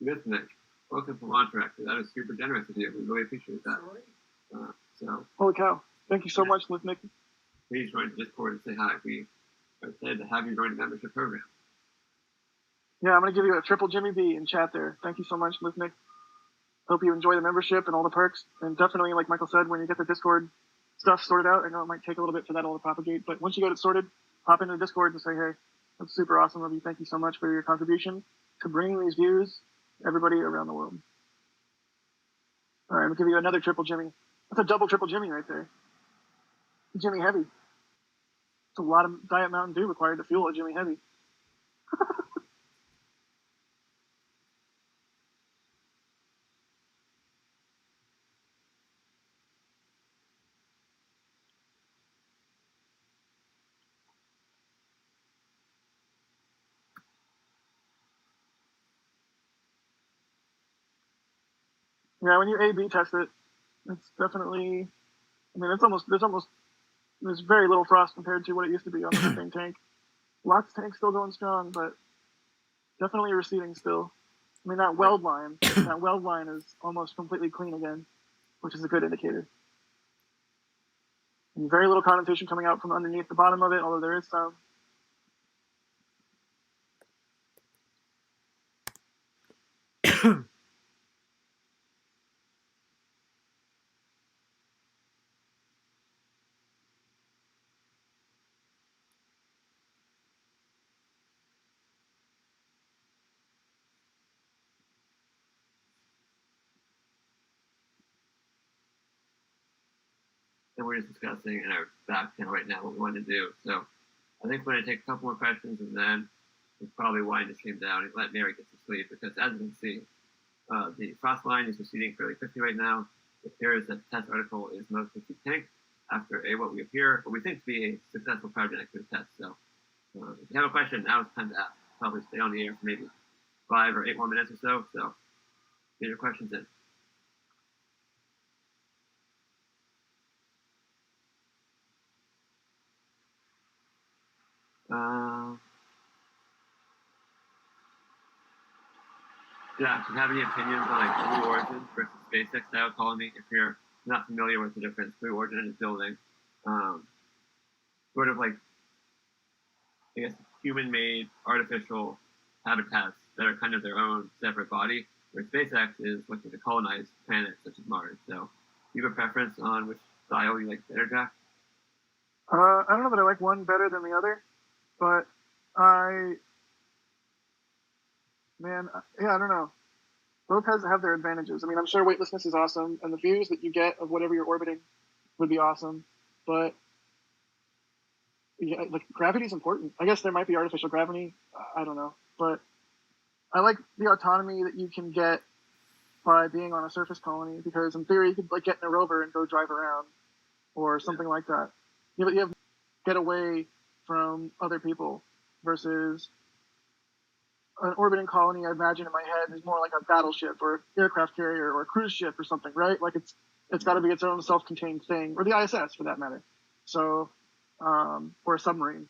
Nick, welcome from Ontrack. That is super generous of you. We really appreciate that. So Holy cow. Thank you so much, Nick. Please join the Discord and say hi. We are excited to have you join the membership program. Yeah, I'm going to give you a triple Jimmy B in chat there. Thank you so much, Nick. Hope you enjoy the membership and all the perks. And definitely, like Michael said, when you get the Discord stuff sorted out, I know it might take a little bit for that all to propagate, but once you get it sorted, hop into the Discord and say, hey, that's super awesome of you. Thank you so much for your contribution to bringing these views to everybody around the world. All right, I'm going to give you another triple Jimmy. That's a double triple Jimmy right there. Jimmy Heavy. It's a lot of Diet Mountain Dew required to fuel a Jimmy Heavy. Yeah, when you A/B test it, it's definitely. I mean, there's very little frost compared to what it used to be on the methane tank. Lots of tanks still going strong, but definitely receding still. I mean, that weld line is almost completely clean again, which is a good indicator. And very little condensation coming out from underneath the bottom of it, although there is some. And we're just discussing in our back channel right now what we want to do. So I think we're going to take a couple more questions, and then we'll probably wind the stream down and let Mary get to sleep, because as you can see, the frost line is receding fairly quickly right now. It appears that the test article is mostly tanked after what we appear, what we think to be a successful cryogenic food test. So if you have a question, now it's time to ask. Probably stay on the air for maybe 5 or 8 more minutes or so. So get your questions in. Yeah, if you have any opinions on like Blue Origin versus SpaceX style colony, if you're not familiar with the difference, Blue Origin is building sort of like, I guess, human-made artificial habitats that are kind of their own separate body, where SpaceX is looking to colonize planets such as Mars. So do you have a preference on which style you like better, Jack? I don't know that I like one better than the other, but I don't know. Both have their advantages. I mean, I'm sure weightlessness is awesome, and the views that you get of whatever you're orbiting would be awesome, but yeah, like gravity is important. I guess there might be artificial gravity. I don't know, but I like the autonomy that you can get by being on a surface colony, because in theory you could like get in a rover and go drive around or something like that. You have to get away from other people versus an orbiting colony. I imagine in my head is more like a battleship or aircraft carrier or a cruise ship or something, right? Like it's got to be its own self-contained thing, or the ISS for that matter. So, or a submarine.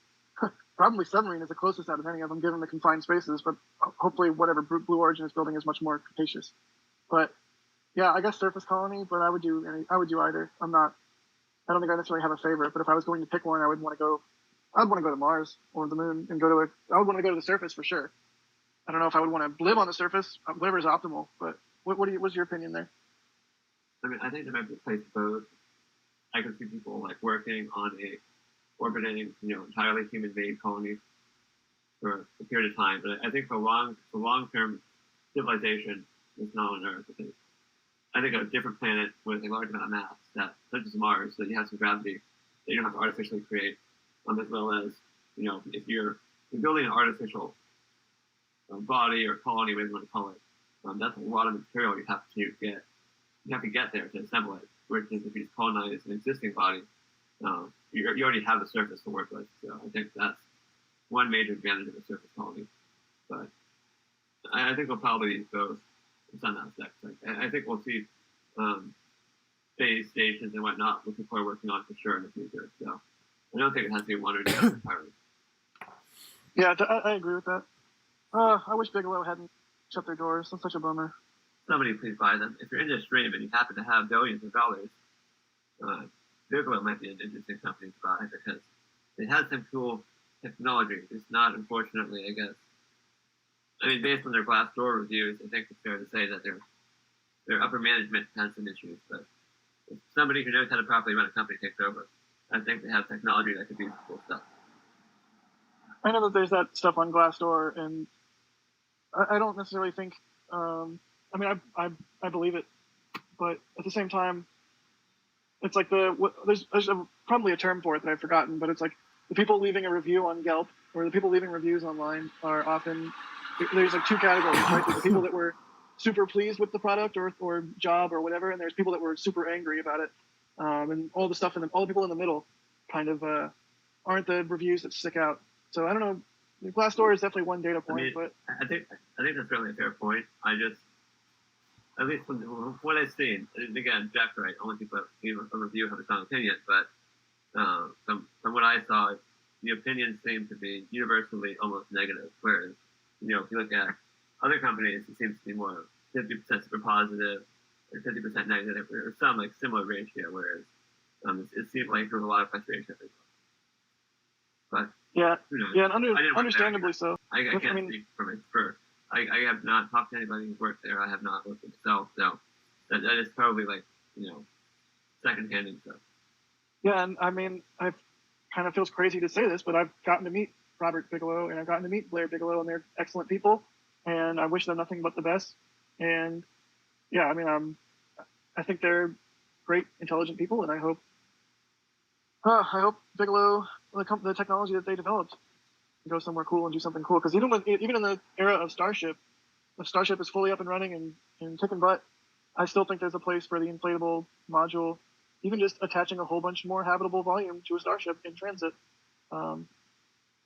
Probably submarine is the closest out of any of them, given the confined spaces. But hopefully, whatever Blue Origin is building is much more capacious. But yeah, I guess surface colony. But I would do either. I don't think I necessarily have a favorite. But if I was going to pick one, I'd want to go to Mars or the Moon and I would want to go to the surface for sure. I don't know if I would want to live on the surface. Whatever is optimal. But what's your opinion there? I mean, I think there might be a place for both. I could see people like working on a orbiting, entirely human-made colony for a period of time. But I think for long-term civilization, it's not on Earth. I think I think, a different planet with a large amount of mass that touches Mars, so that you have some gravity that you don't have to artificially create, as well as, if you're building an artificial body or colony, whatever you want to call it, that's a lot of material you have to get. You have to get there to assemble it. Whereas if you just colonize an existing body, you already have the surface to work with. So I think that's one major advantage of a surface colony. But I think we'll probably use both in some aspects. I think we'll see space stations and whatnot what people are working on for sure in the future. So I don't think it has to be one or the other entirely. Yeah, I agree with that. I wish Bigelow hadn't shut their doors. That's such a bummer. Somebody please buy them. If you're in this stream and you happen to have billions of dollars, Bigelow might be an interesting company to buy because it has some cool technology. It's not, unfortunately, I guess. I mean, based on their Glassdoor reviews, I think it's fair to say that their upper management has some issues. But if somebody who knows how to properly run a company takes over, I think they have technology that could do some cool stuff. I know that there's that stuff on Glassdoor, and I don't necessarily think. I mean, I believe it, but at the same time, it's like there's probably a term for it that I've forgotten, but it's like the people leaving a review on Yelp or the people leaving reviews online are often, there's like two categories, right? There's the people that were super pleased with the product or job or whatever, and there's people that were super angry about it, and all the people in the middle kind of aren't the reviews that stick out. So I don't know. Glassdoor is definitely one data point, but I think that's certainly a fair point. At least from what I've seen, and again, Jack's right. Only people that give a review have a strong opinion, but from what I saw, the opinions seem to be universally almost negative. Whereas, if you look at other companies, it seems to be more 50% super positive or 50% negative, or some like similar ratio. Whereas it seemed like there was a lot of frustration. But yeah, and understandably so. I can't speak from it. I have not talked to anybody who's worked there. I have not looked at myself, so that is probably secondhand info. Yeah, and I mean, I kind of feels crazy to say this, but I've gotten to meet Robert Bigelow and I've gotten to meet Blair Bigelow, and they're excellent people, and I wish them nothing but the best. And yeah, I mean, I think they're great, intelligent people, and I hope Bigelow, the technology that they developed, go somewhere cool and do something cool. Because even in the era of Starship, if Starship is fully up and running and kicking butt, I still think there's a place for the inflatable module, even just attaching a whole bunch more habitable volume to a Starship in transit,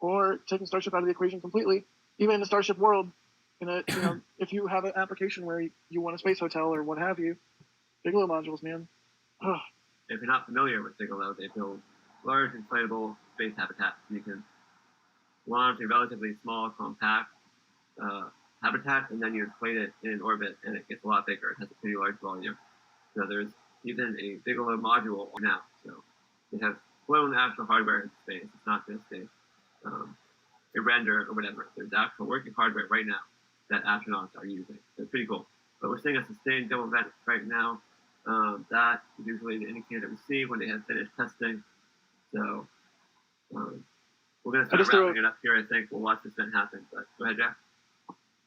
or taking Starship out of the equation completely. Even in the Starship world, if you have an application where you want a space hotel or what have you, Bigelow modules, man. If you're not familiar with Bigelow, they build large inflatable space habitats. You can launch a relatively small, compact habitat, and then you inflate it in orbit, and it gets a lot bigger. It has a pretty large volume. So there's even a Bigelow module now. So they have flown actual hardware in space. It's not just a render or whatever. There's actual working hardware right now that astronauts are using. So it's pretty cool. But we're seeing a sustained double vent right now. That is usually the indicator that we see when they have finished testing. So we're going to start wrapping it up here, I think. We'll watch this event happen. But go ahead, Jack.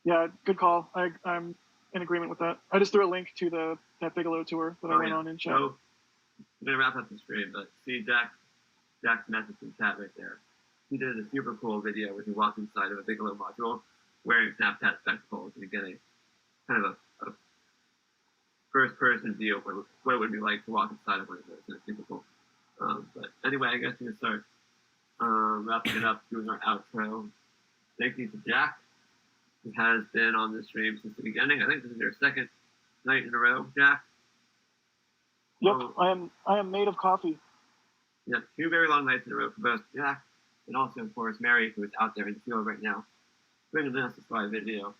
Yeah, good call. I'm in agreement with that. I just threw a link to that Bigelow tour that I went on in chat. So I'm going to wrap up the stream, but see Jack's message in chat right there. He did a super cool video where he walked inside of a Bigelow module wearing Snapchat spectacles, and you get a kind of a first-person view of what it would be like to walk inside of one of those, and it's super cool. But anyway, I guess we're going to start wrapping it up, doing our outro. Thank you to Jack, who has been on this stream since the beginning. I think this is your second night in a row, Jack. Yep, I am made of coffee. Yep, 2 very long nights in a row for both Jack and also, of course, Mary, who is out there in the field right now, bringing us this live video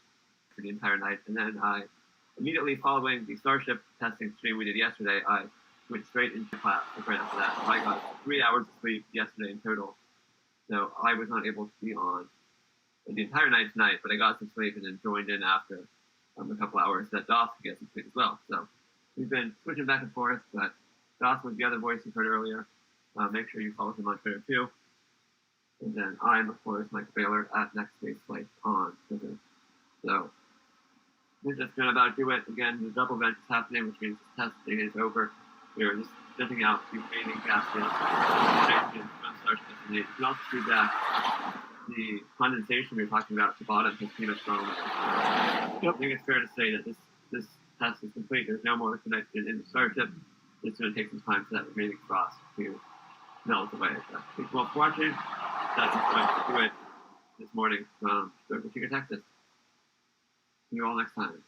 for the entire night. And then immediately following the Starship testing stream we did yesterday, I went straight into class right after that. So I got 3 hours of sleep yesterday in total. So I was not able to be on the entire night tonight, but I got some sleep and then joined in after a couple hours that Doss could get some sleep as well. So we've been switching back and forth, but Doss was the other voice you heard earlier. Make sure you follow him on Twitter too. And then I'm, of course, Mike Baylor at Next Space Flight on Twitter. So think that's going to about do it. Again, the double vent is happening, which means the testing is over. We're just sifting out the remaining gases. You can also see that the condensation we were talking about at the bottom has been strong. I think it's fair to say that this test is complete. There's no more connected in the Starship. It's going to take some time for that remaining frost to melt away. So thanks all for watching. That's going to do it this morning from Chica, Texas. See you all next time.